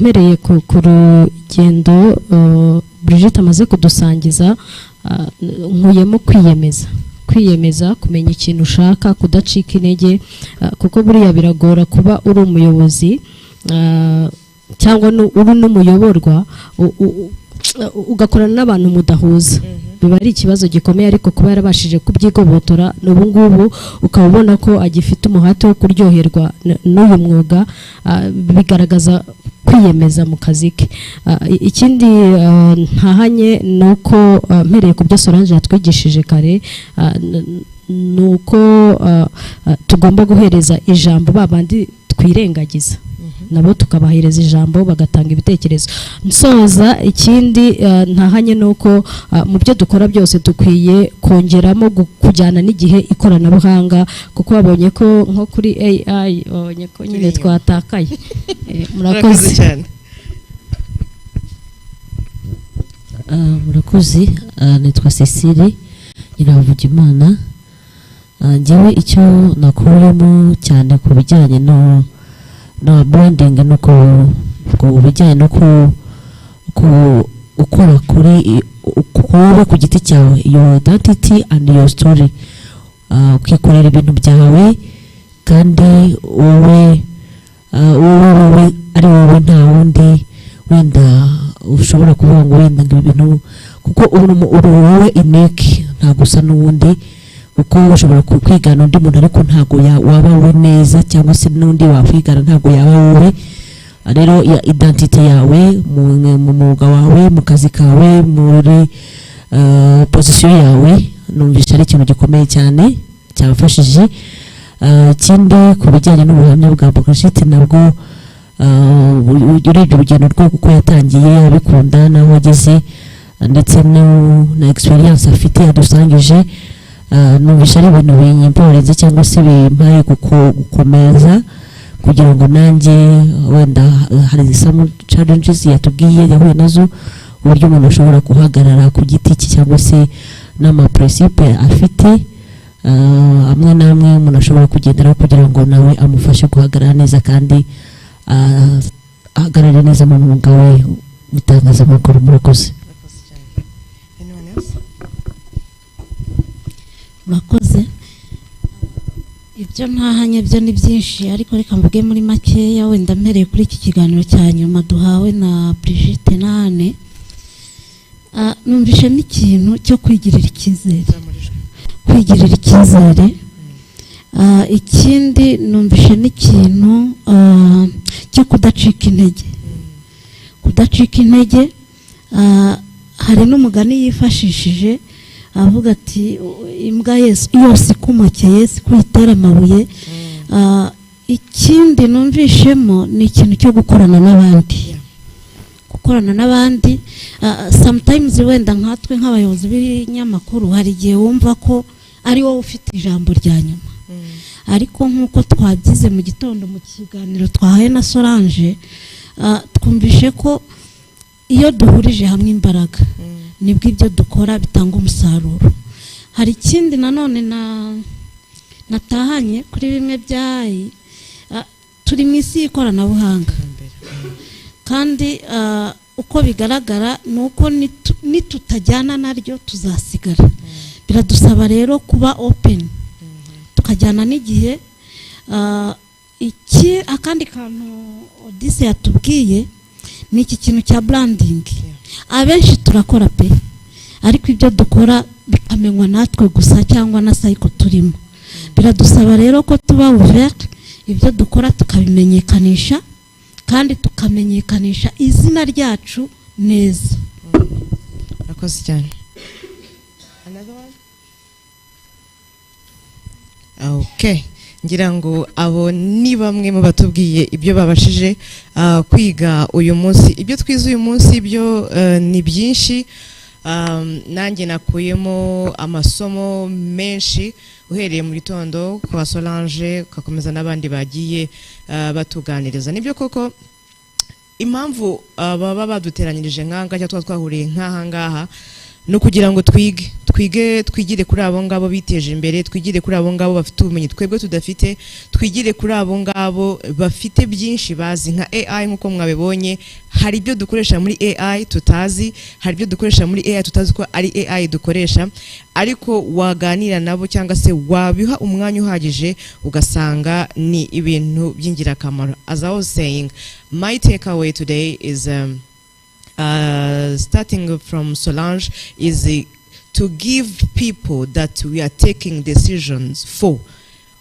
mpereye ku rugendo Brigitte amaze kudusangiza, nkuyemo kwiyemeza, kumenya ikintu ushaka, kudacika intege, kuko buriya biragora kuba uri umuyobozi cyangwa uri n'umuyoborwa ugakorana n'abantu mudahuza. Biba ari ikibazo gikomeye, ariko kuba yarabashije kubyigobotora n'ubu ngubu ukaba ubona ko agifite umuhate wo kuryoherwa n'uyu mwuga, bigaragaza kwiyemeza mu kazi ke. Ikindi ntahanye ni uko mpereye ku byo Solange yatwigishije kare, ni uko tugomba guhereza ijambo babandi twirengagiza, nabo tukabahereza ijambo bagatanga ibitekerezo. Nsoza, ikindi ntahanye nuko mu byo dukora byose dukwiye kongeramo kujyana n'igihe ikoranabuhanga, kuko babonye ko nko kuri AI babonye ko nyine twatakaye. Murakoze cyane. Murakoze, nitwa Cecile Nyirabuvugimana. Njyewe icyo nakuyemo cyane ku bijyanye no branding no ku bijyanye no ukora kuri wowe ku giti cyawe, your identity and your story, ukikorera ibintu byawe kandi wowe ari wowe, nta wundi wenda ushobora kuvuga ngo wenda ngo ibintu, kuko uri wowe unique, nta gusa n'uwundi, kuko ushobora kwigana undi muntu ariko ntago waba wowe neza, cyangwa se n'undi wakwigana ntago yaba wowe. Rero ya identity yawe mu mwuga wawe, mu kazi kawe, muri position yawe, numvisha ari ikintu gikomeye cyane cyabafashije. Ikindi ku bijyanye n'ubuhamya bwa Brigitte, nabwo urebye urugendo rwo kuko yatangiye abikunda n'aho ageze, ndetse na experience afite yadusangije, numvisha ari ibintu binyimporeze cyangwa se bimpaye gukomeza, kugira ngo nanjye wenda hari some challenges yatubwiye yahuye nazo, uburyo umuntu ashobora guhagarara ku giti cye cyangwa se n'amaprincipe afite, amwe n'amwe umuntu ashobora kugenderaho kugira ngo nawe amufashe guhagarara neza kandi ahagarare neza mu mwuga we w'itangazamakuru. murakoze. murakoze. Ibyo ntahanye byo ni byinshi ariko reka mvuge muri makeya, wenda mpereye kuri iki kiganiro cya nyuma duhawe na Brigitte Nane. Numvishe n'ikintu cyo kwigirira icyizere, kwigirira icyizere. Ikindi numvishe n'ikintu cyo kudacika intege, kudacika intege. Hari n'umugani yifashishije avuga ati imbwa yose ikumokeye si kuyitera amabuye. Ikindi numvishemo ni ikintu cyo gukorana n'abandi, gukorana n'abandi. Sometimes wenda nkatwe nk'abayobozi b'ibinyamakuru hari igihe wumva ko ari wowe ufite ijambo rya nyuma, ariko nk'uko twagize mu gitondo mu kiganiro twahaye na Solange, twumvishe ko iyo duhurije hamwe imbaraga nibwo ibyo dukora bitanga umusaruro. Hari ikindi nanone natahanye kuri bimwe byayi, turi mu isi y'ikoranabuhanga kandi uko bigaragara ni uko nitutajyana naryo tuzasigara. Biradusaba rero kuba open, tukajyana n'igihe. Akandi kantu Odise yatubwiye ni iki kintu cya branding. Abenshi turakora pe, ariko ibyo dukora bikamenywa natwe gusa cyangwa na cycle turimo. Biradusaba rero ko tuba ouvert, ibyo dukora tukabimenyekanisha kandi tukamenyekanisha izina ryacu neza. Murakoze cyane. Another one? Okay. Ngira ngo abo ni bamwe mu batubwiye ibyo babashije kwiga uyu munsi. Ibyo twize uyu munsi byo ni byinshi. Nanjye nakuyemo amasomo menshi uhereye mu gitondo kwa Solange ukakomeza n'abandi bagiye batuganiriza. Nibyo koko impamvu baba baduteranyirije nk'anga cyangwa twahuriye nk'aha ngaha no kugira ngo twigire kuri abo ngabo biteje imbere, twigire kuri abo ngabo bafite ubumenyi twebwe tudafite, twigire kuri abo ngabo bafite byinshi bazi nka AI. Nkuko mwabibonye, hari ibyo dukoresha muri AI tutazi, hari ibyo dukoresha muri AI tutazi ko ari AI dukoresha, ariko waganira nabo cyangwa se wabiha umwanya uhagije ugasanga ni ibintu by'ingirakamaro. As I was saying, my takeaway today is starting from Solange is to give people that we are taking decisions for,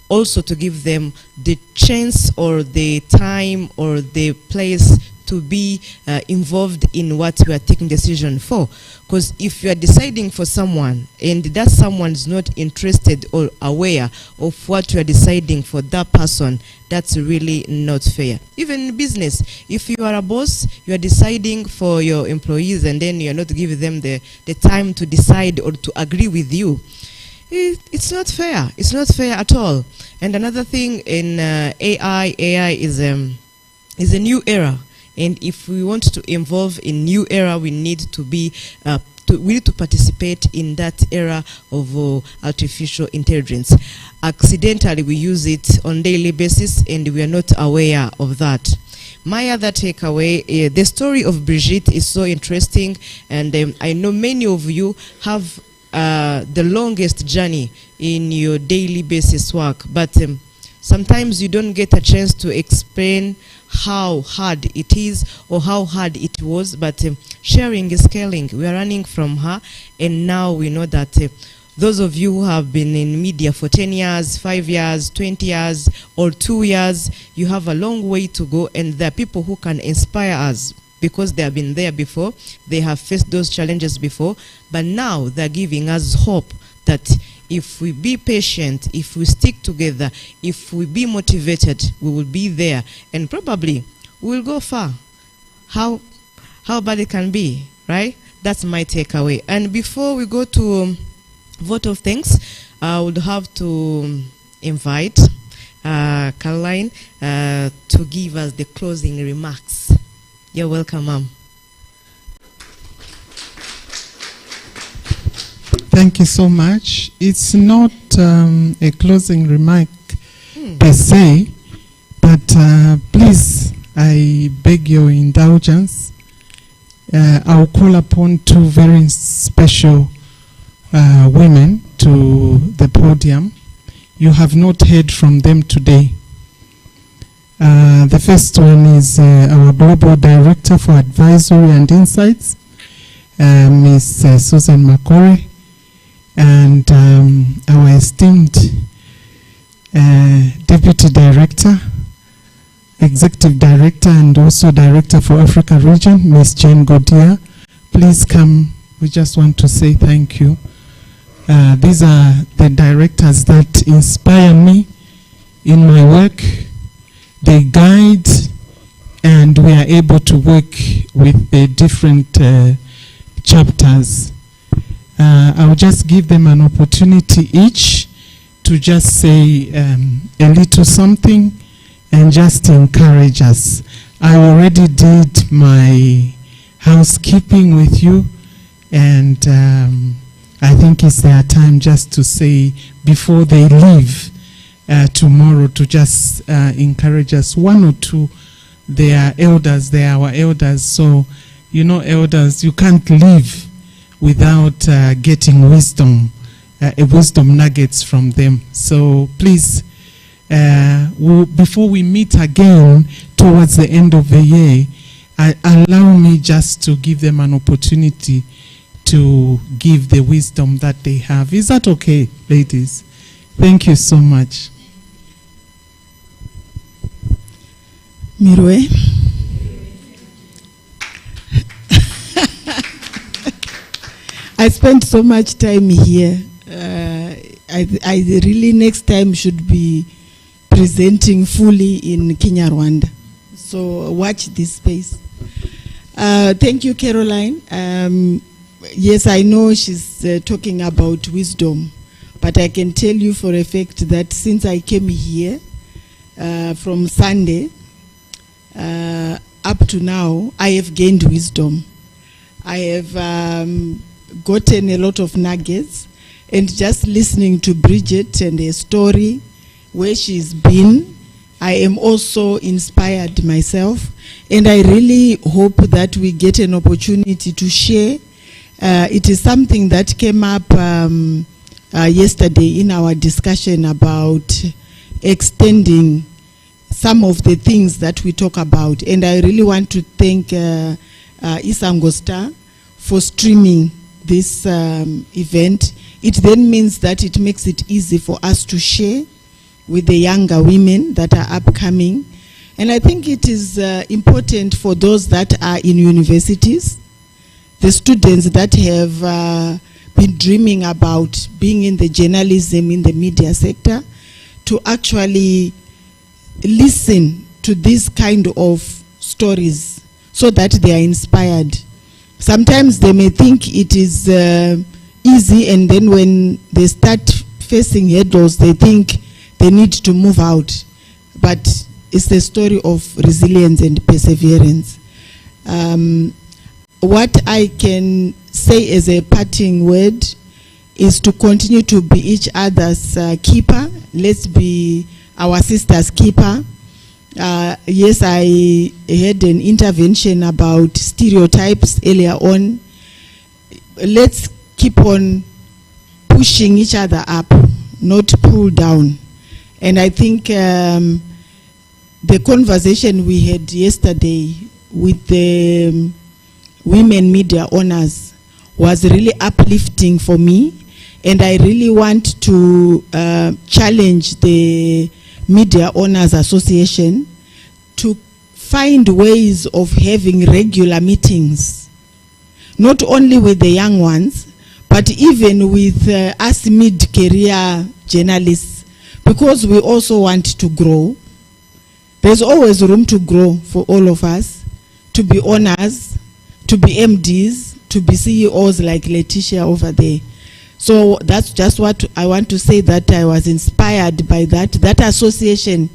also to give them the chance or the time or the place to be involved in what we are taking decision for. Because if you are deciding for someone and that someone is not interested or aware of what you are deciding for that person, that's really not fair. Even in business, if you are a boss, you are deciding for your employees and then you are not giving them the time to decide or to agree with you, it's not fair. It's not fair at all. And another thing in AI is a new era. And if we want to evolve in new era, we need to be we need to participate in that era of artificial intelligence. Accidentally, we use it on daily basis, and we are not aware of that. My other takeaway, the story of Brigitte is so interesting, and I know many of you have the longest journey in your daily basis work, but sometimes you don't get a chance to explain how hard it is or how hard it was, but sharing is caring. We are running from her, and now we know that those of you who have been in media for 10 years, 5 years, 20 years, or 2 years, you have a long way to go, and there are people who can inspire us because they have been there before, they have faced those challenges before, but now they're giving us hope that if we be patient, if we stick together, if we be motivated, we will be there, and probably we will go far. How bad it can be, right? That's my takeaway. And before we go to vote of thanks, I would have to invite Caroline to give us the closing remarks. You're welcome, ma'am. Thank you so much. It's not a closing remark per se, but please, I beg your indulgence. I'll call upon two very special women to the podium. You have not heard from them today. The first one is our Global Director for Advisory and Insights, Ms. Susan Makore, and our esteemed Deputy Director, Executive Director, and also Director for Africa Region, Ms. Jane Godia. Please come. We just want to say thank you. These are the directors that inspire me in my work. They guide, and we are able to work with the different chapters. I'll just give them an opportunity each to just say a little something and just encourage us. I already did my housekeeping with you, and I think it's their time just to say before they leave tomorrow, to just encourage us. One or two, they are elders, they are our elders. So, you know, elders, you can't live without getting wisdom, wisdom nuggets from them. So please, before we meet again towards the end of the year, allow me just to give them an opportunity to give the wisdom that they have. Is that okay, ladies? Thank you so much. Mirwe. I spent so much time here. I really next time should be presenting fully in Kenya, Rwanda. So watch this space. Thank you, Caroline. Yes, I know she's talking about wisdom, but I can tell you for a fact that since I came here from Sunday up to now, I have gained wisdom. I have gotten a lot of nuggets, and just listening to Bridget and her story, where she's been, I am also inspired myself, and I really hope that we get an opportunity to share. It is something that came up yesterday in our discussion about extending some of the things that we talk about, and I really want to thank Isango Star for streaming this event. It then means that it makes it easy for us to share with the younger women that are upcoming. And I think it is important for those that are in universities, the students that have been dreaming about being in the journalism, in the media sector, to actually listen to this kind of stories so that they are inspired. Sometimes they may think it is easy, and then when they start facing hurdles, they think they need to move out. But it's a story of resilience and perseverance. What I can say as a parting word is to continue to be each other's keeper. Let's be our sister's keeper. Yes, I had an intervention about stereotypes earlier on. Let's keep on pushing each other up, not pull down. And I think the conversation we had yesterday with the women media owners was really uplifting for me. And I really want to challenge the Media Owners Association to find ways of having regular meetings, not only with the young ones, but even with us mid-career journalists, because we also want to grow. There's always room to grow for all of us, to be owners, to be MDs, to be CEOs like Letitia over there. So that's just what I want to say, that I was inspired by that. That association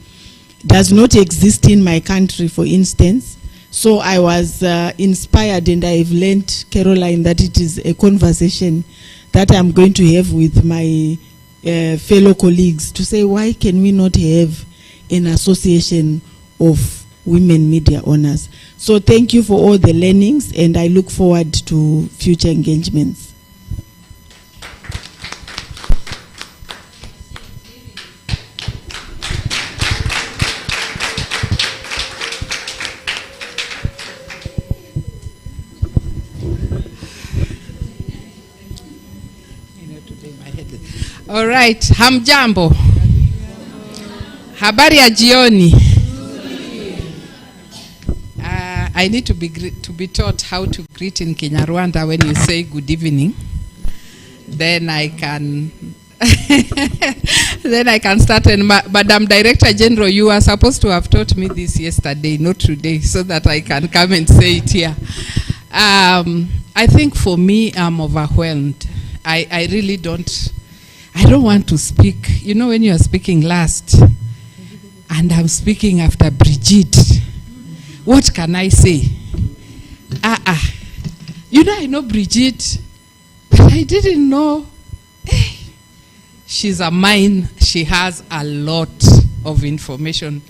does not exist in my country, for instance. So I was inspired, and I've learned, Caroline, that it is a conversation that I'm going to have with my fellow colleagues to say, why can we not have an association of women media owners? So thank you for all the learnings, and I look forward to future engagements. All right, hamjambo. Habari ya jioni. I need to be taught how to greet in Kinyarwanda when you say good evening. Then I can start. And Madam Director General, you are supposed to have taught me this yesterday, not today, so that I can come and say it here. I think for me, I'm overwhelmed. I really don't want to speak. You know, when you are speaking last, and I'm speaking after Brigitte, what can I say? You know, I know Brigitte, but I didn't know. She's a mine. She has a lot of information.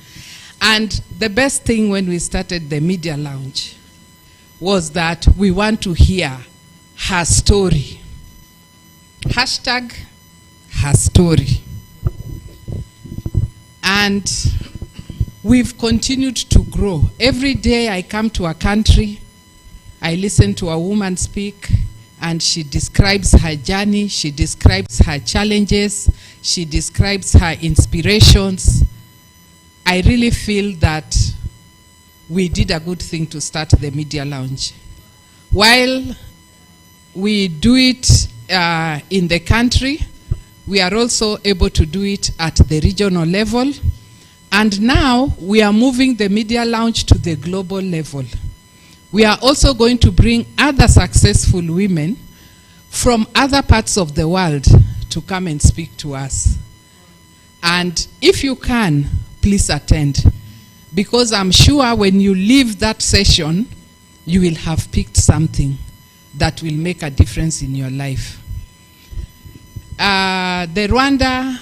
And the best thing when we started the Media Lounge was that we want to hear her story. Hashtag her story. And we've continued to grow. Every day I come to a country, I listen to a woman speak, and she describes her journey, she describes her challenges, she describes her inspirations. I really feel that we did a good thing to start the Media Lounge. While we do it in the country, we are also able to do it at the regional level. And now we are moving the Media Lounge to the global level. We are also going to bring other successful women from other parts of the world to come and speak to us. And if you can, please attend. Because I'm sure when you leave that session, you will have picked something that will make a difference in your life. The Rwanda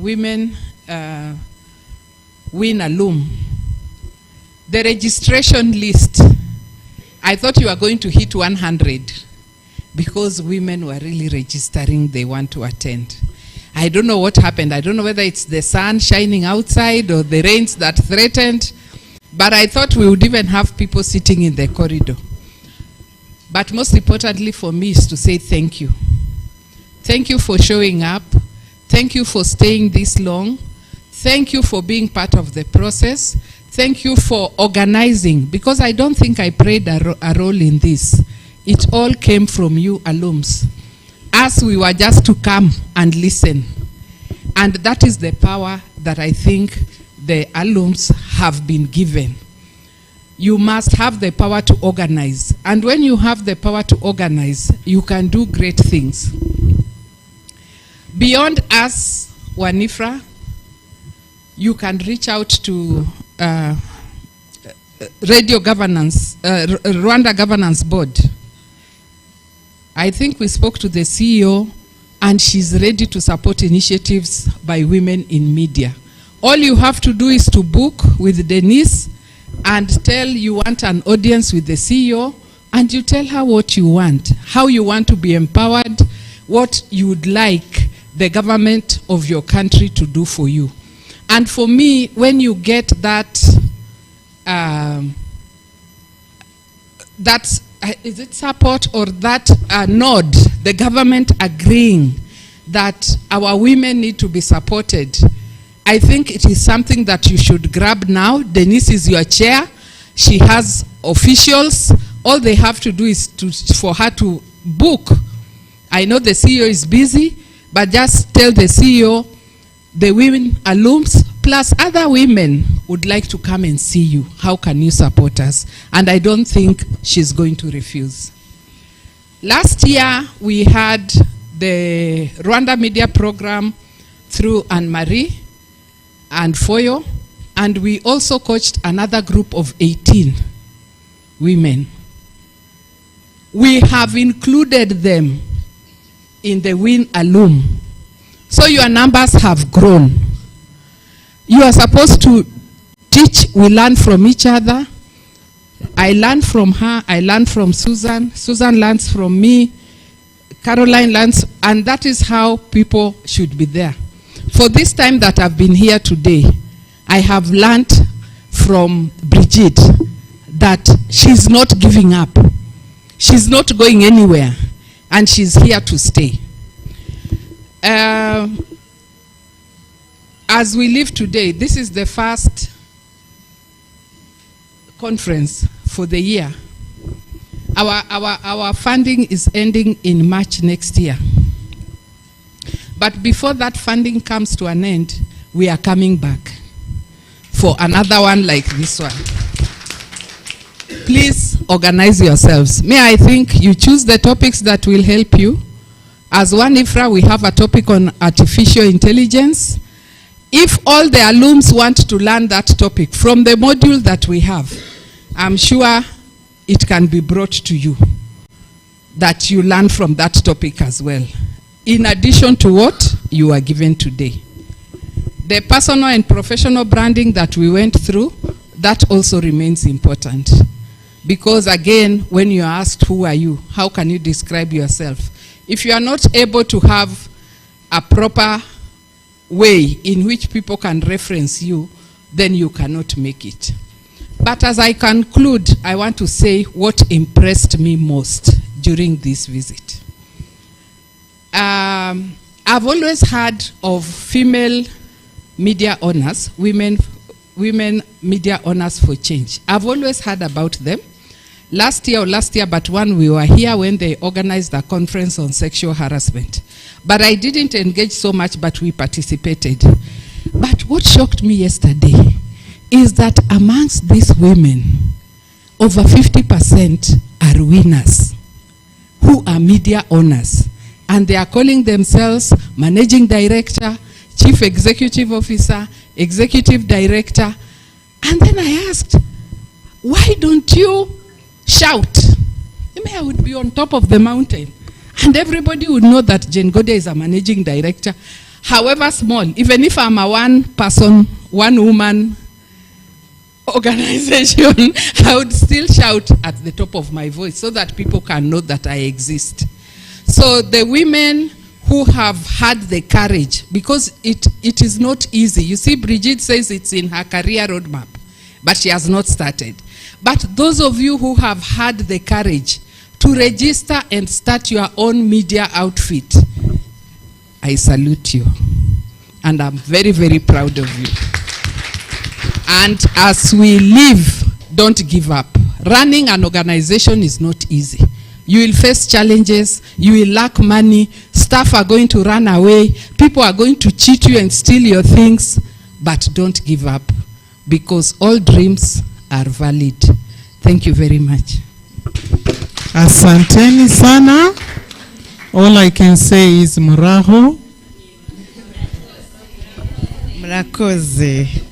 women win Alums. The registration list, I thought you were going to hit 100 because women were really registering they want to attend. I don't know what happened. I don't know whether it's the sun shining outside or the rains that threatened, but I thought we would even have people sitting in the corridor. But most importantly for me is to say thank you. Thank you for showing up. Thank you for staying this long. Thank you for being part of the process. Thank you for organizing, because I don't think I played a role in this. It all came from you alums. As we were just to come and listen. And that is the power that I think the alums have been given. You must have the power to organize. And when you have the power to organize, you can do great things. Beyond us, Ifra, you can reach out to Rwanda Governance Board. I think we spoke to the CEO, and she's ready to support initiatives by women in media. All you have to do is to book with Denise and tell you want an audience with the CEO, and you tell her what you want, how you want to be empowered, what you would like the government of your country to do for you. And for me, when you get that, is it support or that nod, the government agreeing that our women need to be supported, I think it is something that you should grab now. Denise is your chair. She has officials. All they have to do is for her to book. I know the CEO is busy, but just tell the CEO, the women alums plus other women would like to come and see you. How can you support us? And I don't think she's going to refuse. Last year, we had the Rwanda Media Program through Anne-Marie and Foyo, And we also coached another group of 18 women. We have included them in the Win Alum. So your numbers have grown. You are supposed to teach, we learn from each other. I learn from her, I learn from Susan, Susan learns from me, Caroline learns, and that is how people should be there. For this time that I've been here today, I have learned from Brigitte that she's not giving up. She's not going anywhere, and she's here to stay. As we live today, this is the first conference for the year. Our funding is ending in March next year. But before that funding comes to an end, we are coming back for another one like this one. Please organize yourselves. May I think you choose the topics that will help you. As one Ifra, we have a topic on artificial intelligence. If all the alums want to learn that topic from the module that we have, I'm sure it can be brought to you, that you learn from that topic as well, in addition to what you are given today. The personal and professional branding that we went through, that also remains important. Because again, when you are asked who are you, how can you describe yourself? If you are not able to have a proper way in which people can reference you, then you cannot make it. But as I conclude, I want to say what impressed me most during this visit. I've always heard of female media owners, women media owners for change. I've always heard about them. Last year, but when we were here when they organized a conference on sexual harassment. But I didn't engage so much, but we participated. But what shocked me yesterday is that amongst these women, over 50% are winners who are media owners. And they are calling themselves managing director, chief executive officer, executive director. And then I asked, why don't you shout? Maybe I would be on top of the mountain. And everybody would know that Jane Gode is a managing director. However small, even if I'm a one-person, one-woman organization, I would still shout at the top of my voice so that people can know that I exist. So the women who have had the courage, because it is not easy. You see, Brigitte says it's in her career roadmap, but she has not started. But those of you who have had the courage to register and start your own media outfit, I salute you. And I'm very, very proud of you. And as we live, don't give up. Running an organization is not easy. You will face challenges, you will lack money, staff are going to run away, people are going to cheat you and steal your things, but don't give up, because all dreams are valid. Thank you very much. Asanteni sana. All I can say is muraho. Mrakoze.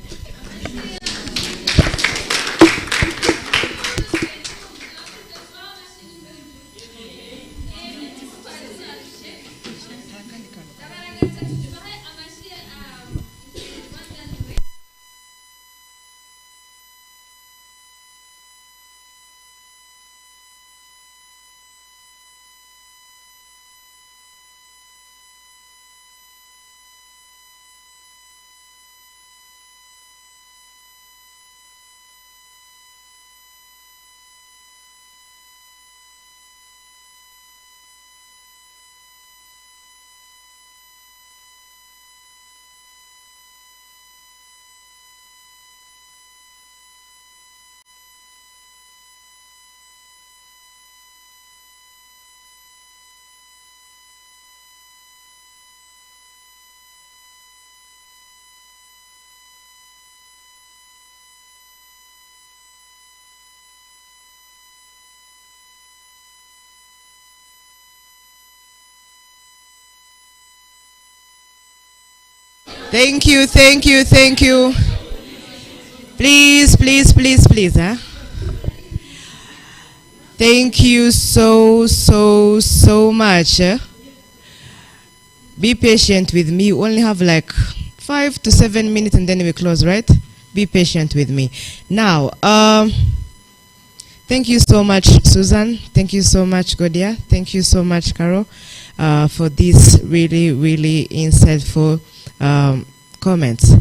Thank you, thank you, thank you. Please, please, please, please, huh? Thank you so much. Be patient with me. You only have like 5 to 7 minutes and then we close, right? Be patient with me. Now, thank you so much, Susan. Thank you so much, Godia. Thank you so much, Carol, for these really, really insightful comments.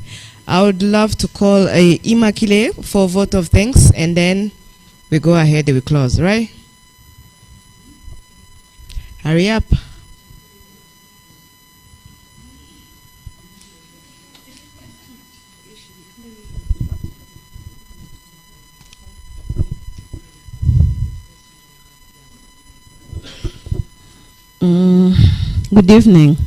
I would love to call Immaculée for a vote of thanks, and then we go ahead and we close, right? Hurry up. Good evening.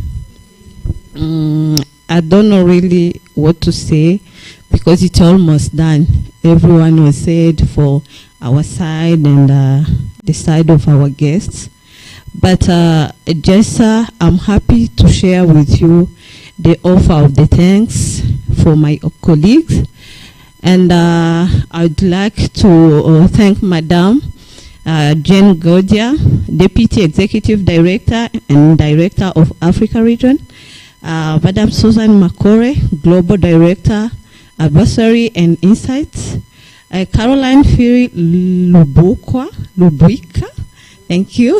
I don't know really what to say because it's almost done. Everyone was said for our side and the side of our guests. But just I'm happy to share with you the offer of the thanks for my colleagues. And I'd like to thank Madam Jane Godia, Deputy Executive Director and Director of Africa Region, Madam Susan Makore, Global Director, Advisory and Insights, Caroline Fury Lubuika, thank you,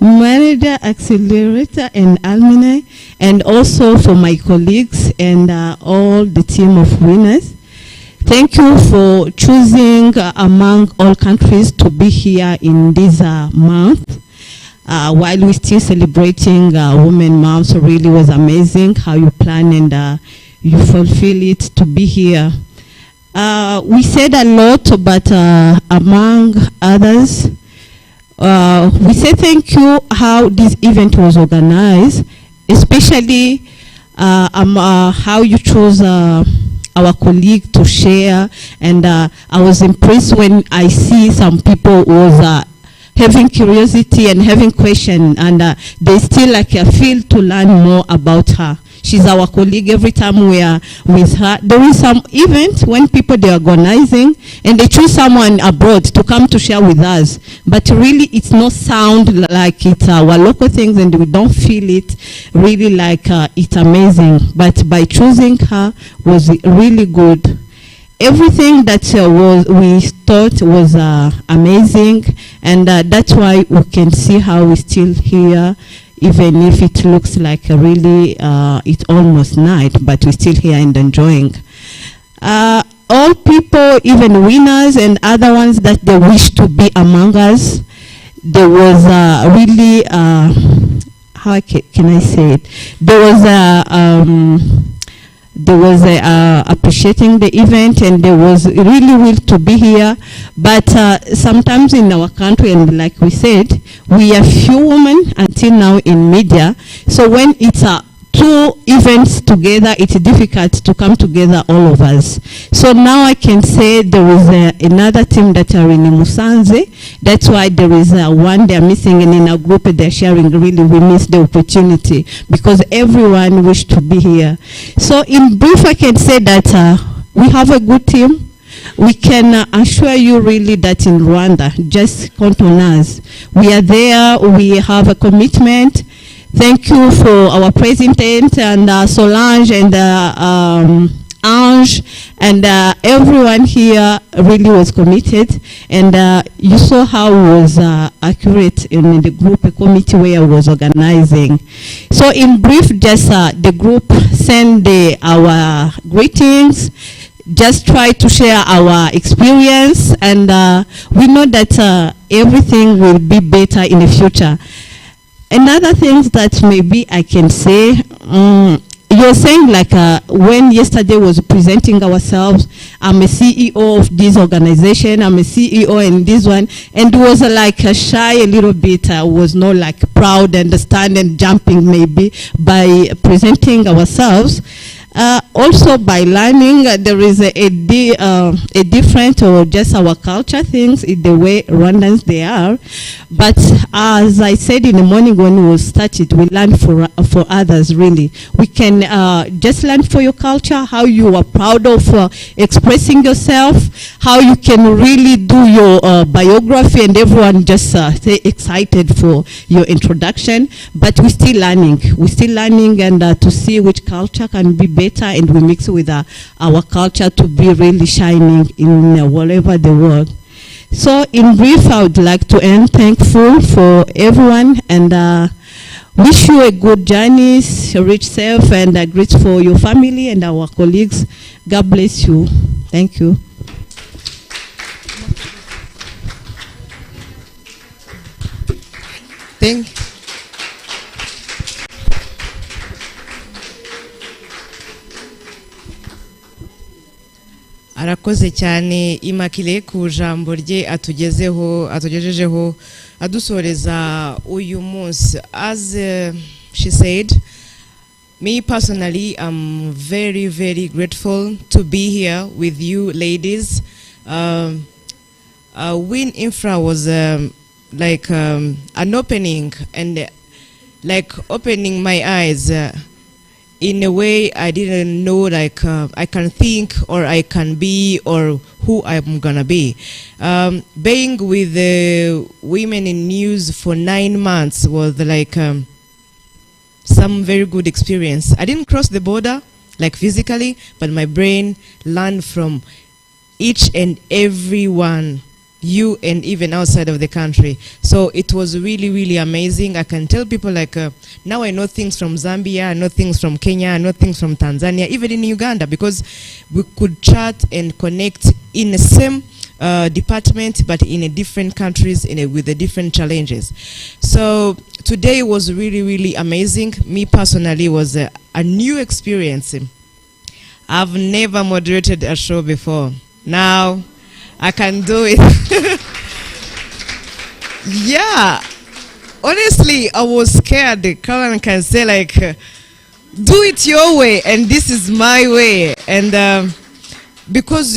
Manager, Accelerator and Alumni, and also for my colleagues and all the team of winners. Thank you for choosing among all countries to be here in this month. While we're still celebrating Women Moms, it really was amazing how you plan and you fulfill it to be here. We said a lot, but among others, we say thank you how this event was organized, especially how you chose our colleague to share, and I was impressed when I see some people was having curiosity and having question, and they still like feel to learn more about her. She's our colleague. Every time we are with her, there is some event when people they are organizing and they choose someone abroad to come to share with us, but really it's not sound like it's our local things and we don't feel it really like it's amazing. But by choosing her was really good. Everything that we thought was amazing, and that's why we can see how we're still here, even if it looks like really it's almost night, but we're still here and enjoying. All people, even winners and other ones that they wish to be among us, there was really, how can I say it? There was appreciating the event, and there was really will to be here. But sometimes in our country, and like we said, we are few women until now in media. So when it's two events together, it's difficult to come together, all of us. So now I can say there is another team that are in Musanze. That's why there is one they're missing, and in our group they're sharing. Really, we miss the opportunity because everyone wished to be here. So in brief, I can say that we have a good team. We can assure you really that in Rwanda, just count on us. We are there, we have a commitment. Thank you for our president and Solange and Ange and everyone here really was committed, and you saw how it was accurate in the group committee where I was organizing. So in brief, just the group send our greetings, just try to share our experience, and we know that everything will be better in the future. Another things that maybe I can say, you're saying like when yesterday was presenting ourselves, I'm a CEO of this organization, I'm a CEO in this one, and it was like shy a little bit. I was not like proud and stand and jumping maybe by presenting ourselves. Also, by learning, there is a different or just our culture things in the way Rwandans they are. But as I said in the morning when we started, we learn for others really. We can just learn for your culture, how you are proud of expressing yourself, how you can really do your biography, and everyone just stay excited for your introduction. But we're still learning and to see which culture can be better, and we mix with our culture to be really shining in whatever the world. So in brief, I would like to end thankful for everyone and wish you a good journey, reach safe, and great for your family and our colleagues. God bless you. Thank you. arakoze cyane Immaculée ku jambo rye atugejejeho adusoreza uyu munsi. As she said, me personally, I'm very, very grateful to be here with you ladies. When Ifra was like an opening and like opening my eyes in a way I didn't know, like I can think or I can be or who I'm gonna be. Being with the women in news for 9 months was like some very good experience. I didn't cross the border like physically, but my brain learned from each and every one, you and even outside of the country. So it was really, really amazing. I can tell people like now I know things from Zambia, I know things from Kenya, I know things from Tanzania, even in Uganda, because we could chat and connect in the same department but in a different countries with the different challenges. So today was really, really amazing. Me personally was a new experience. I've never moderated a show before. Now I can do it. Yeah, honestly, I was scared. Karen can say like, do it your way, and this is my way. And because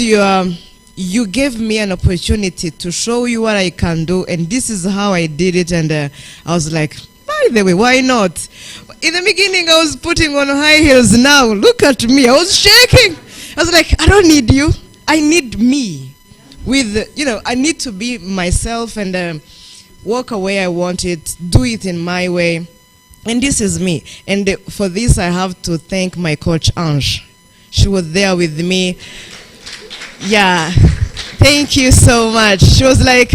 you gave me an opportunity to show you what I can do, and this is how I did it. And I was like, by the way, why not? In the beginning, I was putting on high heels. Now, look at me. I was shaking. I was like, I don't need you. I need me. With, you know, I need to be myself and walk away I want it, do it in my way. And this is me. And for this, I have to thank my coach, Ange. She was there with me. Yeah, thank you so much. She was like,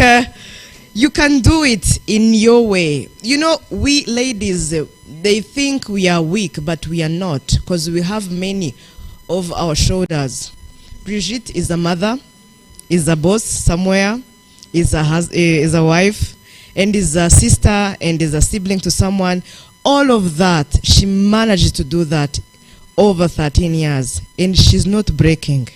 you can do it in your way. You know, we ladies, they think we are weak, but we are not, because we have many of our shoulders. Brigitte is a mother, is a boss somewhere, is a wife, and is a sister, and is a sibling to someone. All of that, she managed to do that over 13 years, and she's not breaking.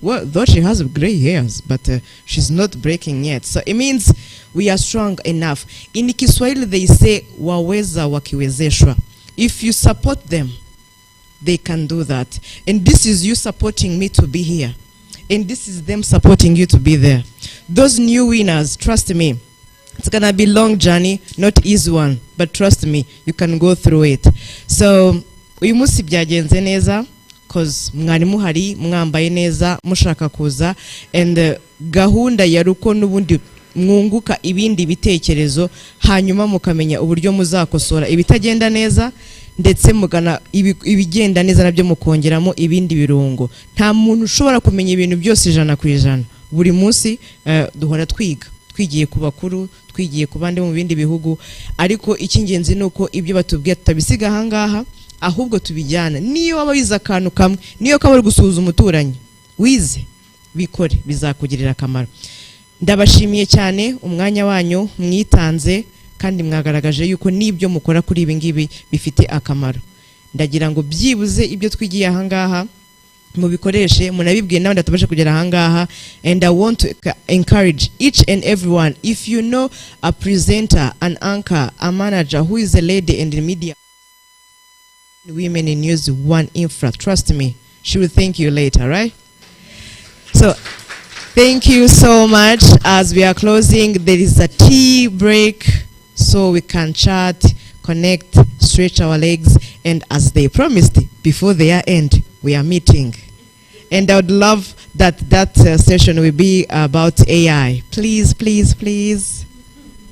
Well, though she has gray hairs, but she's not breaking yet. So it means we are strong enough. In Kiswahili, they say, waweza wakiwezeshwa. If you support them, they can do that. And this is you supporting me to be here. And this is them supporting you to be there. Those new winners, trust me, it's gonna be a long journey, not easy one, but trust me, you can go through it. So, uyu munsi byagenze neza, cause mwari muhari, mwambaye neza, mushaka kuza, and gahunda ya ruko n'ubundi mwunguka ibindi bitekerezo, hanyuma mukamenya uburyo muzakosora ibitagenda neza, ndetse mugana ibigenda neza nabyo mukongeramo ibindi birungo. Nta muntu ushobora kumenya ibintu byose 100%. Buri munsi duhora twigiye ku bakuru, twigiye ku bandi mu bindi bihugu, ariko icy'ingenzi nuko ibyo batubwiye tutabisiga ahangaha, ahubwo tubijyana. Niyo waba wize akantu kamwe, niyo kaba uri gusuhuza umuturanyi, wize bikore, bizakugirira akamaro. Ndabashimiye cyane umwanya wanyu mwitanze, kandi mwagaragaje yuko nibyo mukora kuri ibi ngibi bifite akamaro. Ndagira ngo byibuze ibyo twigiye ahangaha mubikoreshe, munabibwiye n'abandi batabasha kugera ahangaha. And I want to encourage each and everyone, if you know a presenter, an anchor, a manager who is a lady in the media, women in news, one Ifra. Trust me, she will thank you later, right? So thank you so much. As we are closing, there is a tea break so we can chat, connect, stretch our legs, and as they promised, before the year end, we are meeting. And I would love that session will be about AI. Please, please, please.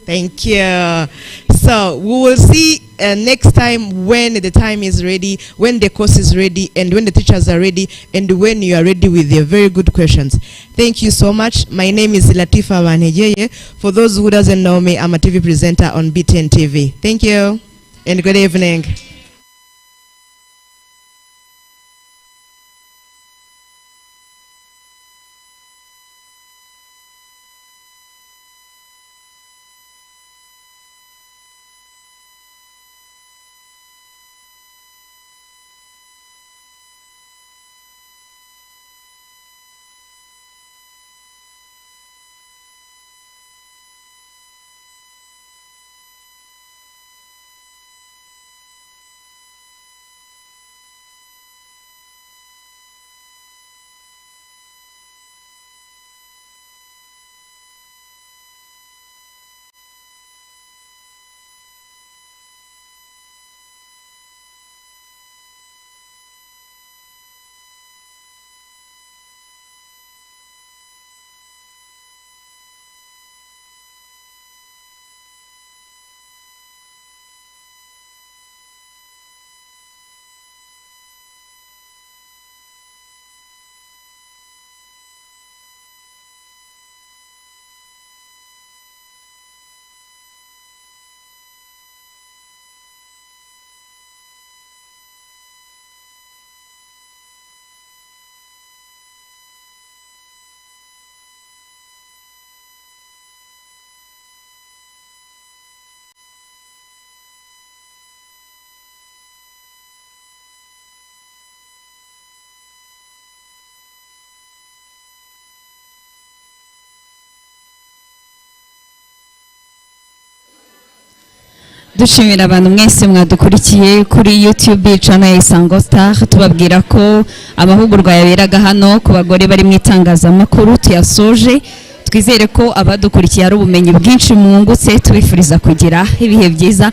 Thank you. So we will see next time when the time is ready, when the course is ready, and when the teachers are ready, and when you are ready with your very good questions. Thank you so much. My name is Latifa Wanejeye. For those who doesn't know me, I'm a TV presenter on BTN TV. Thank you, and good evening. dushimira abantu mwese mwadukurikiye kuri YouTube channel ya Isango Star, tubabwira ko amahugurwa yaberaga hano ku bagore bari mu itangazamakuru tuyasoje. Twizere ko abadukurikiye ari ubumenyi bwinshi mwungutse, tubifuriza kugira ibihe byiza.